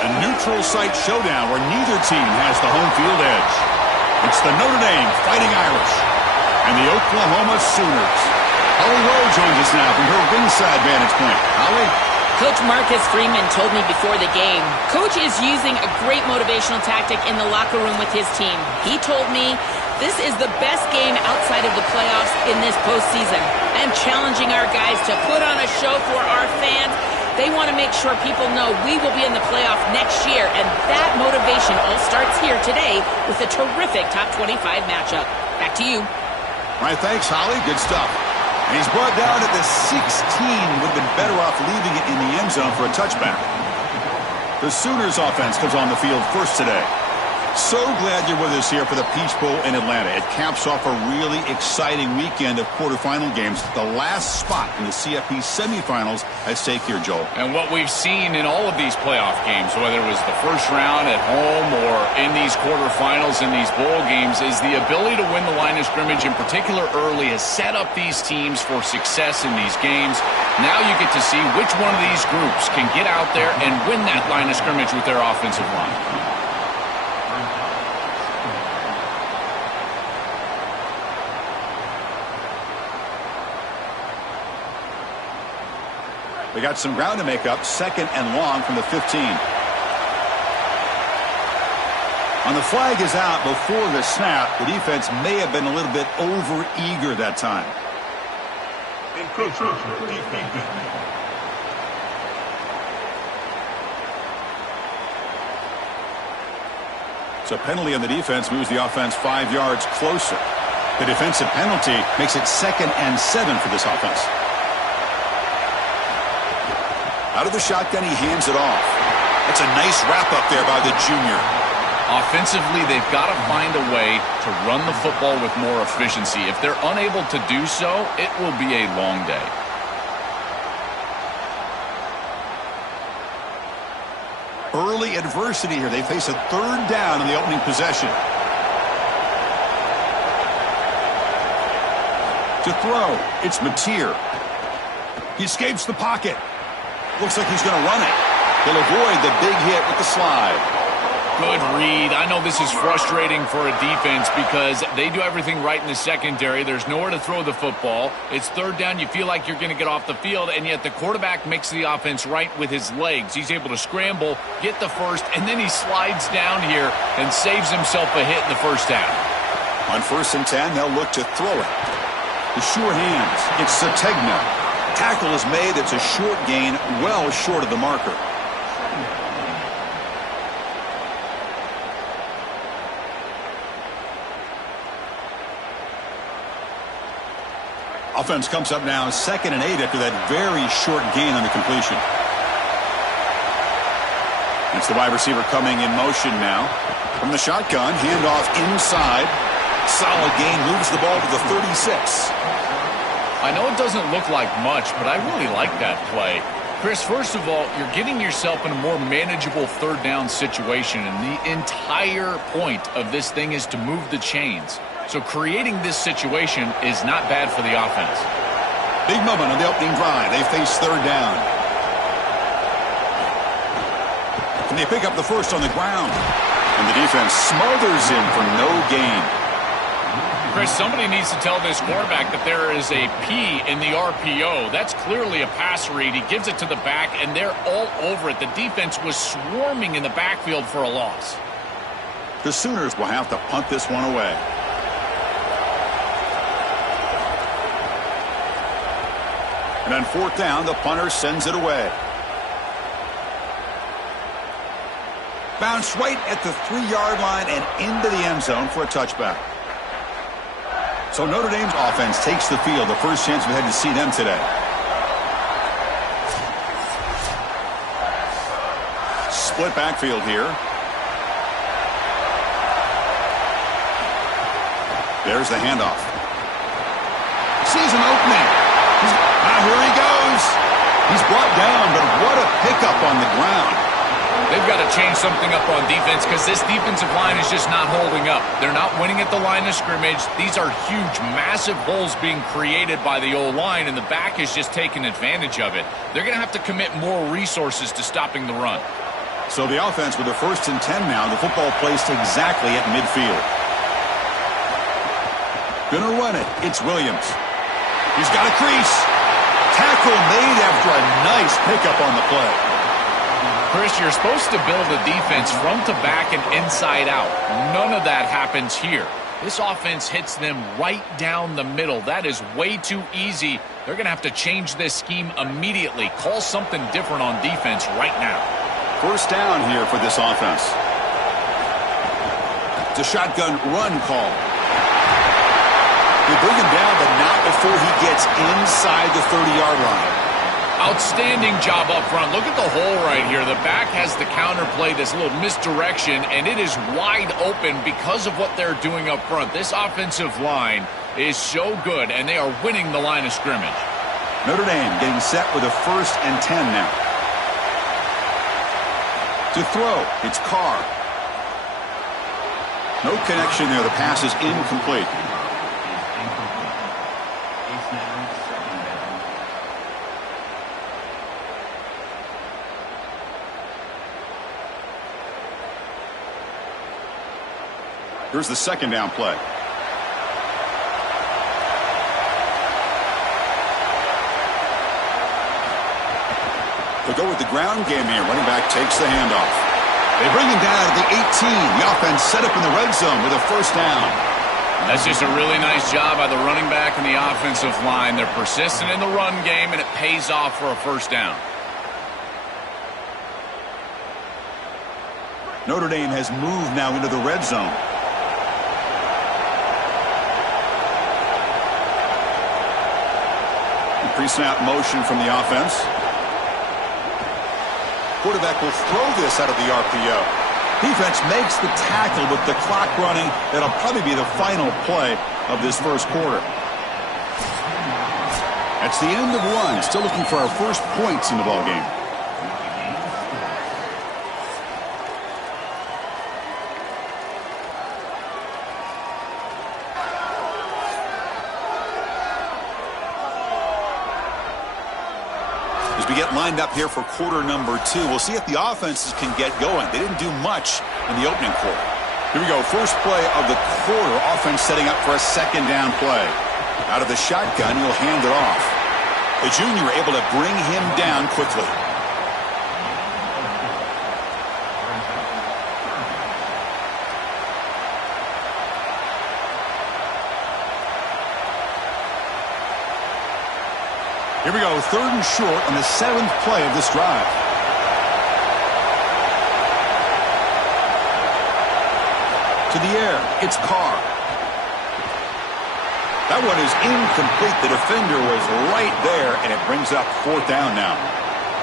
A neutral site showdown where neither team has the home field edge. It's the Notre Dame Fighting Irish and the Oklahoma Sooners. Holly Rowe joins us now from her ringside vantage point. Holly? Coach Marcus Freeman told me before the game, Coach is using a great motivational tactic in the locker room with his team. He told me this is the best game outside of the playoffs in this postseason. And challenging our guys to put on a show for our fans. They want to make sure people know we will be in the playoff next year. And that motivation all starts here today with a terrific top 25 matchup. Back to you. All right, thanks, Holly. Good stuff. And he's brought down at the 16. Would have been better off leaving it in the end zone for a touchback. The Sooners offense comes on the field first today. So glad you're with us here for the Peach Bowl in Atlanta. It caps off a really exciting weekend of quarterfinal games. The last spot in the CFP semifinals at stake here, Joel. And what we've seen in all of these playoff games, whether it was the first round at home or in these quarterfinals in these bowl games, is the ability to win the line of scrimmage, in particular early, has set up these teams for success in these games. Now you get to see which one of these groups can get out there and win that line of scrimmage with their offensive line. They got some ground to make up, 2nd and long from the 15. On the flag is out before the snap. The defense may have been a little bit over-eager that time. So penalty on the defense moves the offense 5 yards closer. The defensive penalty makes it 2nd and 7 for this offense. Out of the shotgun, he hands it off. That's a nice wrap-up there by the junior. Offensively, they've got to find a way to run the football with more efficiency. If they're unable to do so, it will be a long day. Early adversity here. They face a 3rd down in the opening possession. To throw, it's Mateer. He escapes the pocket. Looks like he's going to run it. He'll avoid the big hit with the slide. Good read. I know this is frustrating for a defense because they do everything right in the secondary. There's nowhere to throw the football. It's 3rd down. You feel like you're going to get off the field, and yet the quarterback makes the offense right with his legs. He's able to scramble, get the first, and then he slides down here and saves himself a hit in the first down. On 1st and 10, they'll look to throw it. The sure hands. It's Sategna. Tackle is made. It's a short gain, well short of the marker. Offense comes up now 2nd and 8 after that very short gain on the completion. It's the wide receiver coming in motion now. From the shotgun, handoff inside. Solid gain, moves the ball to the 36. I know it doesn't look like much, but I really like that play. Chris, first of all, you're getting yourself in a more manageable 3rd down situation, and the entire point of this thing is to move the chains. So creating this situation is not bad for the offense. Big moment on the opening drive. They face 3rd down. Can they pick up the first on the ground? And the defense smothers him for no gain. Chris, somebody needs to tell this quarterback that there is a P in the RPO. That's clearly a pass read. He gives it to the back, and they're all over it. The defense was swarming in the backfield for a loss. The Sooners will have to punt this one away. And on 4th down, the punter sends it away. Bounce right at the 3-yard line and into the end zone for a touchback. So Notre Dame's offense takes the field. The first chance we had to see them today. Split backfield here. There's the handoff. Sees an opening. Here he goes. He's brought down, but what a pickup on the ground. They've got to change something up on defense because this defensive line is just not holding up. They're not winning at the line of scrimmage. These are huge, massive holes being created by the O-line, and the back is just taking advantage of it. They're going to have to commit more resources to stopping the run. So the offense with the 1st and 10 now. The football placed exactly at midfield. Gonna run it. It's Williams. He's got a crease. Tackle made after a nice pickup on the play. Chris, you're supposed to build a defense front to back and inside out. None of that happens here. This offense hits them right down the middle. That is way too easy. They're going to have to change this scheme immediately. Call something different on defense right now. 1st down here for this offense. It's a shotgun run call. They bring him down, but not before he gets inside the 30-yard line. Outstanding job up front. Look at the hole right here. The back has the counter play, this little misdirection, and it is wide open because of what they're doing up front. This offensive line is so good, and they are winning the line of scrimmage. Notre Dame getting set with a 1st and 10 now. To throw, it's Carr. No connection there. The pass is incomplete. Here's the 2nd down play. They'll go with the ground game here. Running back takes the handoff. They bring him down at the 18. The offense set up in the red zone with a 1st down. That's just a really nice job by the running back and the offensive line. They're persistent in the run game, and it pays off for a 1st down. Notre Dame has moved now into the red zone. Pre-snap motion from the offense. Quarterback will throw this out of the RPO. Defense makes the tackle with the clock running. That'll probably be the final play of this 1st quarter. That's the end of 1. Still looking for our 1st points in the ballgame. We get lined up here for quarter number 2. We'll see if the offenses can get going. They didn't do much in the opening quarter. Here we go. 1st play of the quarter. Offense setting up for a 2nd down play. Out of the shotgun, he'll hand it off. The junior able to bring him down quickly. Here we go, 3rd and short on the 7th play of this drive. To the air, it's Carr. That one is incomplete. The defender was right there, and it brings up 4th down now.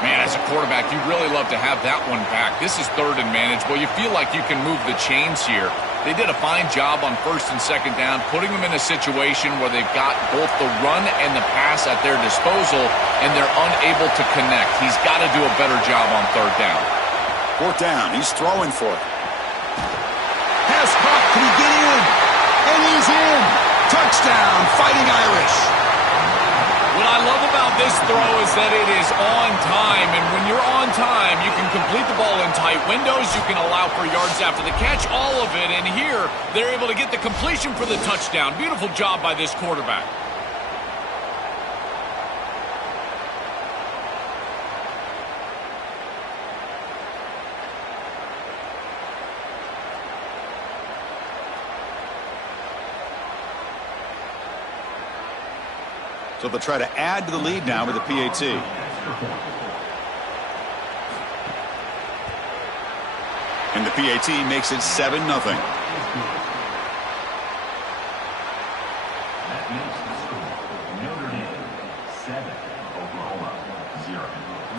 Man, as a quarterback, you really love to have that one back. This is 3rd and manageable. You feel like you can move the chains here. They did a fine job on 1st and 2nd down, putting them in a situation where they've got both the run and the pass at their disposal, and they're unable to connect. He's got to do a better job on 3rd down. 4th down. He's throwing for it. Pass caught. Can he get in? And he's in. Touchdown, Fighting Irish. What I love about this throw is that it is on time, and when you're on time, you can complete the ball in tight windows, you can allow for yards after the catch, all of it, and here they're able to get the completion for the touchdown. Beautiful job by this quarterback. So they'll try to add to the lead now with the PAT. And the PAT makes it 7-0.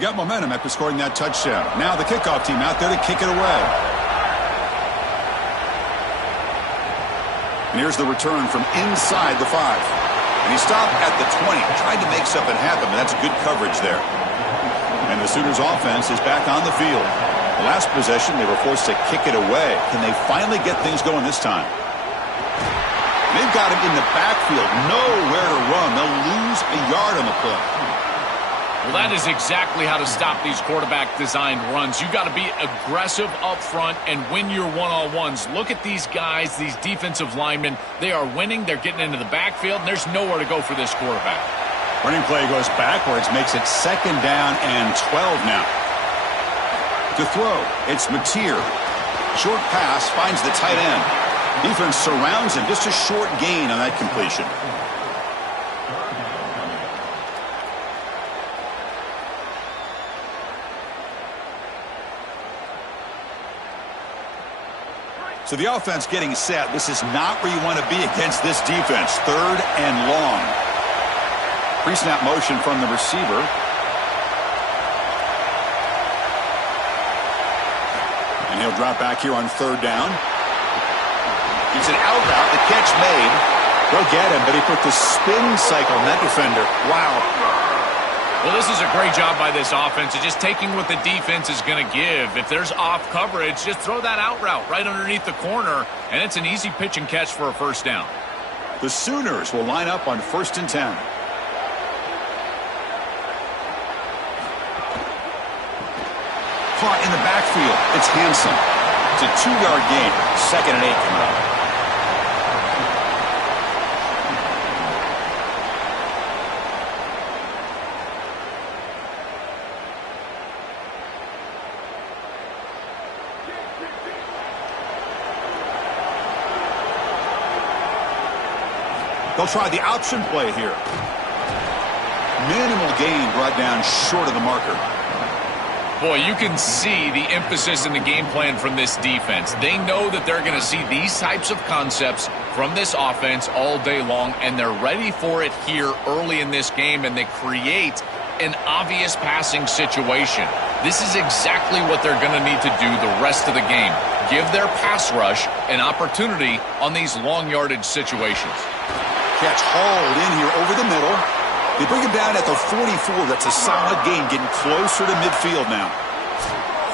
Got momentum after scoring that touchdown. Now the kickoff team out there to kick it away. And here's the return from inside the 5. And he stopped at the 20, tried to make something happen, but that's good coverage there. And the Sooners offense is back on the field. The last possession, they were forced to kick it away. Can they finally get things going this time? They've got him in the backfield. Nowhere to run. They'll lose a yard on the play. Well, that is exactly how to stop these quarterback-designed runs. You've got to be aggressive up front and win your one-on-ones. Look at these guys, these defensive linemen. They are winning. They're getting into the backfield, and there's nowhere to go for this quarterback. Running play goes backwards, makes it 2nd down and 12 now. To throw, it's Mateer. Short pass finds the tight end. Defense surrounds him. Just a short gain on that completion. So the offense getting set. This is not where you want to be against this defense. 3rd and long. Pre-snap motion from the receiver. And he'll drop back here on 3rd down. It's an out route. The catch made. They'll get him, but he put the spin cycle on that defender. Wow. Well, this is a great job by this offense of just taking what the defense is going to give. If there's off coverage, just throw that out route right underneath the corner, and it's an easy pitch and catch for a 1st down. The Sooners will line up on 1st and 10. Caught in the backfield. It's Hansen. It's a 2-yard gain. 2nd and 8 coming up. They'll try the option play here. Minimal gain brought down short of the marker. Boy, you can see the emphasis in the game plan from this defense. They know that they're going to see these types of concepts from this offense all day long, and they're ready for it here early in this game, and they create an obvious passing situation. This is exactly what they're going to need to do the rest of the game. Give their pass rush an opportunity on these long yardage situations. Catch hauled in here over the middle. They bring him down at the 44. That's a solid gain, getting closer to midfield now.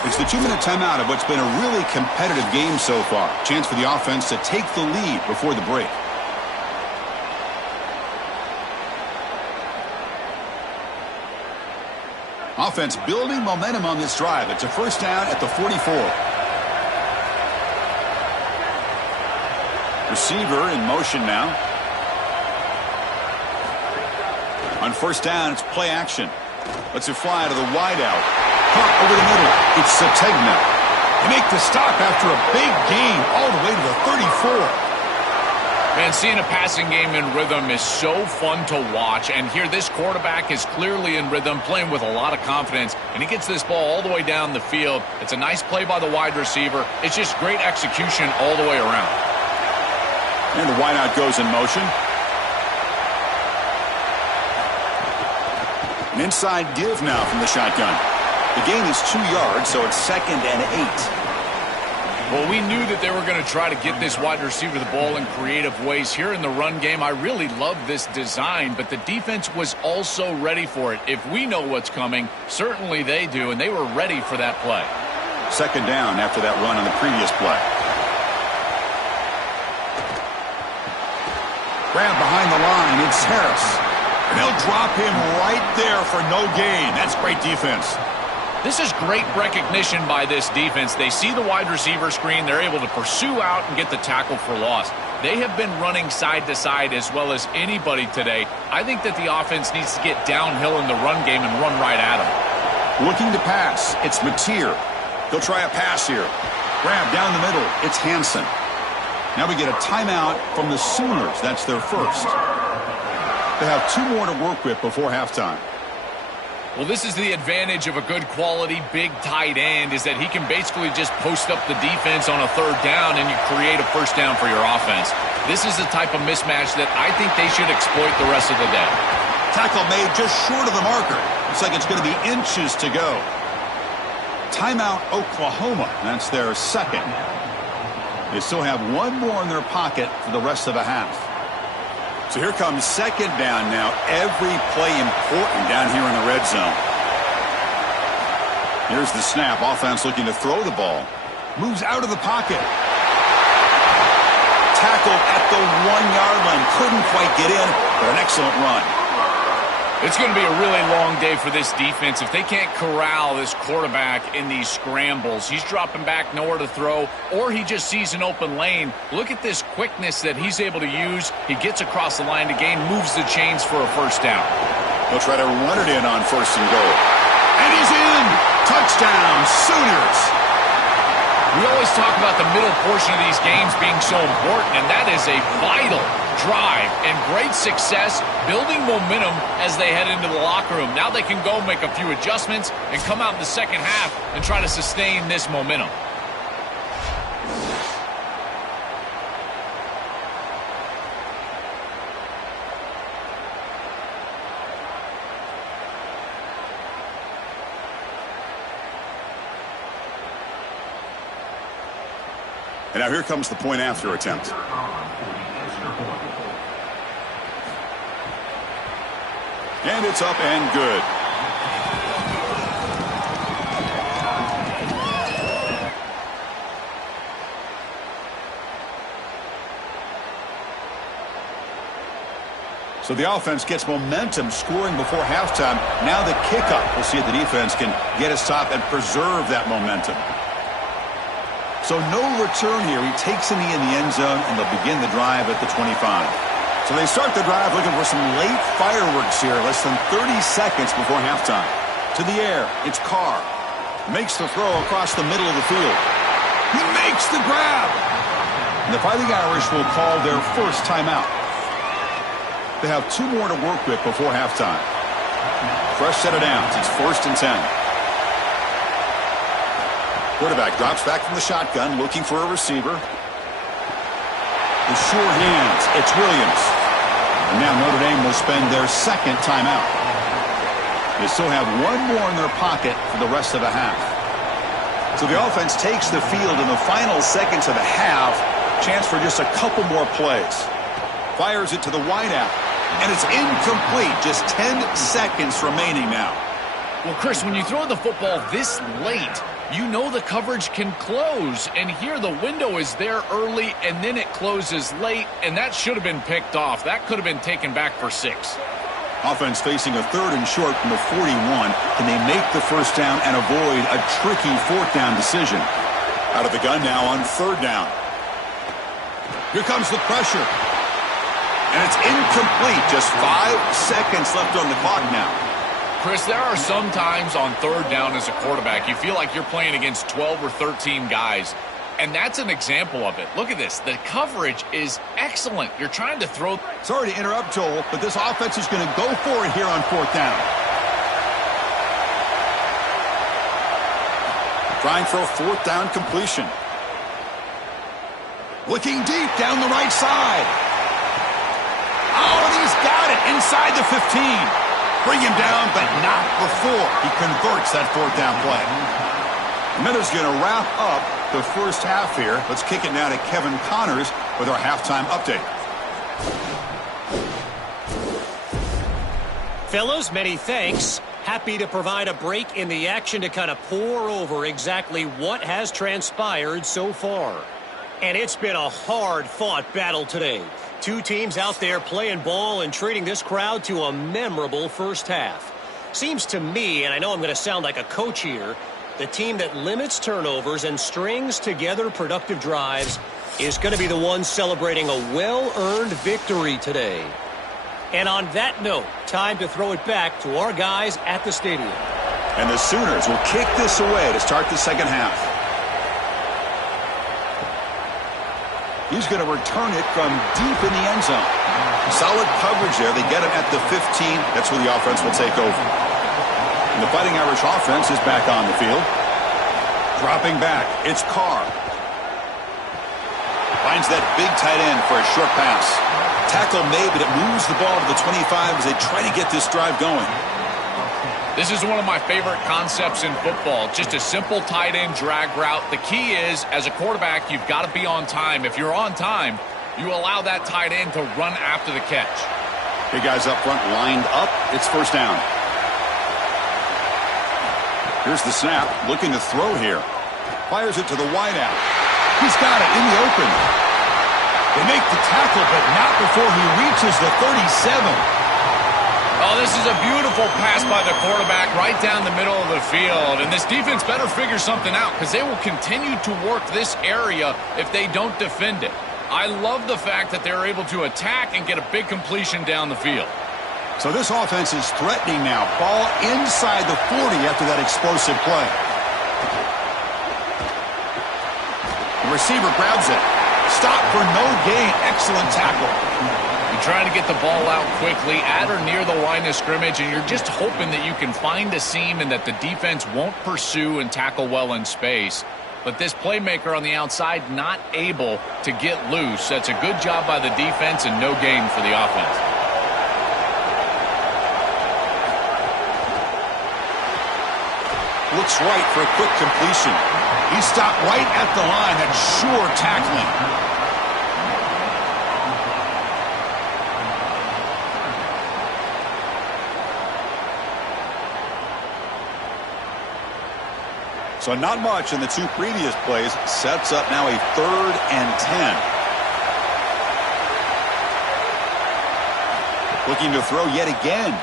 It's the 2-minute timeout of what's been a really competitive game so far. Chance for the offense to take the lead before the break. Offense building momentum on this drive. It's a 1st down at the 44. Receiver in motion now. On 1st down, it's play action. Lets it fly to the wideout. Caught over the middle. It's Sategna. They make the stop after a big gain all the way to the 34. Man, seeing a passing game in rhythm is so fun to watch. And here, this quarterback is clearly in rhythm, playing with a lot of confidence. And he gets this ball all the way down the field. It's a nice play by the wide receiver. It's just great execution all the way around. And the wideout goes in motion. An inside give now from the shotgun. The gain is 2 yards, so it's 2nd and 8. Well, we knew that they were going to try to get this wide receiver the ball in creative ways. Here in the run game, I really love this design, but the defense was also ready for it. If we know what's coming, certainly they do, and they were ready for that play. 2nd down after that run on the previous play. Grab behind the line. It's Harris. And they'll drop him right there for no gain. That's great defense. This is great recognition by this defense. They see the wide receiver screen. They're able to pursue out and get the tackle for loss. They have been running side to side as well as anybody today. I think that the offense needs to get downhill in the run game and run right at them. Looking to pass. It's Mateer. They'll try a pass here. Grab down the middle. It's Hansen. Now we get a timeout from the Sooners. That's their first. They have 2 more to work with before halftime. Well, this is the advantage of a good quality big tight end, is that he can basically just post up the defense on a 3rd down and you create a 1st down for your offense. This is the type of mismatch that I think they should exploit the rest of the day. Tackle made just short of the marker. Looks like it's going to be inches to go. Timeout Oklahoma. That's their second. They still have 1 more in their pocket for the rest of the half. So here comes 2nd down now. Every play important down here in the red zone. Here's the snap. Offense looking to throw the ball. Moves out of the pocket. Tackled at the 1-yard line. Couldn't quite get in, but an excellent run. It's going to be a really long day for this defense if they can't corral this quarterback in these scrambles. He's dropping back, nowhere to throw, or he just sees an open lane. Look at this quickness that he's able to use. He gets across the line to gain, moves the chains for a first down. He'll try to run it in on 1st and goal. And he's in! Touchdown, Sooners! We always talk about the middle portion of these games being so important, and that is a vital drive and great success, building momentum as they head into the locker room. Now they can go make a few adjustments and come out in the second half and try to sustain this momentum. And now here comes the point after attempt. And it's up and good. So the offense gets momentum, scoring before halftime. Now the kickoff. We'll see if the defense can get a stop and preserve that momentum. So no return here. He takes a knee in the end zone, and they'll begin the drive at the 25. So they start the drive looking for some late fireworks here, less than 30 seconds before halftime. To the air, it's Carr. Makes the throw across the middle of the field. He makes the grab. And the Fighting Irish will call their first timeout. They have 2 more to work with before halftime. Fresh set of downs. It's 1st and 10. Quarterback drops back from the shotgun, looking for a receiver. The sure hands. It's Williams. And now Notre Dame will spend their 2nd timeout. They still have 1 more in their pocket for the rest of the half. So the offense takes the field in the final seconds of the half. Chance for just a couple more plays. Fires it to the wideout. And it's incomplete. Just 10 seconds remaining now. Well, Chris, when you throw the football this late, you know the coverage can close. And here the window is there early, and then it closes late, and that should have been picked off. That could have been taken back for 6. Offense facing a 3rd and short from the 41. Can they make the first down and avoid a tricky 4th down decision? Out of the gun now on 3rd down. Here comes the pressure. And it's incomplete. Just 5 seconds left on the clock now. Chris, there are some times on 3rd down as a quarterback, you feel like you're playing against 12 or 13 guys. And that's an example of it. Look at this. The coverage is excellent. You're trying to throw. Sorry to interrupt, Joel, but this offense is going to go for it here on 4th down. Trying for a 4th down completion. Looking deep down the right side. Oh, and he's got it inside the 15. Bring him down, but not before he converts that 4th down play. Minutes going to wrap up the first half here. Let's kick it now to Kevin Connors with our halftime update. Fellas, many thanks. Happy to provide a break in the action to kind of pour over exactly what has transpired so far. And it's been a hard-fought battle today. 2 teams out there playing ball and treating this crowd to a memorable first half. Seems to me, and I know I'm going to sound like a coach here, the team that limits turnovers and strings together productive drives is going to be the one celebrating a well-earned victory today. And on that note, time to throw it back to our guys at the stadium. And the Sooners will kick this away to start the second half. He's going to return it from deep in the end zone. Solid coverage there. They get him at the 15. That's where the offense will take over. And the Fighting Irish offense is back on the field. Dropping back. It's Carr. Finds that big tight end for a short pass. Tackle made, but it moves the ball to the 25 as they try to get this drive going. This is one of my favorite concepts in football. Just a simple tight end drag route. The key is, as a quarterback, you've got to be on time. If you're on time, you allow that tight end to run after the catch. Big guys up front lined up. It's 1st down. Here's the snap, looking to throw here. Fires it to the wideout. He's got it in the open. They make the tackle, but not before he reaches the 37. Oh, this is a beautiful pass by the quarterback right down the middle of the field. And this defense better figure something out because they will continue to work this area if they don't defend it. I love the fact that they're able to attack and get a big completion down the field. So this offense is threatening now. Ball inside the 40 after that explosive play. The receiver grabs it. Stop for no gain. Excellent tackle. You're trying to get the ball out quickly at or near the line of scrimmage, and you're just hoping that you can find a seam and that the defense won't pursue and tackle well in space. But this playmaker on the outside not able to get loose. That's a good job by the defense and no gain for the offense. Looks right for a quick completion. He stopped right at the line. That's sure tackling. So not much in the two previous plays. Sets up now a 3rd and 10. Looking to throw yet again.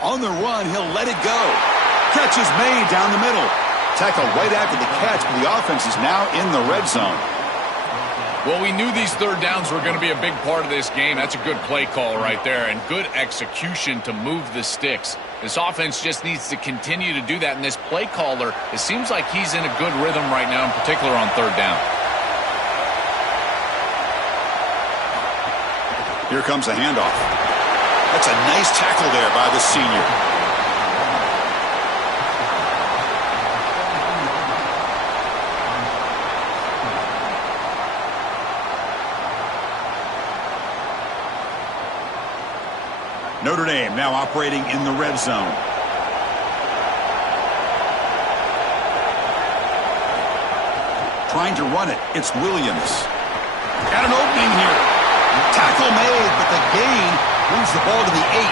On the run, he'll let it go. Catch is made down the middle. Tackle right after the catch, but the offense is now in the red zone. Well, we knew these 3rd downs were going to be a big part of this game. That's a good play call right there and good execution to move the sticks. This offense just needs to continue to do that. And this play caller, it seems like he's in a good rhythm right now, in particular on 3rd down. Here comes a handoff. That's a nice tackle there by the senior. Notre Dame now operating in the red zone. Trying to run it. It's Williams. Got an opening here. Tackle made, but the gain moves the ball to the 8.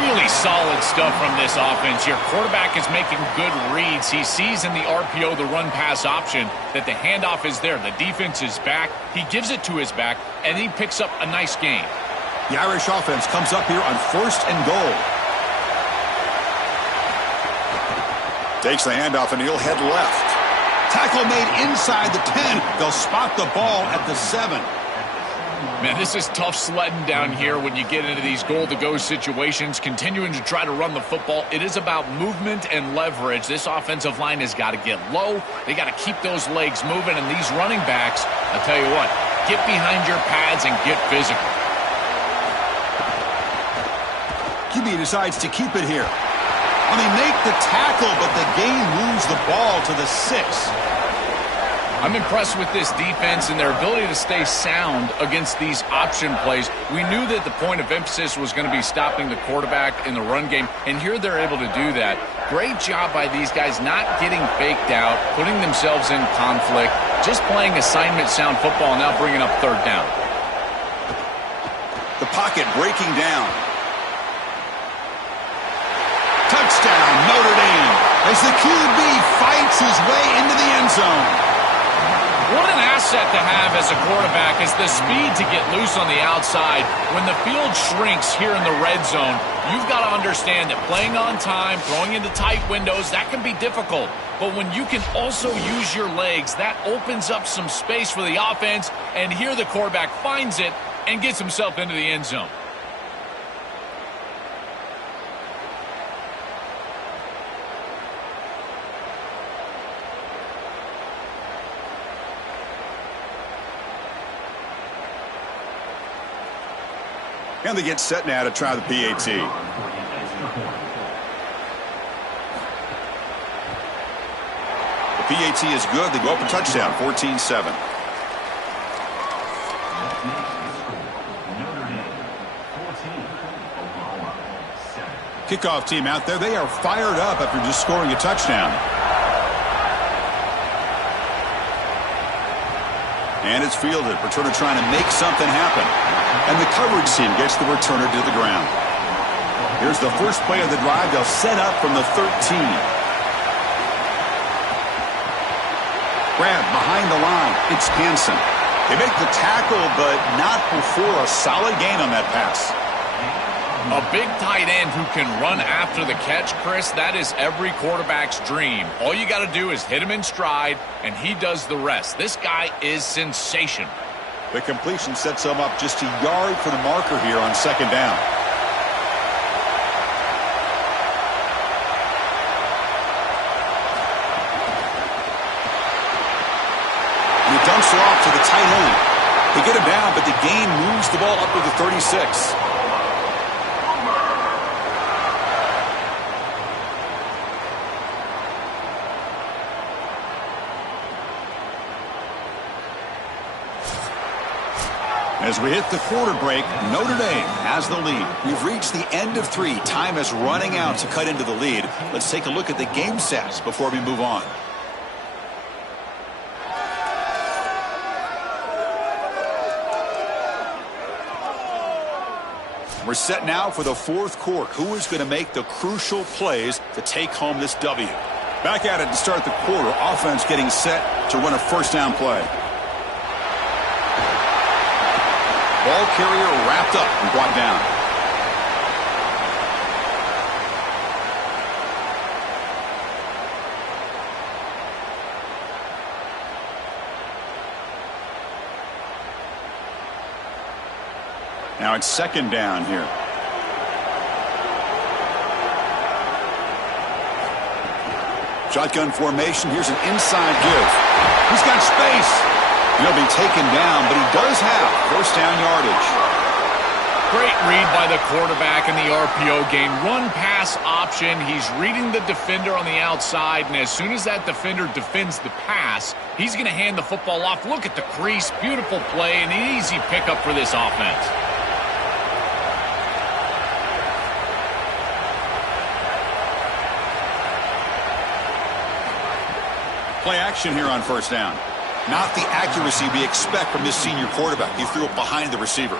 Really solid stuff from this offense. Your quarterback is making good reads. He sees in the RPO, the run-pass option, that the handoff is there. The defense is back. He gives it to his back, and he picks up a nice gain. The Irish offense comes up here on 1st and goal. Takes the handoff, and he'll head left. Tackle made inside the 10. They'll spot the ball at the 7. Man, this is tough sledding down here when you get into these goal-to-go situations, continuing to try to run the football. It is about movement and leverage. This offensive line has got to get low. They got to keep those legs moving, and these running backs, I'll tell you what, get behind your pads and get physical. QB decides to keep it here. Well, they make the tackle, but the gain moves the ball to the 6. I'm impressed with this defense and their ability to stay sound against these option plays. We knew that the point of emphasis was going to be stopping the quarterback in the run game, and here they're able to do that. Great job by these guys not getting faked out, putting themselves in conflict, just playing assignment sound football, and now bringing up 3rd down. The pocket breaking down. Touchdown, Notre Dame, as the QB fights his way into the end zone. What an asset to have as a quarterback is the speed to get loose on the outside. When the field shrinks here in the red zone, you've got to understand that playing on time, throwing into tight windows, that can be difficult. But when you can also use your legs, that opens up some space for the offense. And here the quarterback finds it and gets himself into the end zone. And they get set now to try the PAT. The PAT is good. They go up a touchdown, 14-7. Kickoff team out there. They are fired up after just scoring a touchdown. And it's fielded. Returner trying to make something happen. And the coverage team gets the returner to the ground. Here's the first play of the drive. They'll set up from the 13. Grab behind the line. It's Hansen. They make the tackle, but not before a solid gain on that pass. A big tight end who can run after the catch, Chris, that is every quarterback's dream. All you got to do is hit him in stride, and he does the rest. This guy is sensational. The completion sets him up just a yard for the marker here on second down. And he dumps it off to the tight end. They get him down, but the gain moves the ball up to the 36. As we hit the quarter break, Notre Dame has the lead. We've reached the end of 3. Time is running out to cut into the lead. Let's take a look at the game stats before we move on. We're set now for the fourth quarter. Who is going to make the crucial plays to take home this W? Back at it to start the quarter. Offense getting set to run a first down play. Ball carrier wrapped up and brought down. Now it's second down here. Shotgun formation. Here's an inside give. He's got space. He'll be taken down, but he does have first down yardage. Great read by the quarterback in the RPO game. Run pass option. He's reading the defender on the outside, and as soon as that defender defends the pass, he's going to hand the football off. Look at the crease. Beautiful play and an easy pickup for this offense. Play action here on first down. Not the accuracy we expect from this senior quarterback. He threw it behind the receiver.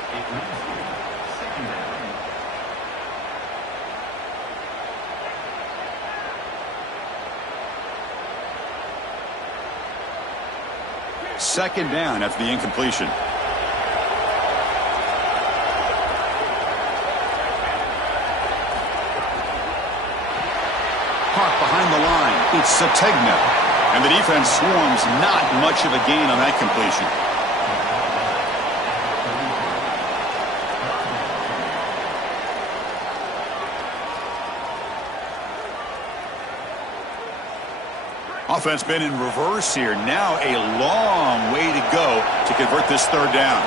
Second down after the incompletion. Caught behind the line. It's Sategna. And the defense swarms, not much of a gain on that completion. Offense been in reverse here. Now a long way to go to convert this third down.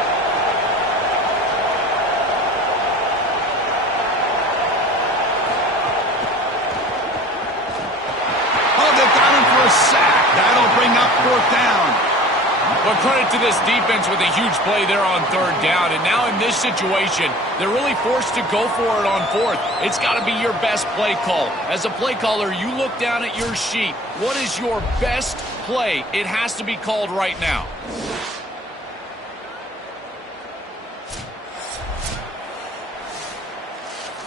Oh, they got him for a sack. That'll bring up fourth down. But credit to this defense with a huge play there on third down. And now in this situation, they're really forced to go for it on fourth. It's got to be your best play call. As a play caller, you look down at your sheet. What is your best play? It has to be called right now.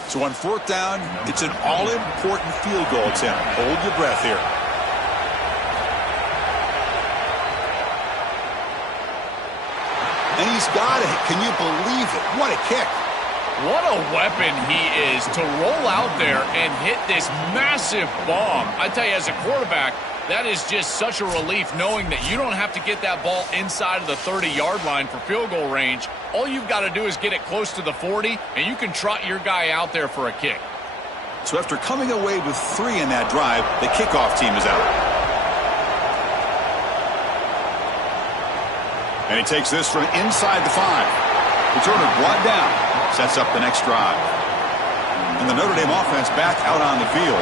So on fourth down, it's an all-important field goal attempt. Hold your breath here. And he's got it. Can you believe it? What a kick. What a weapon he is to roll out there and hit this massive bomb. I tell you, as a quarterback, that is just such a relief knowing that you don't have to get that ball inside of the 30-yard line for field goal range. All you've got to do is get it close to the 40, and you can trot your guy out there for a kick. So after coming away with 3 in that drive, the kickoff team is out. And he takes this from inside the 5. Returner brought down. Sets up the next drive. And the Notre Dame offense back out on the field.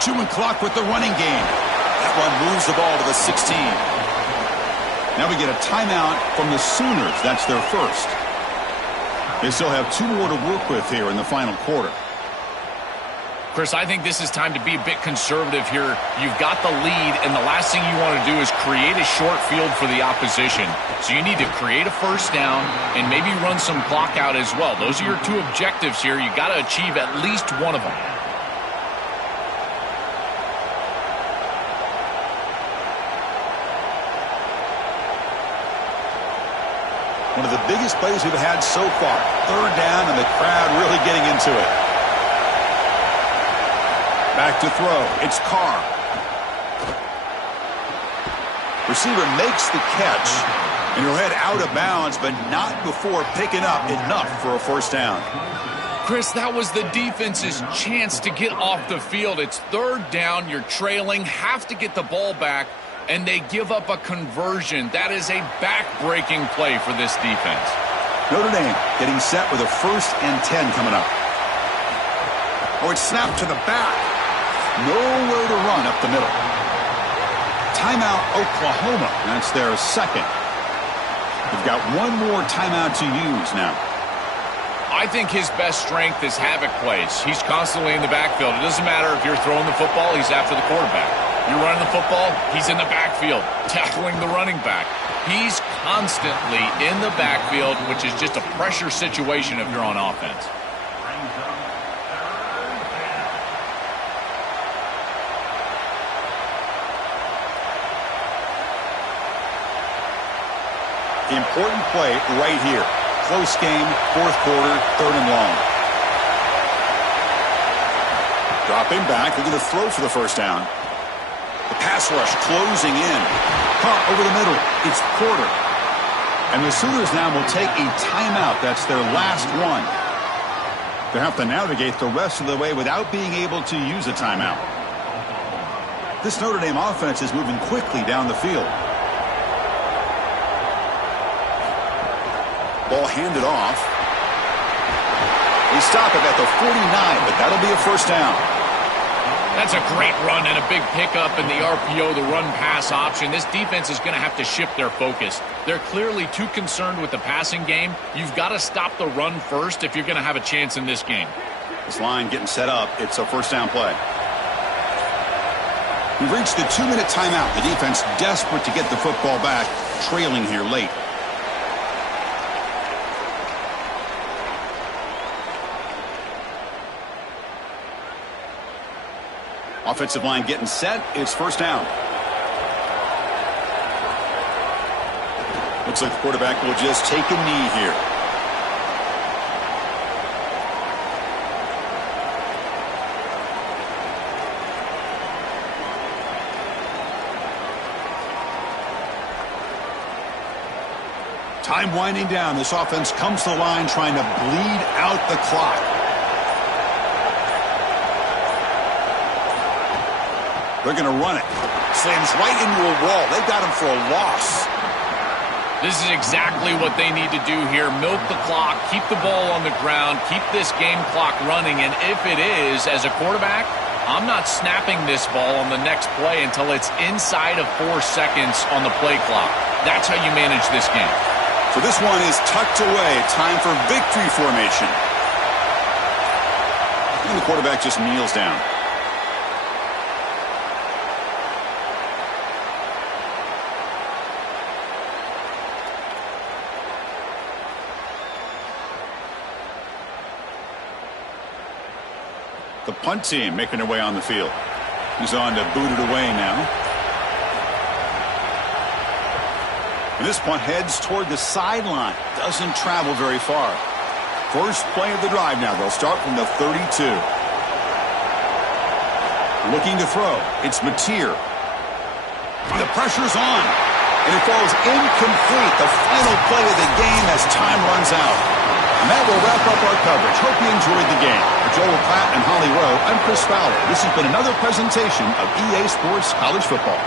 Chewing clock with the running game. That one moves the ball to the 16. Now we get a timeout from the Sooners. That's their first. They still have 2 more to work with here in the final quarter. Chris, I think this is time to be a bit conservative here. You've got the lead, and the last thing you want to do is create a short field for the opposition. So you need to create a first down and maybe run some clock out as well. Those are your two objectives here. You've got to achieve at least one of them. One of the biggest plays we've had so far. Third down, and the crowd really getting into it. Back to throw. It's Carr. Receiver makes the catch, and he'll head out of bounds, but not before picking up enough for a first down. Chris, that was the defense's chance to get off the field. It's third down. You're trailing, have to get the ball back, and they give up a conversion. That is a back-breaking play for this defense. Notre Dame getting set with a 1st and 10 coming up. Oh, it's snapped to the back. Nowhere to run up the middle. Timeout, Oklahoma. That's their second. They've got one more timeout to use now. I think his best strength is havoc plays. He's constantly in the backfield. It doesn't matter if you're throwing the football, he's after the quarterback. You're running the football, he's in the backfield, tackling the running back. He's constantly in the backfield, which is just a pressure situation if you're on offense. Important play right here. Close game, 4th quarter, 3rd and long. Dropping back, looking to throw for the first down. The pass rush closing in. Caught over the middle. It's Porter. And the Sooners now will take a timeout. That's their last one. They have to navigate the rest of the way without being able to use a timeout. This Notre Dame offense is moving quickly down the field. Ball handed off. They stop it at the 49, but that'll be a first down. That's a great run and a big pickup in the RPO, the run-pass option. This defense is going to have to shift their focus. They're clearly too concerned with the passing game. You've got to stop the run first if you're going to have a chance in this game. This line getting set up. It's a first down play. We've reached the 2-minute timeout. The defense desperate to get the football back, trailing here late. Offensive line getting set. It's first down. Looks like the quarterback will just take a knee here. Time winding down. This offense comes to the line trying to bleed out the clock. They're going to run it. Slams right into a wall. They've got him for a loss. This is exactly what they need to do here. Milk the clock, keep the ball on the ground, keep this game clock running. And if it is, as a quarterback, I'm not snapping this ball on the next play until it's inside of 4 seconds on the play clock. That's how you manage this game. So this one is tucked away. Time for victory formation. And the quarterback just kneels down. The punt team making their way on the field. He's on to boot it away now. And this punt heads toward the sideline. Doesn't travel very far. First play of the drive now. They'll start from the 32. Looking to throw. It's Mateer. The pressure's on. And it falls incomplete. The final play of the game as time runs out. And that will wrap up our coverage. Hope you enjoyed the game. For Joel Klatt and Holly Rowe, I'm Chris Fowler. This has been another presentation of EA Sports College Football.